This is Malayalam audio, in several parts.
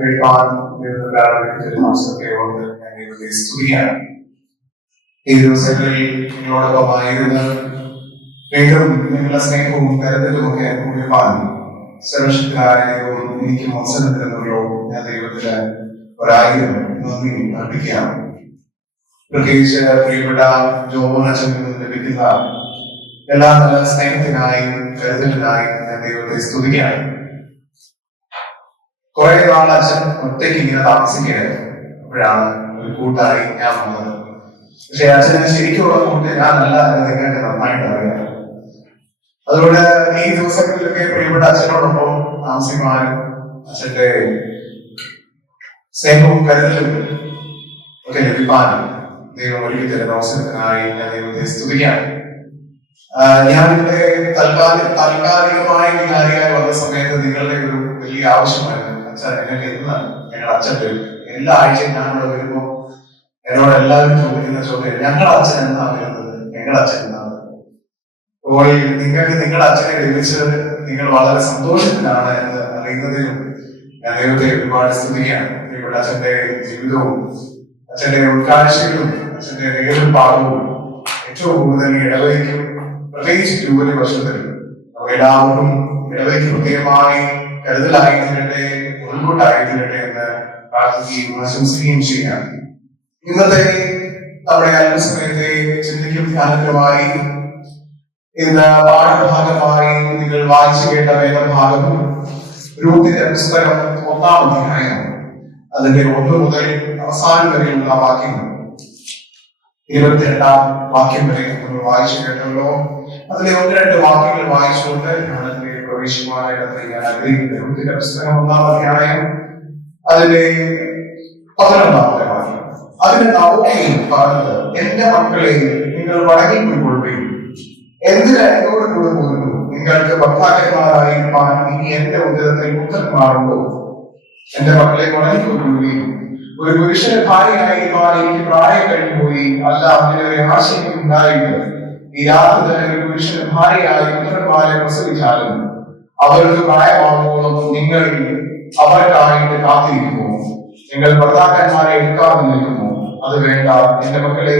കേൾക്കാൻ സ്തുതിയാണ്. ഈ ദിവസങ്ങളിൽ നിങ്ങളോടൊപ്പമായിരുന്ന് വീണ്ടും നിങ്ങളുടെ സ്നേഹവും കരുതലുമൊക്കെ അനുഭവിപ്പാൻ സർവശക്തനായ ദൈവം എനിക്ക് അവസരം തരുന്നല്ലോ. ഞാൻ ദൈവത്തിന് ഒരായിരം നന്ദി അർപ്പിക്കുകയാണ്. പ്രത്യേകിച്ച് പ്രിയപ്പെട്ട ജോമോനച്ഛനിൽ നിന്ന് ലഭിക്കുന്ന എല്ലാ നല്ല സ്നേഹത്തിനായും കരുതലിനായും ഞാൻ ദൈവത്തെ സ്തുതിക്കുകയാണ്. കുറെ നാൾ അച്ഛൻ ഒറ്റയ്ക്ക് ഇങ്ങനെ താമസിക്കുകയായിരുന്നു. അപ്പോഴാണ് ഒരു കൂട്ടായി ഞാൻ വന്നത്. പക്ഷെ അച്ഛന് ശരിക്കുള്ള കൂട്ട് ഞാനല്ല എന്ന് നിങ്ങൾക്ക് നന്നായിട്ട് അറിയാം. അതുകൊണ്ട് ഈ ദിവസങ്ങളിലൊക്കെ പ്രിയപ്പെട്ട അച്ഛനോടൊപ്പം താമസിക്കുവാനും അച്ഛന്റെ സ്നേഹവും കരുതലും ഒക്കെ ലഭിക്കാനും ദൈവം ഒരുക്കി തരുന്ന അവസരത്തിനായി ഞാൻ ദൈവത്തെ സ്തുതിക്കുകയാണ്. ഞാനിവിടെ താൽക്കാലികമായി വികാരിയായി വന്ന സമയത്ത് നിങ്ങളുടെ ഒരു വലിയ ആവശ്യമായിരുന്നു. അച്ഛൻ ഞങ്ങൾക്ക് ഇന്ന് ഞങ്ങളുടെ അച്ഛൻ വരും. എല്ലാ ആഴ്ചയും ഞാനിവിടെ വരുമ്പോൾ എന്നോട് എല്ലാവരും ചോദിക്കുന്ന ചോദ്യം, ഞങ്ങളുടെ അച്ഛൻ എന്നാ വരുന്നത്, ഞങ്ങളുടെ അച്ഛൻ എന്നാണ്. അപ്പോൾ നിങ്ങൾക്ക് നിങ്ങളുടെ അച്ഛനെ ലഭിച്ചത് നിങ്ങൾ വളരെ സന്തോഷത്തിലാണ് എന്ന് അറിയുന്നതിലും ഞാൻ ദൈവത്തെ ഒരുപാട് സ്തുതിക്കുകയാണ്. ഇവിടെ അച്ഛന്റെ ജീവിതവും അച്ഛന്റെ ഉൾക്കാഴ്ചകളും അച്ഛന്റെ നേതൃപാഠവും ഏറ്റവും കൂടുതൽ ഇടവയ്ക്കും പ്രത്യേകിച്ച് ജൂബിലി വർഷത്തിൽ എല്ലാവർക്കും ഇടവയ്ക്ക് പ്രത്യേകമായി കരുതലായി തീരട്ടെ, മുൻകൂട്ടായി തീരട്ടെ എന്ന് പ്രാർത്ഥിക്കുകയും ആശംസിക്കുകയും ചെയ്യാം. ഇന്നത്തെ നമ്മുടെ അല്പസമയത്തെ ചിന്തയ്ക്കും ധ്യാനത്തിനുമായി ഇന്ന് പാഠഭാഗമായി നിങ്ങൾ വായിച്ചു കേട്ട വേദഭാഗം രൂത്തിന്റെ പുസ്തകം 1-ാം അധ്യായം, അതിന്റെ 1 മുതൽ അവസാനം വരെയുള്ള വാക്യങ്ങൾ 22-ാം വാക്യം വരെ നമ്മൾ വായിച്ചു കേട്ടല്ലോ. അതിലെ 1-2 വാക്യങ്ങൾ വായിച്ചുകൊണ്ട് ധ്യാനത്തിലേക്ക് പ്രവേശിക്കുവാനായിട്ട് ഞാൻ ആഗ്രഹിക്കുന്നത്. രൂത്തിന്റെ പുസ്തകം 1-ാം അധ്യായം അതിലെ 11-ാമത്തെ വാക്യം. അതിന് നവോമി പറഞ്ഞത്, എന്റെ മക്കളെ, നിങ്ങൾ മടങ്ങിപ്പോയിക്കൊള്ളുകയും എന്തിനാ എന്നോട് കൂടെ പോകുന്നു? നിങ്ങൾക്ക് ഭർത്താക്കന്മാരായിരിക്കാൻ ഇനി എന്റെ ഉദരത്തിൽ പുത്രന്മാരുണ്ടോ? എന്റെ മക്കളെ മടങ്ങിക്കൊള്ളുകയും ഒരു പുരുഷന് ഭാര്യയായിരിക്കാൻ എനിക്ക് പ്രായം കഴിഞ്ഞുപോയി, അല്ല അങ്ങനെ ഒരു ആശയം ഉണ്ടായിട്ട് ഈ രാത്രി തന്നെ ഒരു പുരുഷന് ഭാര്യയായി പുത്രന്മാരെ പ്രസവിച്ചാലും അവർക്ക് പ്രായമാകുമ്പോഴും നിങ്ങൾ അവർക്കായിട്ട് കാത്തിരിക്കുമോ? നിങ്ങൾ ഭർത്താക്കന്മാരെ എടുക്കാതെ നിൽക്കുമോ? അത് വേണ്ട. എന്റെ മക്കളെ,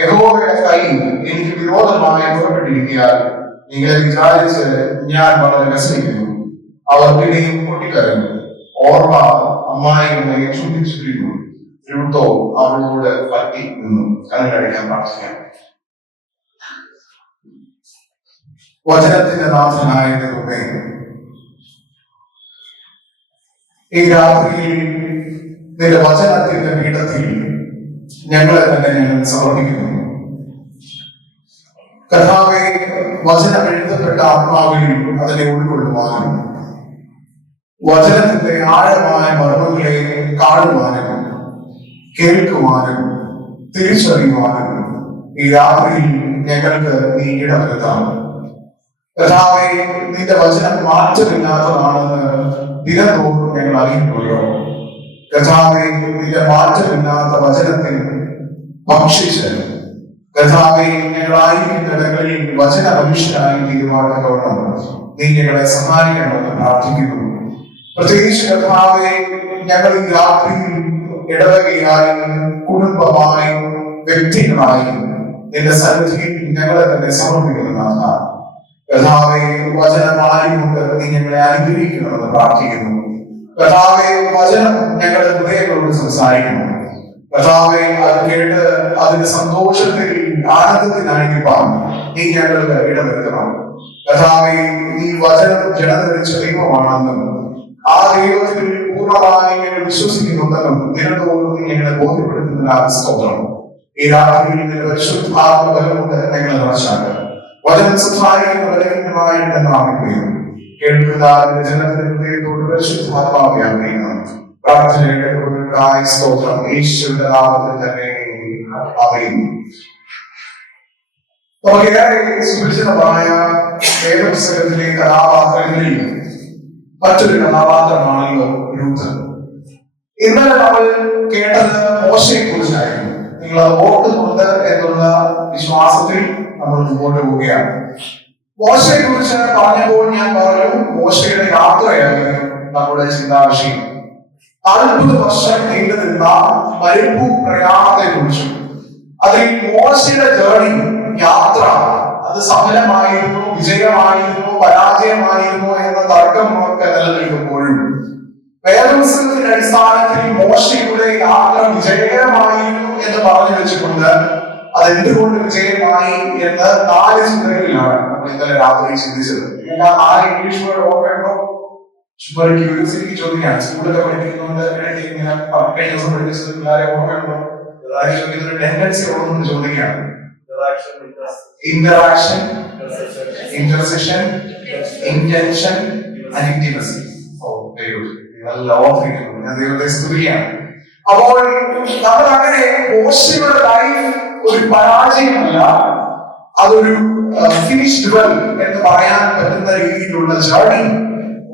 യഹോവയുടെ കൈ എനിക്ക് വിരോധമായി പുറപ്പെട്ടിരിക്കാൻ നിങ്ങളെ വിചാരിച്ച് ഞാൻ വളരെ വ്യസനിക്കുന്നു. അവർ പിന്നെയും പൊട്ടിക്കരഞ്ഞു. ഓർമ്മ അമ്മായിയെ ചുംബിച്ചിരുന്നു. രൂട്ടോ അവളോട് പറ്റി നിന്നു. കണ്ണടയ്ക്കാൻ പ്രാർത്ഥിക്കാം. വചനത്തിന്റെ നാഥനായ ദൈവമേ, ഈ രാത്രിയിൽ നിന്റെ വചനത്തിന്റെ പീഠത്തിൽ ഞങ്ങളെ തന്നെ ഞങ്ങൾ സമർപ്പിക്കുന്നു. കർത്താവേ, വചനം എഴുതപ്പെട്ട ആത്മാവിൽ അതിനെ ഉൾക്കൊള്ളുവാനും വചനത്തിന്റെ ആഴമായ മർമ്മങ്ങളെ കാണുവാനും കേൾക്കുവാനും തിരിച്ചറിയുവാനും ഈ രാത്രിയിൽ ഞങ്ങൾക്ക് നീ ഇടവരുത്താണ്. കർത്താവേ, നിന്റെ വചനം മാറ്റമില്ലാത്തതാണെന്ന് ദിനംതോറും ഞങ്ങൾ അറിയുന്നുള്ളൂ. കർത്താവേ, നിന്റെ മാറ്റമില്ലാത്ത വചനത്തിൽ ഭക്ഷിച്ച് കർത്താവേ, ഞങ്ങളായിരിക്കുന്നിടങ്ങളിൽ വചന മനുഷ്യരായി തീരുമാനത്തോളം നീ ഞങ്ങളെ സഹായിക്കണമെന്ന് പ്രാർത്ഥിക്കുന്നു. പ്രത്യേകിച്ച് കർത്താവേ, ഞങ്ങൾ ഈ രാത്രിയിൽ ഇടവകയായും കുടുംബമായും വ്യക്തികളായും നിന്റെ സന്നിധിയിൽ ഞങ്ങളെ തന്നെ സമർപ്പിക്കുന്നതാണ്. കർത്താവേ, വചനമായിക്കൊണ്ട് നീ ഞങ്ങളെ അനുഗ്രഹിക്കണമെന്ന് പ്രാർത്ഥിക്കുന്നു. കർത്താവേ, വചനം ഞങ്ങളുടെ ഹൃദയങ്ങളോട് സംസാരിക്കുന്നു. കർത്താവേ, അത് കേട്ട് അതിന്റെ സന്തോഷത്തിൽ ആനന്ദത്തിനായിരിക്കാൻ നീ ഞങ്ങൾക്ക് ഇടവരുത്തണം. കർത്താവേ, ഈ വചനം ജനധരിച്ച ദൈവമാണെന്നും ആ ദൈവത്തിൽ പൂർണ്ണമായി ഞങ്ങൾ വിശ്വസിക്കുന്നുണ്ടെന്നും ദിനത്തോടും നീ ഞങ്ങളെ ബോധ്യപ്പെടുത്തുന്നതിനാണ് സ്തോത്രം. ഈ രാത്രിയിൽ നിന്റെ പരിശുദ്ധാത്മ ബലമുണ്ട് ഞങ്ങളെ നിറച്ചാക്കുക. വചനം സംസാരിക്കുന്ന ബലഹീനമായിട്ട് നാമിക്കുകയും കേൾക്കുന്ന ജനത്തിന്റെ ഹൃദയത്തോട് പരിശുദ്ധാത്മാവിയാകുകയും പ്രാർത്ഥനയുടെ സ്തോത്രം യേശുവിന്റെ നാമത്തിൽ തന്നെ ആമേൻ. നമുക്കേറെ സുപരിചിതമായ വേദപുസ്തകത്തിലെ കഥാപാത്രങ്ങളിൽ മറ്റൊരു കഥാപാത്രമാണല്ലോ രൂത്ത്. ഇന്നലെ നമ്മൾ കേട്ടത് മോശയെ കുറിച്ചായിരുന്നു. നിങ്ങൾ അത് ഓർക്കുന്നുണ്ട് എന്നുള്ള വിശ്വാസത്തിൽ നമ്മൾ മുമ്പോട്ട് പോവുകയാണ്. മോശയെ കുറിച്ച് പറഞ്ഞപ്പോൾ ഞാൻ പറഞ്ഞു, മോശയുടെ യാത്രയാണ് നമ്മുടെ ചിന്താവിഷയം. 40 വർഷം നീണ്ടു നിന്ന മരുഭൂ പ്രയാണത്തെ കുറിച്ചും അതിൽ മോശയുടെ ജേർണി യാത്ര അത് സഫലമായിരുന്നു, വിജയമായിരുന്നു, പരാജയമായിരുന്നു എന്ന തർക്കമൊക്കെ നിലനിൽക്കുമ്പോഴും വേദപുസ്തകത്തിന്റെ അടിസ്ഥാനത്തിൽ മോശയുടെ യാത്ര വിജയകരമായിരുന്നു എന്ന് പറഞ്ഞു വെച്ചുകൊണ്ട് അതെന്തുകൊണ്ട് വിജയമായി എന്ന് 4 ചിന്തകളിലാണ് നമ്മൾ ഇന്നലെ രാത്രി ചിന്തിച്ചത്. നിങ്ങൾക്ക് ആ 4 ഇംഗ്ലീഷ് വേർഡ് ഓർമ്മയുണ്ടോ? ചുമ്മാ ക്യൂരിയോസിറ്റിക്ക് ചോദിക്കുകയാണ്. സ്കൂളൊക്കെ പഠിപ്പിക്കുന്നതുകൊണ്ട് ഇങ്ങനെ കഴിഞ്ഞ ദിവസം പഠിപ്പിച്ചത് പിള്ളേരെ ഓർമ്മയുണ്ടോ? ചോദിക്കുന്ന ടെൻഡൻസി ഉള്ളതെന്ന് ചോദിക്കുകയാണ്. Interaction, intercession, intention and intimacy. നല്ല ഓർമ്മിക്കുന്നു. ഞാൻ ദൈവത്തെ സ്തുതിക്കുകയാണ്. അപ്പോൾ നമ്മൾ അങ്ങനെ മോശയുടെ ലൈഫ് ഒരു പരാജയമല്ല, അതൊരു ഫിനിഷ്ഡ് വെൽ എന്ന് പറയാൻ പറ്റുന്ന രീതിയിലുള്ള ജേർണി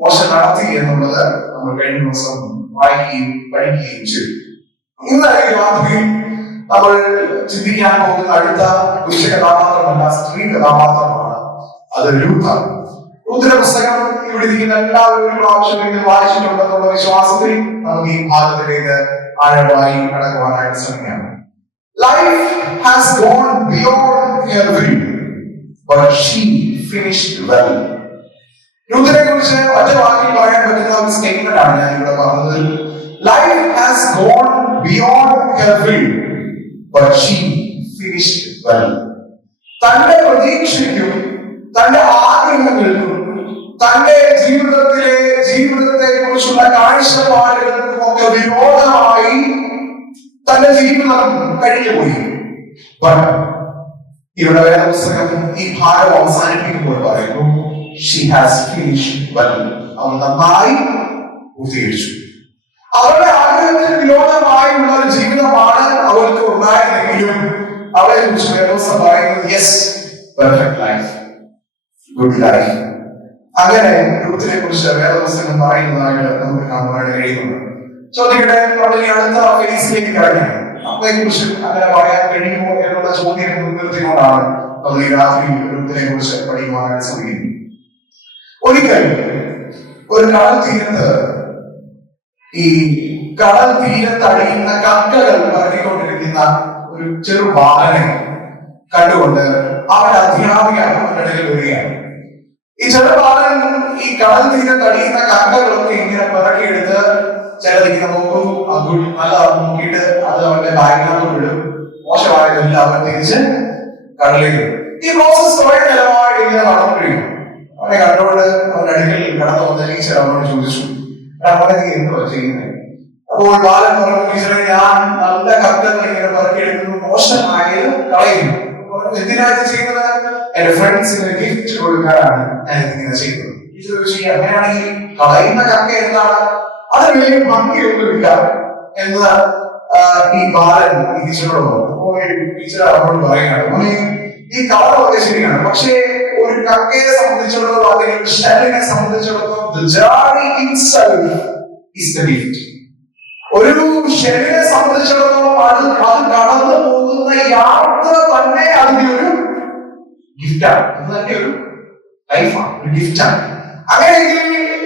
മോശ നടത്തി എന്നുള്ളത് നമ്മൾ കഴിഞ്ഞ ദിവസം വായിക്കുകയും പഠിക്കുകയും ചെയ്തു. ഇന്ന് രാത്രി നമ്മൾ ചിന്തിക്കാൻ പോകുന്ന അടുത്ത പുരുഷ കഥാപാത്രമല്ല, സ്ത്രീ കഥാപാത്രമാണ്. അത് രൂത്താണ്. രൂത്തിന്റെ പുസ്തകം ഇവിടെ ഇരിക്കുന്ന എല്ലാവരും ഒരു പ്രാവശ്യമെങ്കിലും വായിച്ചിട്ടുണ്ടെന്നുള്ള വിശ്വാസത്തിൽ നമുക്ക് ഈ ഭാഗത്തിലേക്ക് ആഴമായി കടക്കുവാനായിട്ട് ശ്രമിക്കാം. Life has gone beyond her will, but she finished well. രൂത്തിനെ കുറിച്ച് ഒറ്റ വാക്കിൽ പറയാൻ പറ്റുന്ന ഒരു സ്റ്റേറ്റ്മെന്റ് ആണ് ഞാൻ ഇവിടെ പറഞ്ഞത്. Life has gone beyond her will, but she finished well. തന്റെ പ്രതീക്ഷയ്ക്കും തന്റെ ആഗ്രഹങ്ങൾക്കും തന്റെ ജീവിതത്തെ കുറിച്ചുള്ള കാഴ്ചപ്പാടുകൾക്കും ഒക്കെ വിരോധമായി തന്റെ ജീവിതം കഴിഞ്ഞുപോയി. ഇവിടെ വേദപുസ്തകം ഈ ഭാഗം അവസാനിപ്പിക്കുമ്പോൾ പറയുന്നു, she has finished well. അവൾ നന്നായി പൂർത്തീകരിച്ചു. അവളുടെ ആഗ്രഹത്തിന് വിരോധമായുള്ള ഒരു ജീവിതമാണ് അവൾക്ക് ഉണ്ടായതെങ്കിലും അവളെ കുറിച്ച് വേദപുസ്തകം പറയുന്നത് yes, perfect life, good life. അങ്ങനെ രൂത്തിനെ കുറിച്ച് വേദപുസ്തകം പറയുന്നതായിട്ട് നമുക്ക് കാണുവാനായിട്ട് കഴിയുന്നുണ്ട്. ചോദ്യങ്ങളുടെ നമ്മൾ ഈ അടുത്ത ഫേസിലേക്ക് കഴിഞ്ഞാണ്. നമ്മളെ കുറിച്ച് അങ്ങനെ പറയാൻ കഴിയുമോ എന്നുള്ള ചോദ്യം മുൻനിർത്തിക്കൊണ്ടാണ് നമ്മൾ ഈ രാത്രി രൂത്തിനെ കുറിച്ച് പഠിക്കുവാനായിട്ട് ശ്രമിക്കുന്നത്. ഒരിക്കൽ ഒരു കടൽ തീരത്ത് ഈ കടൽ തീരത്തടിയുന്ന കക്കകൾ പറക്കിക്കൊണ്ടിരിക്കുന്ന ഒരു ചെറു ബാലനെ കണ്ടുകൊണ്ട് അവന്റെ അധ്യാപിക അവന്റെ ഇടയിൽ വരികയാണ്. ഈ ചെറുബാലൻ ഈ കടൽ തീരത്തടിയുന്ന കക്കകളൊക്കെ ഇങ്ങനെ പിറക്കിയെടുത്ത് ചിലതിങ്ങനെ നോക്കും, നല്ല നോക്കിയിട്ട് അത് അവന്റെ ബാഗിനകത്ത് വിടും. മോശമായതെല്ലാം അവൻ തിരിച്ച് കടലിലേക്ക് വിടും. ഈ പ്രോസസ് കുറെ നിലവായി ഇങ്ങനെ നടന്നുകൊണ്ടിരിക്കും. അവനെ കണ്ടുകൊണ്ട് അവന്റെ അടുക്കൽ കടന്നു വന്ന ടീച്ചർ അവനോട് ചോദിച്ചു, അവനെ നീ എന്തോ ചെയ്യുന്നത്? അപ്പോൾ ബാലൻ പറഞ്ഞു, ടീച്ചറെ ഞാൻ നല്ല കക്കകൾ ഇങ്ങനെ പിറക്കിയെടുക്കുന്നു, മോശമായത് കളയുന്നു. എന്തിനാണ് ചെയ്യുന്നത്? എന്റെ ഫ്രണ്ട്സിന് ഗിഫ്റ്റ് കൊടുക്കാനാണ് ഞാൻ ഇതിങ്ങനെ ചെയ്യുന്നത്. ടീച്ചർ ചോദിച്ചു, അങ്ങനെയാണെങ്കിൽ കളയുന്ന കക്ക എന്താണ്? അത് വലിയ ഭംഗിയൊന്നുമില്ല എന്ന് ഈ ബാലൻ ഈ ടീച്ചറോട് പറഞ്ഞു. അപ്പോൾ ടീച്ചർ അവരോട് പറയുകയാണ്, ഈ കളറൊക്കെ ശരിയാണ്, പക്ഷേ ഒരു കക്കയെ സംബന്ധിച്ചിടത്തോളം അല്ലെങ്കിൽ ഷെല്ലിനെ സംബന്ധിച്ചിടത്തോളം the journey itself is the gift. ഒരു ഷെല്ലിനെ സംബന്ധിച്ചിടത്തോളം അത് കടന്നു പോകുന്ന യാത്ര തന്നെ അതിന്റെ ഒരു ഗിഫ്റ്റാണ്. അത് തന്നെ ഒരു ലൈഫാണ്, ഒരു ഗിഫ്റ്റാണ്. അങ്ങനെയെങ്കിൽ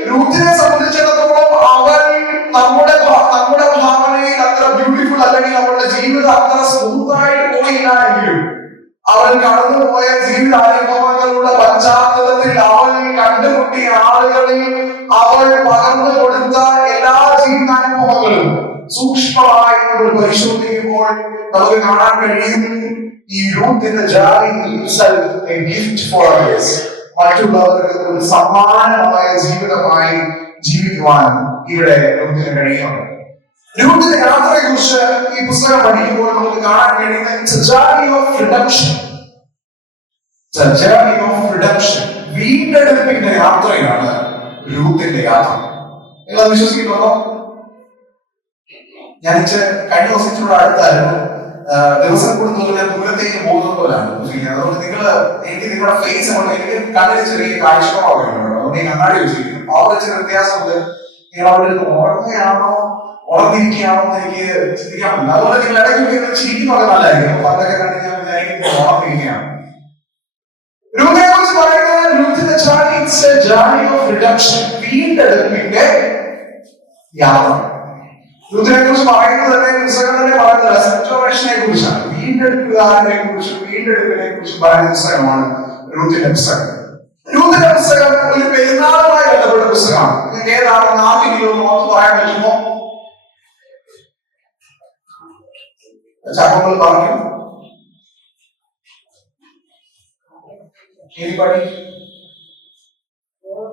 രൂത്തിനെ സംബന്ധിച്ചിടത്തോളം അവൾ നമ്മുടെ ഭാവനയിൽ അത്ര ബ്യൂട്ടിഫുൾ അല്ലെങ്കിൽ അവളുടെ ജീവിതം അത്ര സ്മൂത്തായിട്ട് പോയില്ല എങ്കിലും അവൾ കടന്നുപോയ ജീവിതാനുഭവങ്ങളുടെ പശ്ചാത്തലത്തിൽ അവൾ കണ്ടുമുട്ടിയ ആളുകളിൽ അവൾ പകർന്നു കൊടുത്ത എല്ലാ ജീവിതാനുഭവങ്ങളും സൂക്ഷ്മമായി നമ്മൾ പരിശോധിക്കുമ്പോൾ നമുക്ക് കാണാൻ കഴിയും ഈ രൂത്തിന്റെ മറ്റുള്ളവർക്ക് ഒരു സമാനമായ ജീവിതമായി ജീവിക്കുവാൻ ഇവിടെ രൂത്തിന് കഴിയുന്നുണ്ട്. രൂത്തിന്റെ യാത്രയെ കുറിച്ച് ഈ പുസ്തകം പഠിക്കുമ്പോൾ നമുക്ക് കാണാൻ കഴിയുന്ന വീണ്ടെടുപ്പിന്റെ യാത്രയാണ് രൂത്തിന്റെ യാത്ര. നിങ്ങൾ അത് വിശ്വസിക്കുന്നുണ്ടോ? ഞാൻ കഴിഞ്ഞ ദിവസത്തിനോട് അടുത്തായിരുന്നു. ദിവസം കൂടുതൽ ഞാൻ ദൂരത്തേക്ക് പോകുന്നത് പോലാണ്. അതുകൊണ്ട് എനിക്ക് നിങ്ങളുടെ ഫേസ് കൊണ്ട് എനിക്ക് കണ്ണിന് ചെറിയ കാഴ്ചപ്പാടുണ്ട്. അതുകൊണ്ട് ഞാൻ കണ്ണാടി വെച്ചിരിക്കുന്നു. അവിടെ ചില വ്യത്യാസമുണ്ട്. നിങ്ങൾ അവിടെ ഉറങ്ങുകയാണോ ഉറങ്ങിയിരിക്കുകയാണോ എന്ന് എനിക്ക് ചിന്തിക്കാൻ പറ്റില്ല. അതുകൊണ്ട് നിങ്ങൾ ഇടയ്ക്ക് ചിരിക്കുന്നൊക്കെ നല്ലതായിരിക്കും. അപ്പൊ അതൊക്കെ കണ്ട് ഞാൻ വിചാരിക്കുന്നത് ഉറങ്ങിയിരിക്കുകയാണ്. രൂത്തിനെ കുറിച്ച് പറയുന്നത് വീണ്ടെടുപ്പിന്റെ യാത്ര. രൂത്തിനെ കുറിച്ച് പറയുന്നത് തന്നെ പുസ്തകം തന്നെ പറയുന്നത് റെസ്റ്റോറേഷനെ കുറിച്ചാണ്, വീണ്ടെടുപ്പുകാരനെ കുറിച്ചും വീണ്ടെടുപ്പിനെ കുറിച്ചും പറയുന്ന പുസ്തകമാണ് രൂത്തിന്റെ പുസ്തകം. രൂത്തിന്റെ പുസ്തകം ഒരു പെരുന്നാളുമായി ബന്ധപ്പെട്ട പുസ്തകമാണ്. നിങ്ങൾക്ക് ഏതാണെന്ന് ആർക്കെങ്കിലും ഓർത്ത് പറയാൻ പറ്റുമോ? ചാക്കോകൾ പറഞ്ഞു.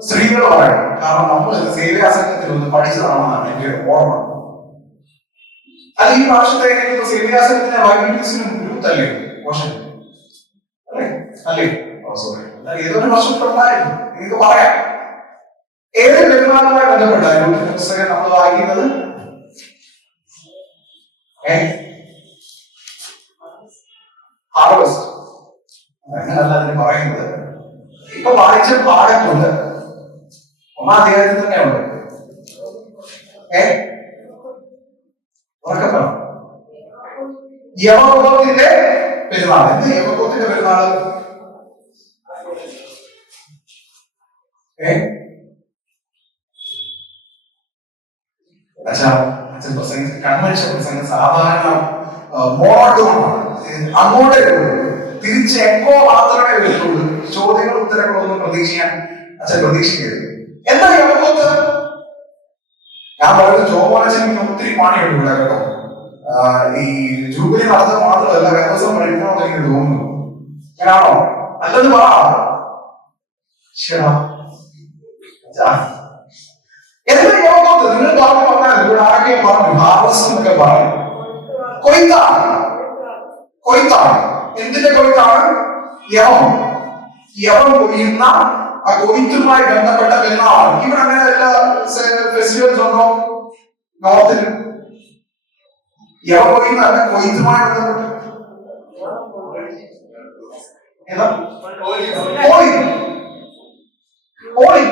സ്ത്രീകൾ പറയണം, കാരണം നമ്മൾ സേവ്യാസംഘത്തിൽ ഒന്ന് പഠിച്ചതാണെന്നാണ് എന്റെ ഓർമ്മ. അത് ഈ പ്രാവശ്യത്തെ സേവ്യാസംഘത്തിന്റെ വൈവിധ്യത്തിനും രൂത്തല്ലേ വർഷം അല്ലേ? അല്ലേ? സോറി, ഏതൊരു വർഷത്തിലുണ്ടായിരുന്നു. നിങ്ങൾക്ക് പറയാം ഏത് പെരുമാറുമായി ബന്ധപ്പെട്ടായിരുന്നു പുസ്തകം നമ്മൾ വായിക്കുന്നത്? ഹാർവസ്റ്റ് അങ്ങനല്ല അതിന് പറയുന്നത്. ഇപ്പൊ വായിച്ച പാഠങ്ങളുണ്ട്, 1-ാം അധ്യായത്തിൽ തന്നെ ഉണ്ട്. ഉറക്കപ്പെടാം. യവകോത്തിന്റെ പെരുന്നാൾ. എന്ത് യവകോത്തിന്റെ പെരുന്നാള്? അച്ഛൻ പ്രസംഗം കൺവെൻഷൻ പ്രസംഗം സാധാരണ മോണോട്ടോണാണ്. അങ്ങോട്ടേ തിരിച്ച് എക്കോ മാത്രമേ വരുള്ളൂ. ചോദ്യങ്ങളും ഉത്തരങ്ങളൊന്നും പ്രതീക്ഷിക്കാൻ അച്ഛൻ പ്രതീക്ഷിക്കരുത്. എന്താ യവകോത്ത്? ഞാൻ പറയുന്നത് ജോബോളച്ചൻ ഒത്തിരി പാണിയുണ്ട് ഇവിടെ കേട്ടോ. ഈ ജൂബിലി നടത്തുന്നത് മാത്രമല്ല, ദിവസം പഠിക്കണമെന്ന് എനിക്ക് തോന്നുന്നു. ഞാനാണോ? നല്ലത് പറ. എന്താ യോഗത്ത്? നിങ്ങൾ പറഞ്ഞു പറഞ്ഞാൽ ഇവിടെ ആരൊക്കെ പറഞ്ഞു? ഹാർവസ്റ്റ് എന്നൊക്കെ പറഞ്ഞു. കൊയ്ത്താണ്. കൊയ്ത്താണ്. എന്തിന്റെ കൊയ്ത്താണ്? യവം. യവം കൊയ്യുന്ന ആ കൊയ്ത്തുമായി ബന്ധപ്പെട്ട പെരുന്നാളാണ്. ഇവിടെ അങ്ങനെ എല്ലാ ഫെസ്റ്റിവൽസ് ഉണ്ടോ നോർത്തിൽ? യവം കൊയ്യുന്നല്ല, കൊയ്ത്തുമായി ബന്ധപ്പെട്ട് ഹോളി. ഹോളി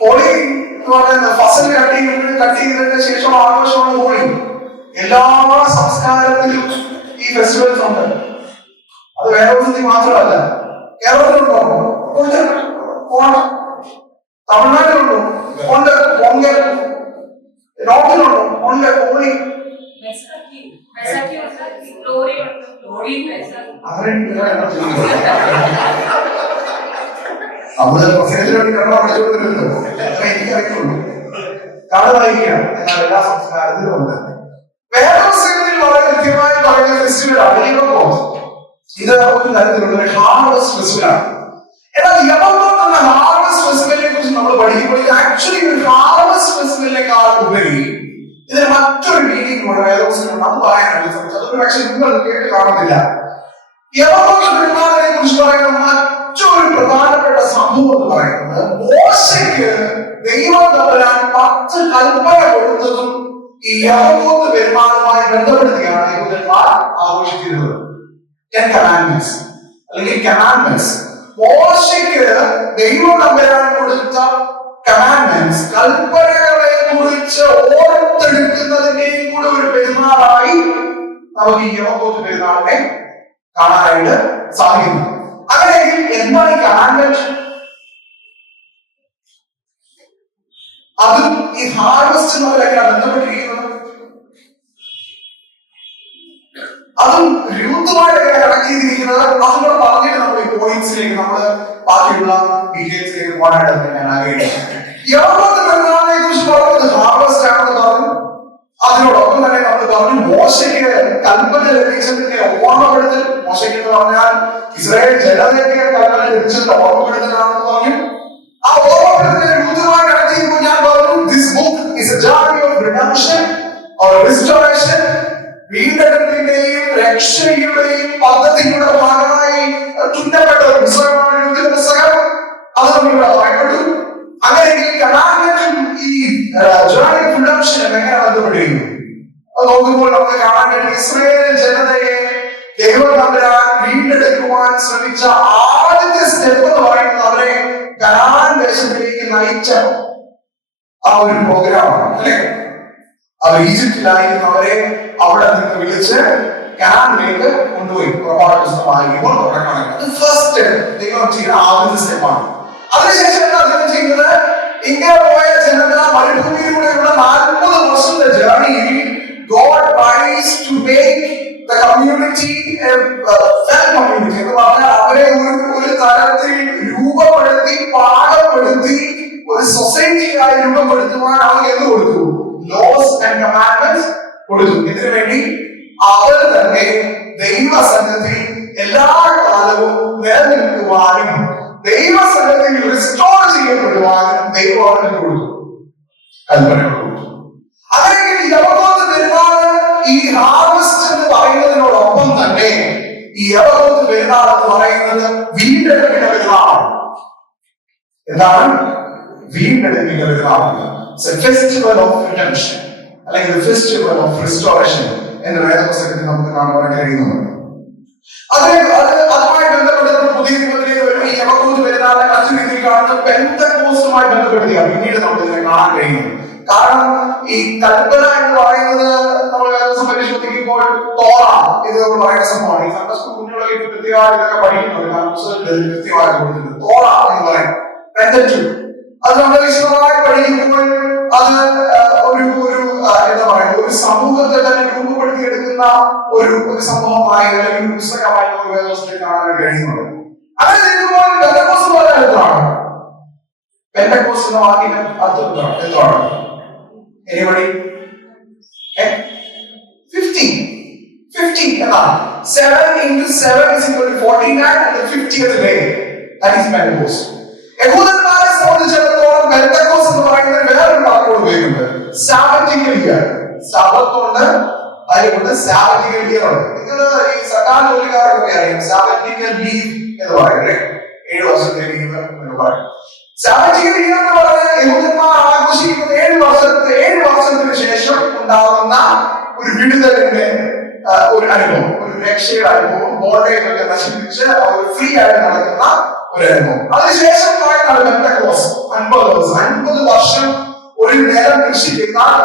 ഹോളി എന്ന് പറയുന്നത് ഫസൽ കട്ട് ചെയ്തതിന് ശേഷം ആഘോഷമാണ് ഹോളി. എല്ലാ സംസ്കാരത്തിലും ഈ ഫെസ്റ്റിവൽസ് ഉണ്ട്. അത് വേറെ ഒന്നും മാത്രമല്ല. കേരളത്തിലുണ്ടോ? ഓണം. തമിഴ്നാട്ടിലുണ്ടോ? ഉണ്ട്. പൊങ്കൽ. നോർത്തിലുണ്ടോ? ഉണ്ട്. ഹോളി. നമ്മള് പ്രസംഗത്തിന് വേണ്ടി കണ്ണ പഠിച്ചുകൊണ്ടിരുന്നല്ലോ, എനിക്കറിയുള്ളൂ. കഥ വായിക്കാം. എന്നാൽ എല്ലാ സംസ്കാരത്തിലും ഉണ്ട്. വേറെ പുസ്തകത്തിൽ വളരെ കൃത്യമായി പറയുന്ന ഫെസ്റ്റിവലാണ് യവകോത്ത്. ഇത് ഒരു തരത്തിലുള്ള ഒരു ഹാർവസ്റ്റ് ഫെസ്റ്റിവലാണ്. എന്നാൽ യവകോത്ത് എന്ന ഹാർവസ്റ്റ് ഫെസ്റ്റിവലിനെ കുറിച്ച് നമ്മൾ പഠിക്കുമ്പോൾ ഇത് ആക്ച്വലി ഒരു ഹാർവസ്റ്റ് ഫെസ്റ്റിവലിനേക്കാൾ ഉപരി ഇതിന് മറ്റൊരു മീനിങ് കൂടെ വേദപുസ്തകമുണ്ട്. അത് പറയാനാണ് ശ്രമിച്ചത്. അതൊരു പക്ഷെ നിങ്ങൾ കേട്ട് കാണുന്നില്ല. യവകോത്ത് പെരുന്നാളിനെ കുറിച്ച് പറയുന്ന മറ്റൊരു പ്രധാനപ്പെട്ട സംഭവം എന്ന് പറയുന്നത് മോശയ്ക്ക് ദൈവം തമ്പുരാൻ 10 കൽപ്പന കൊടുത്തതും ഈ യവകോത്ത് പെരുന്നാളുമായി ബന്ധപ്പെടുത്തിയാണ് യഹൂദന്മാർ ആഘോഷിച്ചിരുന്നത്. 10 commandments അല്ലെങ്കിൽ കമാൻഡ്മെന്റ്സ്. മോശയ്ക്ക് ദൈവം തമ്പുരാൻ കൊടുത്ത കമാൻഡ്മെന്റ്സ്, കൽപ്പനകളെ കുറിച്ച് ഓർത്തെടുക്കുന്നതിന്റെയും കൂടെ ഒരു പെരുന്നാളായി നമുക്ക് ഈ യവകോത്ത് പെരുന്നാളിനെ കാണാനായിട്ട് സാധിക്കുന്നു. അങ്ങനെയെങ്കിൽ എന്താണ് ഈ കമാൻഡ്മെന്റ്? അതും ഈ ഹാർവസ്റ്റ് എന്നതിലേക്കാണ് ബന്ധപ്പെട്ടിരിക്കുന്നത്. അതും രൂപമായിട്ടൊക്കെ കണക്ട് ചെയ്തിരിക്കുന്നത്. അതുകൂടെ പറഞ്ഞിട്ട് നമ്മൾ ഈ പോയിന്റ്സിലേക്ക് നമ്മൾ ബാക്കിയുള്ള ഡീറ്റെയിൽസിലേക്ക് പോകാനായിട്ട് ഞാൻ ആഗ്രഹിക്കുന്നു. യഹോവയുടെ പെരുന്നാളിനെ കുറിച്ച് പറയുന്നത് ഹാർവസ്റ്റ് ആണെന്ന് പറഞ്ഞു. അതിനോടൊപ്പം തന്നെ നമ്മൾ പറഞ്ഞു മോശയ്ക്ക് കൽപ്പന ലഭിച്ചതിന്റെ ഓർമ്മപ്പെടുത്തൽ. മോശയ്ക്ക് എന്ന് പറഞ്ഞാൽ ഇസ്രായേൽ ജനതയ്ക്ക് കൽപ്പന ലഭിച്ചതിന്റെ ഓർമ്മപ്പെടുത്തലാണെന്ന് പറഞ്ഞു. ആ ഓർമ്മപ്പെടുത്തലിനെ രൂപമായി കണക്ട് ചെയ്യുമ്പോൾ ഞാൻ പറഞ്ഞു this book is a journey of redemption or restoration. വീണ്ടെടുപ്പിന്റെയും രക്ഷയുടെയും പദ്ധതിയുടെ ഭാഗമായി തുന്നപ്പെട്ട ഒരു പുസ്തകമാണ് രൂപത്തിന്റെ പുസ്തകം. അത് നമ്മളിവിടെ പറയപ്പെട്ടു. അങ്ങനെയെങ്കിൽ കമാൻഡ്മെന്റും ഈ ജേർണി ഓഫ് റിഡംപ്ഷനും എങ്ങനെ ബന്ധപ്പെട്ടിരിക്കുന്നു? അത് നോക്കുമ്പോൾ നമുക്ക് കാണാൻ കഴിയും ഇസ്രായേൽ ജനതയെ ദൈവം തമ്പുരാൻ വീണ്ടെടുക്കുവാൻ ശ്രമിച്ച ആദ്യത്തെ സ്റ്റെപ്പ് എന്ന് പറയുന്നത് അവരെ കനാൻ ദേശത്തിലേക്ക് നയിച്ച ആ ഒരു പ്രോഗ്രാമാണ് അല്ലെ. അവർ ഈജിപ്തിലായിരുന്നു, അവരെ അവിടെ നിന്ന് വിളിച്ച് കനാനിലേക്ക് കൊണ്ടുപോയി. പുറപ്പാട് പുസ്തകം വായിക്കുമ്പോൾ ഫസ്റ്റ് ദൈവം ചെയ്യുന്ന ആദ്യത്തെ സ്റ്റെപ്പാണ്. അതിനുശേഷം എന്താ ദൈവം ചെയ്യുന്നത്? ഇങ്ങനെ പോയ ജനത മരുഭൂമിയിലൂടെയുള്ള 40 വർഷം the journey, God tries to make the community a well community. എന്ന് പറഞ്ഞാൽ അവരെ ഒരു തരത്തിൽ രൂപപ്പെടുത്തി പാകപ്പെടുത്തി ഒരു സൊസൈറ്റിയായി രൂപപ്പെടുത്തുവാൻ അവർ എന്ത് കൊടുത്തു? ലോസ് ആൻഡ് കമാൻഡ്മെന്റ്സ് കൊടുത്തു. ഇതിനു വേണ്ടി അവർ തന്നെ ദൈവസന്നിധി എല്ലാ കാലവും നിലനിൽക്കുവാനും ദൈവസന്നിധിയിൽ റിസ്റ്റോർ ചെയ്യപ്പെടുവാനും ദൈവം അവർക്ക് കൊടുത്തു, കൽപ്പനകൾ കൊടുത്തു. അല്ലെങ്കിൽ യവകോത്ത് പെരുന്നാൾ ഈ ഹാർവസ്റ്റ് എന്ന് പറയുന്നതിനോടൊപ്പം തന്നെ ഈ യവകോത്ത് പെരുന്നാൾ എന്ന് പറയുന്നത് വീണ്ടെടുപ്പിന്റെ പെരുന്നാളാണ്. എന്താണ് വീണ്ടെടുപ്പിന്റെ പെരുന്നാൾ? ഫെസ്റ്റിവൽ ഓഫ് റിഡംഷൻ അല്ലെങ്കിൽ ഫെസ്റ്റിവൽ ഓഫ് റിസ്റ്റോറേഷൻ എന്ന വേദപുസ്തകത്തിൽ നമുക്ക് കാണുവാൻ കഴിയുന്നുണ്ട്. അതുമായി ബന്ധപ്പെട്ട് പുതിയ നിയമത്തിലേക്ക് വരുമ്പോൾ ഈ യവകോത്ത് പെരുന്നാളിനെ മറ്റു രീതിയിൽ കാണുന്നത് പെന്തക്കോസ്തുമായി ബന്ധപ്പെടുത്തിയാണ് പിന്നീട് നമുക്ക് ഇതിനെ കാണാൻ കഴിയുന്നത്. കാരണം ഈ കൽപ്പന എന്ന് പറയുന്നത് നമ്മൾ വേദപുസ്തകം പരിശോധിക്കുമ്പോൾ തോറ ഇത് നമ്മൾ പറയുന്ന സംഭവമാണ്. ഈ സൺഡേ സ്കൂൾ കുഞ്ഞുങ്ങളൊക്കെ ഇപ്പൊ കൃത്യമായി ഇതൊക്കെ പഠിക്കുന്നുണ്ട്. കാരണം പുസ്തകത്തിൽ കൃത്യമായി കൊടുത്തിട്ടുണ്ട്. തോറ എന്ന് പറയും പെന്തക്കോസ്ത്. അത് നമ്മൾ വിശദമായി പഠിക്കുമ്പോൾ അത് ഒരു എന്താ പറയുക ഒരു സമൂഹത്തെ തന്നെ രൂപപ്പെടുത്തിയെടുക്കുന്ന ഒരു സംഭവമായി അല്ലെങ്കിൽ ഒരു പുസ്തകമായി നമുക്ക് വേദപുസ്തകത്തിൽ കാണാൻ കഴിയുന്നുണ്ട്. അങ്ങനെ നിൽക്കുമ്പോൾ പെന്തക്കോസ്ത് പോലെ എന്താണ്? പെന്തക്കോസ്ത് എന്ന വാക്കിന്റെ അർത്ഥം എന്താണ്? Anybody? 50 എന്നാണ്. 7 into 7 is equal to 49 and the 50th day. That is Pentecost. യഹൂദന്മാരെ സംബന്ധിച്ചിടത്തോളം പെന്തക്കോസ്ത് എന്ന് പറയുന്നത് വേറൊരു വാക്കോട് ഉപയോഗിക്കുന്നത് സാബറ്റിക്കൽ ഇയർ. സാബത്തുണ്ട്, അതുകൊണ്ട് സാബറ്റിക്കൽ ഇയർ ഉണ്ട്. നിങ്ങൾ ഈ സർക്കാർ ജോലിക്കാരൊക്കെ അറിയാം സാബറ്റിക്കൽ ലീവ് എന്ന് പറയും. 7 വർഷത്തെ ലീവ് എന്ന് പറയും. സാബറ്റിക്കൽ ഇയർ എന്ന് പറഞ്ഞാൽ യഹൂദന്മാർ ആഘോഷിക്കുന്നത് 7 വർഷത്തിന് ശേഷം ഉണ്ടാകുന്ന ഒരു വിടുതലിന്റെ ഒരു അനുഭവം, ഒരു രക്ഷയുടെ അനുഭവം, ബോണ്ടേജ് ഒക്കെ നശിപ്പിച്ച് അവർ ഫ്രീ ആയിട്ട് നടക്കുന്ന ഒരു അനുഭവം. അതിനുശേഷം പറയുന്നതാണ് പെന്തക്കോസ്ത്. 50 വർഷം ഒരു നേരം കൃഷി ചെയ്താൽ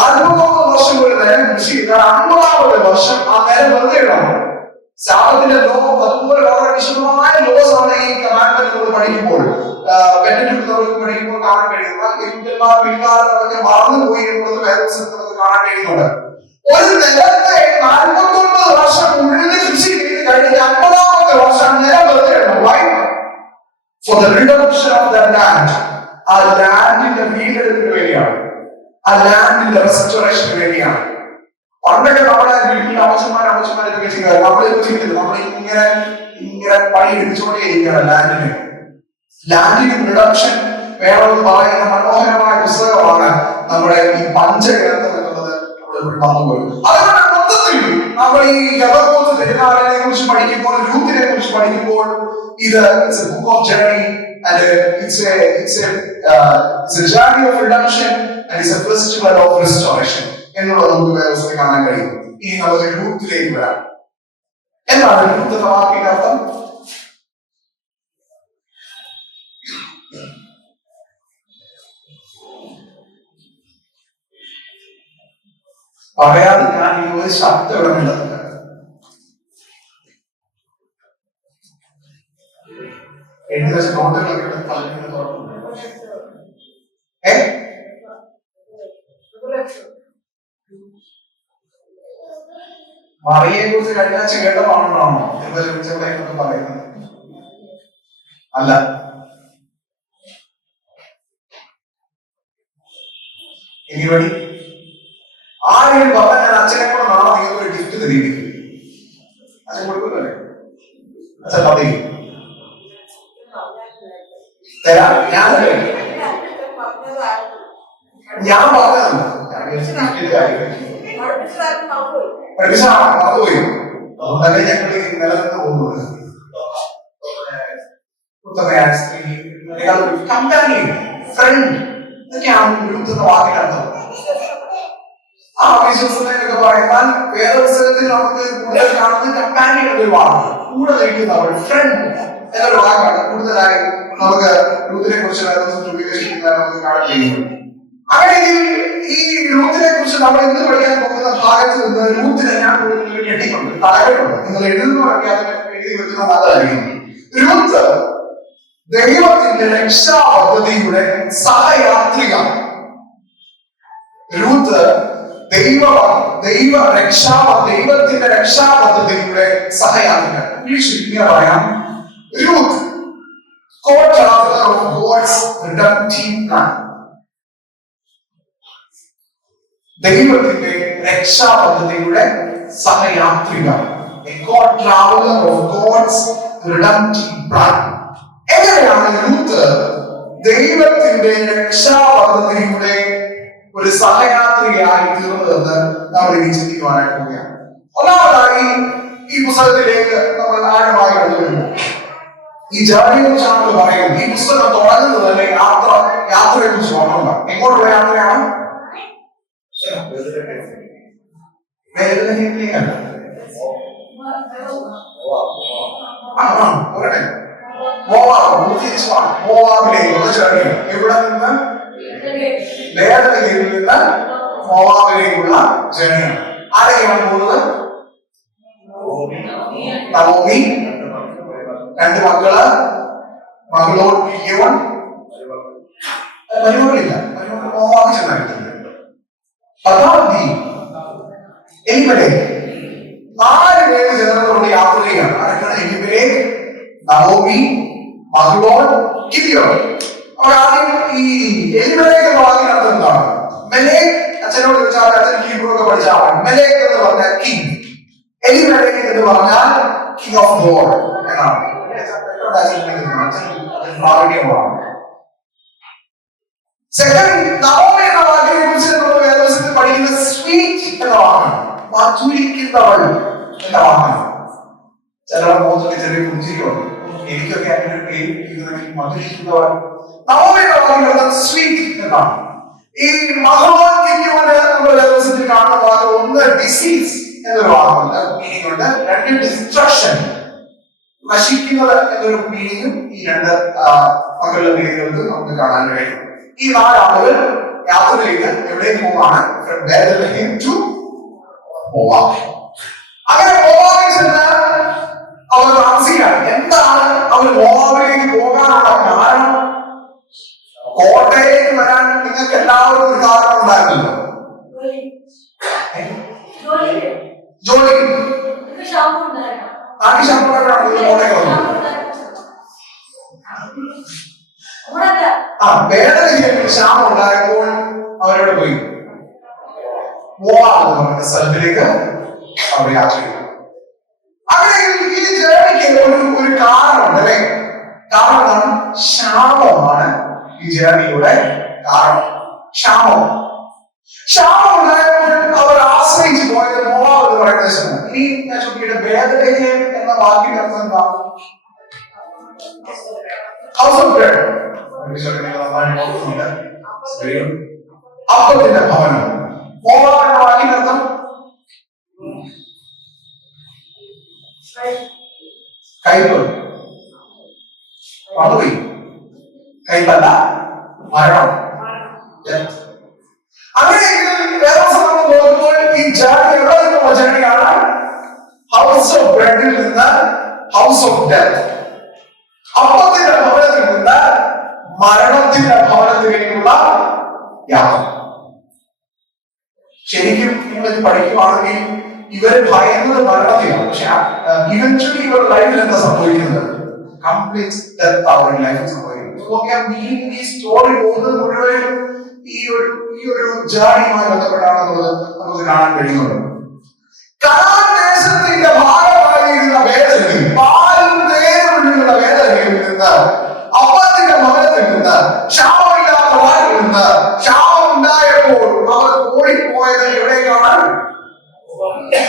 49 വർഷം ഒരു നേരം കൃഷി ചെയ്താൽ 50ാമത്തെ വർഷം ആ നേരം വെറുതെ ഇടാണ്. സാബത്തിന്റെ ലോ അതുപോലെ വളരെ വിശദമായ ലോസ് ആണ് ഈ കമാൻഡ്മെന്റ് നമ്മൾ പഠിക്കുമ്പോൾ പഠിക്കുമ്പോൾ കാണാൻ കഴിയുന്നത്. യഹൂദന്മാർ പിൽക്കാലത്തൊക്കെ മറന്നുപോയി എന്നുള്ളത് വേദപുസ്തകത്തിൽ നമുക്ക് കാണാൻ കഴിയുന്നുണ്ട്. ഒരു നിലത്തെ 49 വർഷം ഉഴുത് കൃഷി ചെയ്ത് കഴിഞ്ഞ് 50ാമത്തെ വർഷം നിലം വെറുതെ ഇടണം. Why? For the redemption of that land. ആ ലാൻഡിന്റെ വീണ്ടെടുപ്പിന് വേണ്ടിയാണ്, ആ ലാൻഡിന്റെ റെസ്റ്റോറേഷന് വേണ്ടിയാണ്. പണ്ടൊക്കെ നമ്മുടെ വീട്ടിൽ അമ്മച്ചന്മാരൊക്കെ ചെയ്യുക, നമ്മളിപ്പോ ചെയ്യുന്നത് നമ്മൾ ഇങ്ങനെ പണി എടുത്തുകൊണ്ടേ ഇരിക്കുകയാണ് ലാൻഡിന്. ലാൻഡിന് റിഡംഷൻ വേണമെന്ന് പറയുന്ന മനോഹരമായ പുസ്തകമാണ് നമ്മുടെ ഈ പഞ്ചഗ്രന്ഥം എന്നുള്ളത് നമ്മൾ മറന്നുപോയി. അതുകൊണ്ട് മൊത്തത്തിൽ നമ്മൾ ഈ യവകോത്ത് പെരുന്നാളിനെ കുറിച്ച് പഠിക്കുമ്പോൾ, രൂത്തിനെ കുറിച്ച് പഠിക്കുമ്പോൾ ഇത് book of journey and it's a journey of redemption and it's a festival of restoration എന്നുള്ളത് നമുക്ക് വേദപുസ്തകത്തിൽ കാണാൻ കഴിയും. ഇനി നമുക്ക് രൂത്തിലേക്ക് വരാം. എന്താണ് രൂത്ത് എന്ന വാക്കിന്റെ അർത്ഥം? പറയാതെ ഞാൻ ഈ ഒരു ശബ്ദം ഇവിടെ ഉള്ളത് എഴുതി വെച്ച നോട്ടുകളൊക്കെ പലരും തുറക്കുന്നു. മറിയെ കുറിച്ച് കഴിഞ്ഞ ആഴ്ച കേട്ടതാണോ എന്നൊക്കെ പറയുന്നത് അല്ല. ഇനി വഴി ആരെങ്കിലും പറഞ്ഞാൽ ഞാൻ അച്ഛനെ കൂടെ നാളെ നിങ്ങൾക്ക് ഒരു ഗിഫ്റ്റ് തരികയും അച്ഛൻ കൊടുക്കുന്നല്ലേ? അച്ഛൻ തന്നില്ല തരാം. ഞാൻ പറഞ്ഞതാണ് മറന്നുപോയി. അതുകൊണ്ടല്ലേ ഞങ്ങൾ നിലനിന്ന് പോകുന്നത്. കമ്പാനിയൻ, ഫ്രണ്ട്, ഇതൊക്കെയാണ് രൂത്ത് എന്ന വാക്കിനർത്ഥം. ആ വിശ്വസനൊക്കെ പറയുന്നാൽ വേദപുസ്തകത്തിൽ നമുക്ക് കൂടുതൽ കാണുന്ന കമ്പാനിയൻ എന്നൊരു വാക്കാണ്. കൂടെ നിൽക്കുന്നവർ, ഫ്രണ്ട് എന്നൊരു വാക്കാണ് കൂടുതലായി നമുക്ക് രൂത്തിനെ കുറിച്ച് ഉപയോഗിക്കുന്നത് നമുക്ക് കാണാൻ കഴിയുന്നു. അങ്ങനെയെങ്കിൽ ഈ രൂത്തിനെ കുറിച്ച് നമ്മൾ ഇന്ന് പഠിക്കാൻ പോകുന്ന ഭാഗത്ത് നിന്ന് രൂത്തിനെ ഞാൻ കെട്ടിക്കൊണ്ട് തലകളുണ്ട്. നിങ്ങൾ എഴുതുന്നവരൊക്കെ അതിനെ എഴുതി വെക്കുന്ന നല്ലതായിരിക്കും. രൂത്ത് ദൈവത്തിന്റെ രക്ഷാ പദ്ധതിയുടെ സഹയാത്രിക. രൂത്ത് ദൈവത്തിന്റെ രക്ഷാപദ്ധതിയുടെ സഹയാത്രിക. ഇംഗ്ലീഷിൽ ഇങ്ങനെ പറയാം, Ruth, co-traveler of God's redemptive plan. ദൈവത്തിന്റെ രക്ഷാപദ്ധതിയുടെ സഹയാത്രിക, a co-traveler of God's redemptive plan. എങ്ങനെയാണ് രൂത്ത് ദൈവത്തിന്റെ രക്ഷാപദ്ധതിയുടെ ഒരു സഹയാത്രികയായി തീർന്നതെന്ന് നമ്മൾ ഇനി ചിന്തിക്കുവാനായിട്ട് പോവുകയാണ്. ഒന്നാമതായി ഈ പുസ്തകത്തിലേക്ക് നമ്മൾ ആഴമായി കടന്നു. ഈ ജേർണിയെ കുറിച്ചാണ് പറയുന്നത്. ഈ പുസ്തകം തുടങ്ങുന്നത് തന്നെ യാത്രയെ കുറിച്ച് ഓർമ്മ. എങ്ങോട്ടുള്ള യാത്രയാണ്? മോവാബിലേക്കുള്ള ജേർണി. ഇവിടെ നിന്ന് ബേഥലേഹേമിൽ നിന്ന് മോവാബിലേക്കുള്ള ജേർണിയാണ്. ആരൊക്കെയാണ് പോകുന്നത്? നവോമി, രണ്ട് മക്കള്, മകളോട് കില്യോൻ, മരുമകളില്ല, മോവാബിൽ ചെന്നായിട്ടുണ്ട്. പതാവധി എലിമലേക്ക് 4 പേര് ചേർന്നുകൊണ്ട് യാത്ര ചെയ്യുകയാണ്. ആരൊക്കെയാണ്? എലിമലേക്ക്, നവോമി, മകളോൻ, കില്യോൻ. അപ്പോൾ ആദ്യം ഈ എലിമലേക്ക് എന്ന് പറഞ്ഞ അർത്ഥം എന്താണ്? മെലേക്ക് അച്ഛനോട് ചോദിച്ചാൽ അച്ഛൻ ഹീബ്രു ഒക്കെ പഠിച്ചാൽ മെലേക്ക് എന്ന് പറഞ്ഞാൽ കിങ്, എലിമലേക്ക് എന്ന് പറഞ്ഞാൽ കിങ് ഓഫ് ഗോഡ് എന്നാണ്. സെക്കൻഡ്, നവോമി എന്ന വാക്കിനെ കുറിച്ച് നമ്മൾ വേദപുസ്തകത്തിൽ പഠിക്കുന്ന സ്വീറ്റ് എന്ന വാക്കാണ്, മധുരിക്കുന്നവൾ എന്ന വാക്കാണ്. ചിലരുടെ മുഖത്തൊക്കെ ചെറിയ പുഞ്ചിരിയുണ്ട്. എനിക്കൊക്കെ അങ്ങനെ പേര് മധുരിക്കുന്നവൾ. നവോമി എന്ന വാക്കിന്റെ സ്വീറ്റ് എന്നാണ്. ഈ മഹോൻ കില്യോന് നമ്മൾ വേദപുസ്തകത്തിൽ കാണുന്ന വാക്ക് ഒന്ന് ഡിസീസ് എന്നൊരു വാക്കുണ്ട്, മീനിങ് ഉണ്ട്. രണ്ട് ഡിസ്ട്രക്ഷൻ, നശിക്കുന്നത് എന്നൊരു മീനിങ്ങും ഈ രണ്ട് മക്കളുടെ മീനിങ്ങൾക്ക് നമുക്ക് കാണാൻ കഴിയും. ഈ 4 ആളുകൾ യാത്രയിലേക്ക് എവിടേക്ക് പോവാണ്? ബേഥലേഹേം ടു മോവാബ്. അങ്ങനെ മോവാബിൽ ചെന്ന് അവർ താമസിക്കുകയാണ്. എന്താണ് അവർ മോവാബിലേക്ക് പോകാനുള്ള കാരണം? കോട്ടയിലേക്ക് വരാൻ നിങ്ങൾക്ക് എല്ലാവരും ഒരു കാരണം ഉണ്ടായിരുന്നല്ലോ. ജോലി ബേഥലേഹേമിൽ ക്ഷാമം ഉണ്ടായപ്പോൾ അവരോട് പോയി മോവാബ് എന്ന് പറയുന്ന സ്ഥലത്തിലേക്ക് അവർ യാത്ര ചെയ്തു. അങ്ങനെ ഈ ജേർണിക്ക് ഒരു കാരണമുണ്ട് അല്ലെ? കാരണം ക്ഷാമമാണ് ഈ ജേർണിയുടെ കാരണം. ക്ഷാമം ഉണ്ടായപ്പോൾ അവർ ആശ്രയിച്ചു പോയത് മോവാബ് എന്ന് പറയുന്ന ദേശമാണ്. ഇനി ഞാൻ ചോദിക്കട്ടെ, ബേഥലേഹേം എന്ന വാക്കിന്റെ അർത്ഥം എന്താ? ഹൗസ് ഓഫ് ബ്രെഡ്, അപ്പത്തിന്റെ ഭവനം. മോവാബ് എന്ന വാക്കിന്റെ അർത്ഥം കയ്പ്. മറുപടി കയ്പല്ല, മരണം. അങ്ങനെയെങ്കിൽ വേറെ സമയം നോക്കുമ്പോൾ ഈ ജേർണി എവിടെ നിന്നുള്ള ജേർണിയാണ്? ഹൗസ് ഓഫ് ബ്രെഡിൽ നിന്ന് ഹൗസ് ഓഫ് ഡെത്ത്, അപ്പത്തിന്റെ ഭവനത്തിൽ നിന്ന് മരണത്തിന്റെ ഭവനത്തിലേക്കുള്ള യാത്ര. ശരിക്കും നിങ്ങൾ ഇത് പഠിക്കുകയാണെങ്കിൽ ഇവർ ഭയന്നത് മരണത്തെയാണ്. പക്ഷെ ഇവൻച്വലി ഇവരുടെ ലൈഫിൽ എന്താ സംഭവിക്കുന്നത്? കംപ്ലീറ്റ് ഡെത്ത് അവരുടെ ലൈഫിൽ സംഭവിക്കുന്നത്. ഈ സ്റ്റോറി പോകുന്നത് മുഴുവനും ഈ ഒരു ജേർണിയുമായി ബന്ധപ്പെട്ടാണെന്നുള്ളത് നമുക്ക് കാണാൻ കഴിയുന്നുണ്ട്. കനാൻ ദേശത്തിന്റെ ഭാഗമായിരുന്ന ബേഥലേഹേം, പാലും തേനും ഒഴുകുന്ന ബേഥലേഹേമിൽ നിന്ന്, അപ്പത്തിന്റെ ഭവനത്തിൽ നിന്ന്, ക്ഷാമമില്ലാത്ത നാട്ടിൽ നിന്ന് ക്ഷാമം ഉണ്ടായപ്പോൾ അവർ ഓടിപ്പോയത് എവിടേക്കാണ്?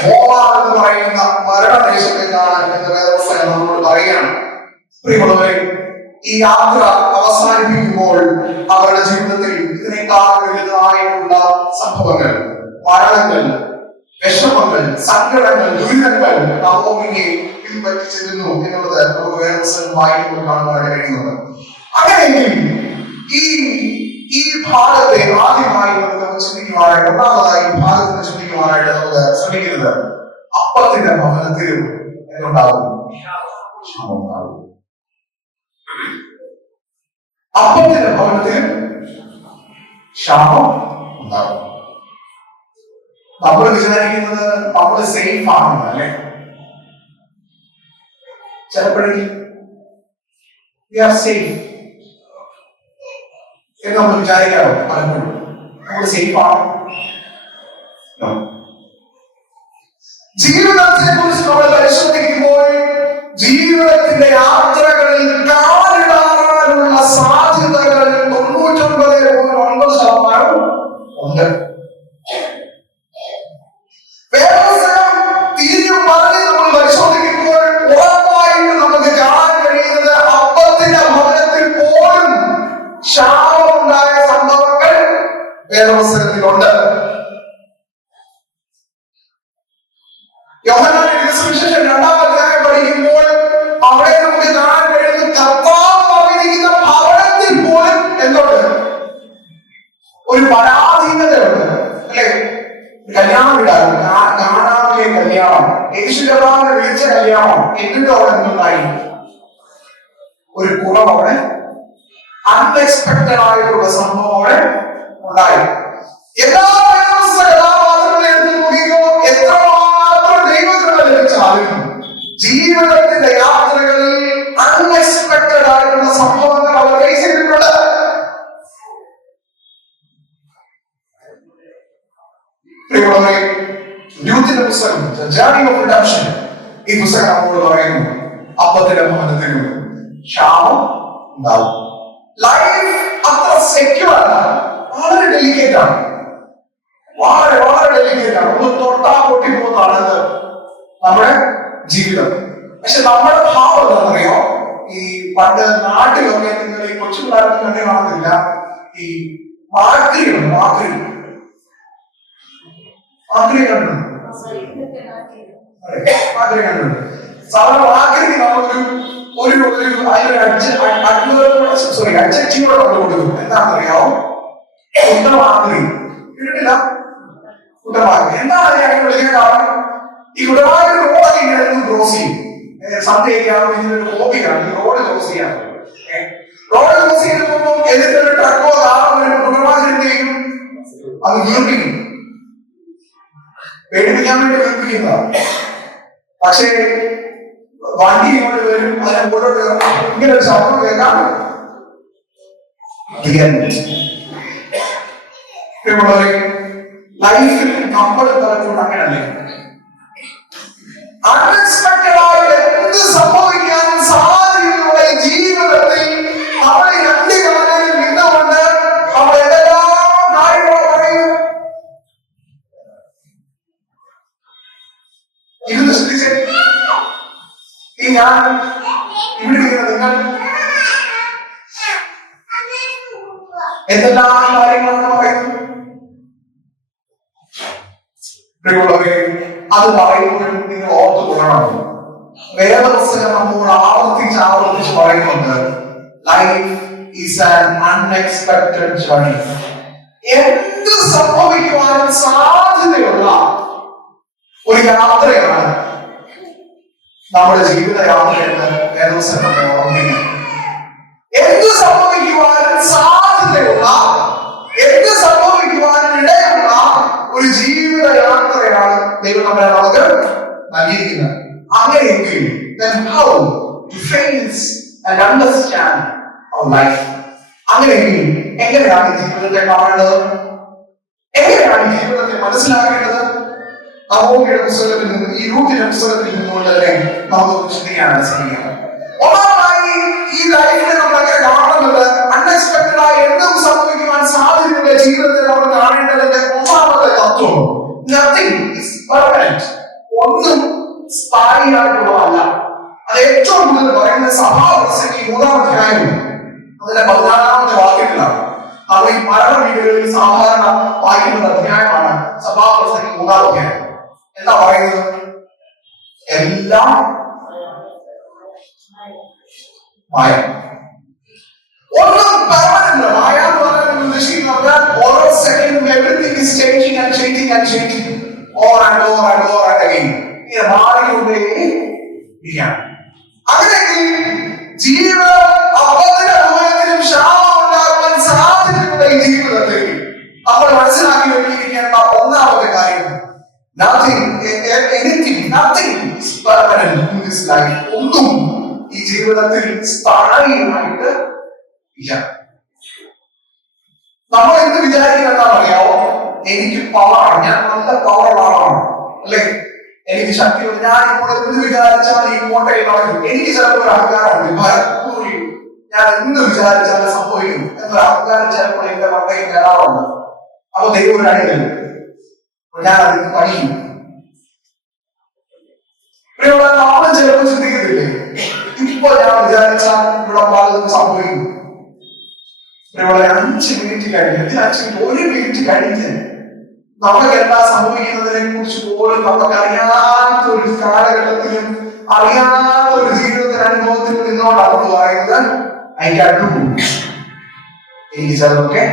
മോവാബ് എന്ന് പറയുന്ന മരണദേശത്തേക്കാണ് എന്ന് വേദപുസ്തകം നമ്മളോട് പറയുകയാണ്. പ്രിയമുള്ളവരെ, ഈ യാത്ര അവസാനിപ്പിക്കുമ്പോൾ അവരുടെ ജീവിതത്തിൽ ഇതിനേക്കാൾ വലുതായിട്ടുള്ള സംഭവങ്ങൾ, മരണങ്ങൾ, വിഷമങ്ങൾ, സങ്കടങ്ങൾ, ദുരിതങ്ങൾ നവോമിയെ പിൻപറ്റിച്ചിരുന്നു എന്നുള്ളത് നമുക്ക് വേദപുസ്തകം വായിക്കുമ്പോൾ കാണുവാനായിട്ട് കഴിയുന്നുണ്ട്. അങ്ങനെയെങ്കിൽ ഈ ഭാഗത്തെ ആദ്യമായി നമുക്ക് ചിന്തിക്കുവാനായിട്ട്, ഒന്നാമതായി ഈ ഭാഗത്തിന് ചിന്തിക്കുവാനായിട്ട് നമുക്ക് ശ്രമിക്കുന്നത് അപ്പത്തിന്റെ ഭവനത്തിലും എന്തുണ്ടാകും? ക്ഷാമം ഉണ്ടാകും. അപ്പത്തിന്റെ ഭവനത്തിൽ ക്ഷാമം ഉണ്ടാകും. നമ്മൾ വിചാരിക്കുന്നത് നമ്മൾ സേഫ് ആണെന്ന്, അല്ലെ? ചിലപ്പോഴെങ്കിൽ സേഫ് എന്ന് നമ്മൾ വിചാരിക്കാറോ? പലപ്പോഴും നമ്മൾ സേഫ് ആണ്. ജീവിതത്തെ കുറിച്ച് നമ്മൾ പരിശോധിക്കുമ്പോൾ ജീവിതത്തിന്റെ യാത്രകളിൽ കാലിടാനുള്ള സാധ്യതകൾ 99.9% ഉണ്ട്. തിരിഞ്ഞും പറഞ്ഞ് നമ്മൾ പരിശോധിക്കുമ്പോൾ ഉറപ്പായിട്ട് നമുക്ക് കാണാൻ കഴിയുന്നത് അപ്പത്തിന്റെ ഭവനത്തിൽ പോലും ക്ഷാമമുണ്ടായ സംഭവങ്ങൾ വേദപുസ്തകത്തിലുണ്ട്. യോഹന്നാന്റെ സുവിശേഷം 2-ാം അധ്യായം പഠിക്കുമ്പോൾ അവിടെ നമുക്ക് കാണാൻ കഴിയുന്നത് കർത്താവ് പറഞ്ഞിരിക്കുന്ന ഭവനത്തിൽ പോലും എന്തുണ്ട്? ഒരു പരാധീനതയുണ്ട്, അല്ലെ? കല്യാണം ഇടാറുണ്ട്, കാണാതെ കല്യാണം, യേശു കർത്താവിനെ വിളിച്ച കല്യാണം. എന്നിട്ട് അവിടെ എന്തുണ്ടായി? ഒരു കുറവ് അവിടെ, അൺഎക്സ്പെക്ടഡ് ആയിട്ടുള്ള സംഭവം അവിടെ ഉണ്ടായി. എല്ലാ കഥാപാത്രങ്ങളെ എടുത്ത് നോക്കിക്കോ, എത്രമാത്രം ദൈവകൃപ ലഭിച്ചാലും ജീവിതത്തിന്റെ യാത്രകളിൽ അൺഎക്സ്പെക്ടഡ് ആയിട്ടുള്ള സംഭവങ്ങൾ അവർ ഫേസ് ചെയ്തിട്ടുണ്ട്. യൂത്തിന്റെ പുസ്തകം ജേർണി ഓഫ് റിഡംപ്ഷൻ, ഈ പുസ്തകം നമ്മോട് പറയുന്നു അപ്പത്തിന്റെ ഭവനത്തിലും ക്ഷാമം ഉണ്ടാവും. ലൈഫ് അത്ര സെക്യൂർ അല്ല, വളരെ ഡെലിക്കേറ്റ് ആണ്, വളരെ വളരെ ഡെലിക്കേറ്റ് ആണ്. ഒന്ന് തൊട്ടാ പൊട്ടി പോകുന്നതാണ് നമ്മുടെ ജീവിതം. പക്ഷെ നമ്മുടെ ഭാവം എന്താണെന്നറിയോ? ഈ പണ്ട് നാട്ടിലൊക്കെ നിങ്ങൾ ഈ കൊച്ചു പിള്ളേർക്ക് കണ്ടു കാണുന്നില്ല, ഈ മാക്രിയുണ്ട്, മാക്രി കണ്ടിട്ടുണ്ട്. സാധാരണ മാക്രിക്ക് നമ്മളൊരു അഡ്ജക്റ്റീവോടെ കൊണ്ട് കൊടുക്കും. എന്താണെന്നറിയാവോ? കുട്ടമാക്രി. കേട്ടിട്ടില്ല? കുട്ടമാക്രി എന്താണ് അതിനെ വിളിക്കാൻ കാരണം? ഈ കുട്ടമാക്രി റോഡൊക്കെ ഇങ്ങനെ ക്രോസ് ചെയ്യും. സന്ധ്യയൊക്കെ ആകുമ്പോൾ ഇതിനൊരു ഹോബിയാണ് ഈ റോഡ് ക്രോസ് ചെയ്യാൻ. റോഡ് ക്രോസ് ചെയ്യുമ്പോൾ എതിർക്കൊരു ട്രക്കോ കാറോ കുട്ടമാക്രിന്റെയും അത് വീർപ്പിക്കും, പേടിപ്പിക്കാൻ വേണ്ടി വീർപ്പിക്കുന്നതാണ്. പക്ഷേ വണ്ടി ഇങ്ങോട്ട് വരും, അതിനെ മുകളിലോട്ട് ഇങ്ങനെ ഒരു ശബ്ദം കേൾക്കാം. ലൈഫിൽ നമ്മൾ പലപ്പോഴും അങ്ങനല്ലേ, അൺഎക്സ്പെക്ടഡ് ആയിട്ട് എന്ത് സംഭവിക്കാനും സാധ്യതയുള്ള ജീവിതത്തിൽ നമ്മൾ രണ്ട് കാലങ്ങളിൽ നിന്നുകൊണ്ട് നമ്മൾ എന്തെല്ലാം കാര്യങ്ങൾ പറയും. ഇത് ശ്രദ്ധിച്ചേ, ഈ ഞാൻ ഇവിടെ ഇരിക്കുന്ന നിങ്ങൾ എന്തെല്ലാം കാര്യങ്ങളാണ് പറയുന്നത്? അത് പറയുമ്പോഴും നിങ്ങൾ ഓർത്തു കൊള്ളണം, വേദപുസ്തകം നമ്മോട് ആവർത്തിച്ച് പറയുന്നുണ്ട്, life is an unexpected journey. എന്ത് സംഭവിക്കുവാനും സാധ്യതയുള്ള ഒരു യാത്രയാണ് നമ്മുടെ ജീവിത യാത്രയെന്ന് വേദപുസ്തകം നമ്മെ ഓർമ്മിപ്പിക്കുന്നു. എന്ത് സംഭവിക്കുവാനും സാധ്യതയുള്ള, എന്ത് സംഭവിക്കുവാനും ഇടയുള്ള ഒരു ജീവിത യാത്രയാണ് ദൈവം നമുക്ക് നൽകിയിരിക്കുന്നത്. അങ്ങനെയെങ്കിൽ then how to face and understand our life? അങ്ങനെയെങ്കിൽ എങ്ങനെയാണ് ജീവിതത്തെ കാണേണ്ടത്? എങ്ങനെയാണ് ജീവിതത്തെ മനസ്സിലാക്കേണ്ടത്? നഹോമിയുടെ പുസ്തകത്തിൽ നിന്ന്, ഈ രൂത്തിന്റെ പുസ്തകത്തിൽ നിന്നുകൊണ്ട് തന്നെ നമുക്ക് ചിന്തിക്കാനാണ് ശ്രമിക്കാം. ഒന്നാമതായി ഈ ലൈഫിനെ നമ്മൾ അങ്ങനെ കാണുന്നത് അൺഎക്സ്പെക്ടഡ് ആയി എന്തും സംഭവിക്കുവാൻ സാധ്യതയുള്ള ജീവിതത്തെ നമ്മൾ കാണേണ്ടതിന്റെ ഒന്നാമത്തെ തത്വം, nothing is permanent. ഒന്നും സ്ഥായിയായിട്ടുള്ളതല്ല. അത് ഏറ്റവും കൂടുതൽ പറയുന്നത് സഭാപ്രസംഗി 3-ാം അധ്യായം അതിന്റെ 14-ാമത്തെ വാക്യത്തിലാണ്. നമ്മൾ ഈ മരണ വീടുകളിൽ സാധാരണ വായിക്കുന്ന അധ്യായമാണ് സഭാപ്രസംഗി 3-ാം അധ്യായം. എന്താ പറയുന്നത്? എല്ലാം മായ, ഒന്നും പെർമനന്റ്. മായ എന്ന് പറഞ്ഞാൽ ഉദ്ദേശിക്കുന്നത് ഓരോ സെക്കൻഡും everything is changing and changing and changing over and over and over and again. ഇങ്ങനെ മാറിക്കൊണ്ടേ ഇരിക്കുകയാണ്. അങ്ങനെയെങ്കിൽ ജീവിതം അപ്പത്തിന്റെ ഭവനത്തിലും ക്ഷാമം ഉണ്ടാകുവാൻ സാധ്യതയുള്ള ഈ ജീവിതത്തിൽ നമ്മൾ മനസ്സിലാക്കി വെച്ചിരിക്കേണ്ട ഒന്നാമത്തെ കാര്യം, ജീവിതത്തിൽ സ്ഥായിയായിട്ട് ഇല്ല. നമ്മൾ എന്ത് വിചാരിക്കുന്ന അറിയാവോ? എനിക്ക് പവറാണ്, ഞാൻ നല്ല പവറുള്ള ആളാണ്, അല്ലെ, എനിക്ക് ശക്തിയുണ്ട്, ഞാൻ ഇപ്പോൾ എന്ത് വിചാരിച്ചാൽ ഈ കോട്ടയിൽ നടക്കും, എനിക്ക് ചിലപ്പോൾ ഒരു അഹങ്കാരമുണ്ട്, ഭയക്കൂടി ഞാൻ എന്ത് വിചാരിച്ചാലും സംഭവിക്കും എന്നൊരു അഹങ്കാരം ചിലപ്പോൾ എന്റെ മണ്ടയിൽ കയറാറുണ്ട്. അപ്പൊ ദൈവം ഒരു അടി തരും, ഞാൻ അതിന് പണിയും. നമ്മൾ ചിലപ്പോൾ ചിന്തിക്കത്തില്ലേ, ഇപ്പൊ ഞാൻ വിചാരിച്ചാൽ ഇവിടെ പലതും സംഭവിക്കും. ഇവിടെ 5 മിനിറ്റ് കഴിഞ്ഞ്, 1 മിനിറ്റ് കഴിഞ്ഞ് നമുക്ക് എന്താ സംഭവിക്കുന്നതിനെ കുറിച്ച് പോലും നമുക്ക് അറിയാത്ത ഒരു കാലഘട്ടത്തിലും അറിയാത്ത ഒരു ജീവിതത്തിന്റെ അനുഭവത്തിലും നിന്നുകൊണ്ടാണ് നമ്മൾ പറയുന്നത് ഐ ക്യാൻ ഡു, എനിക്ക് ചിലതൊക്കെ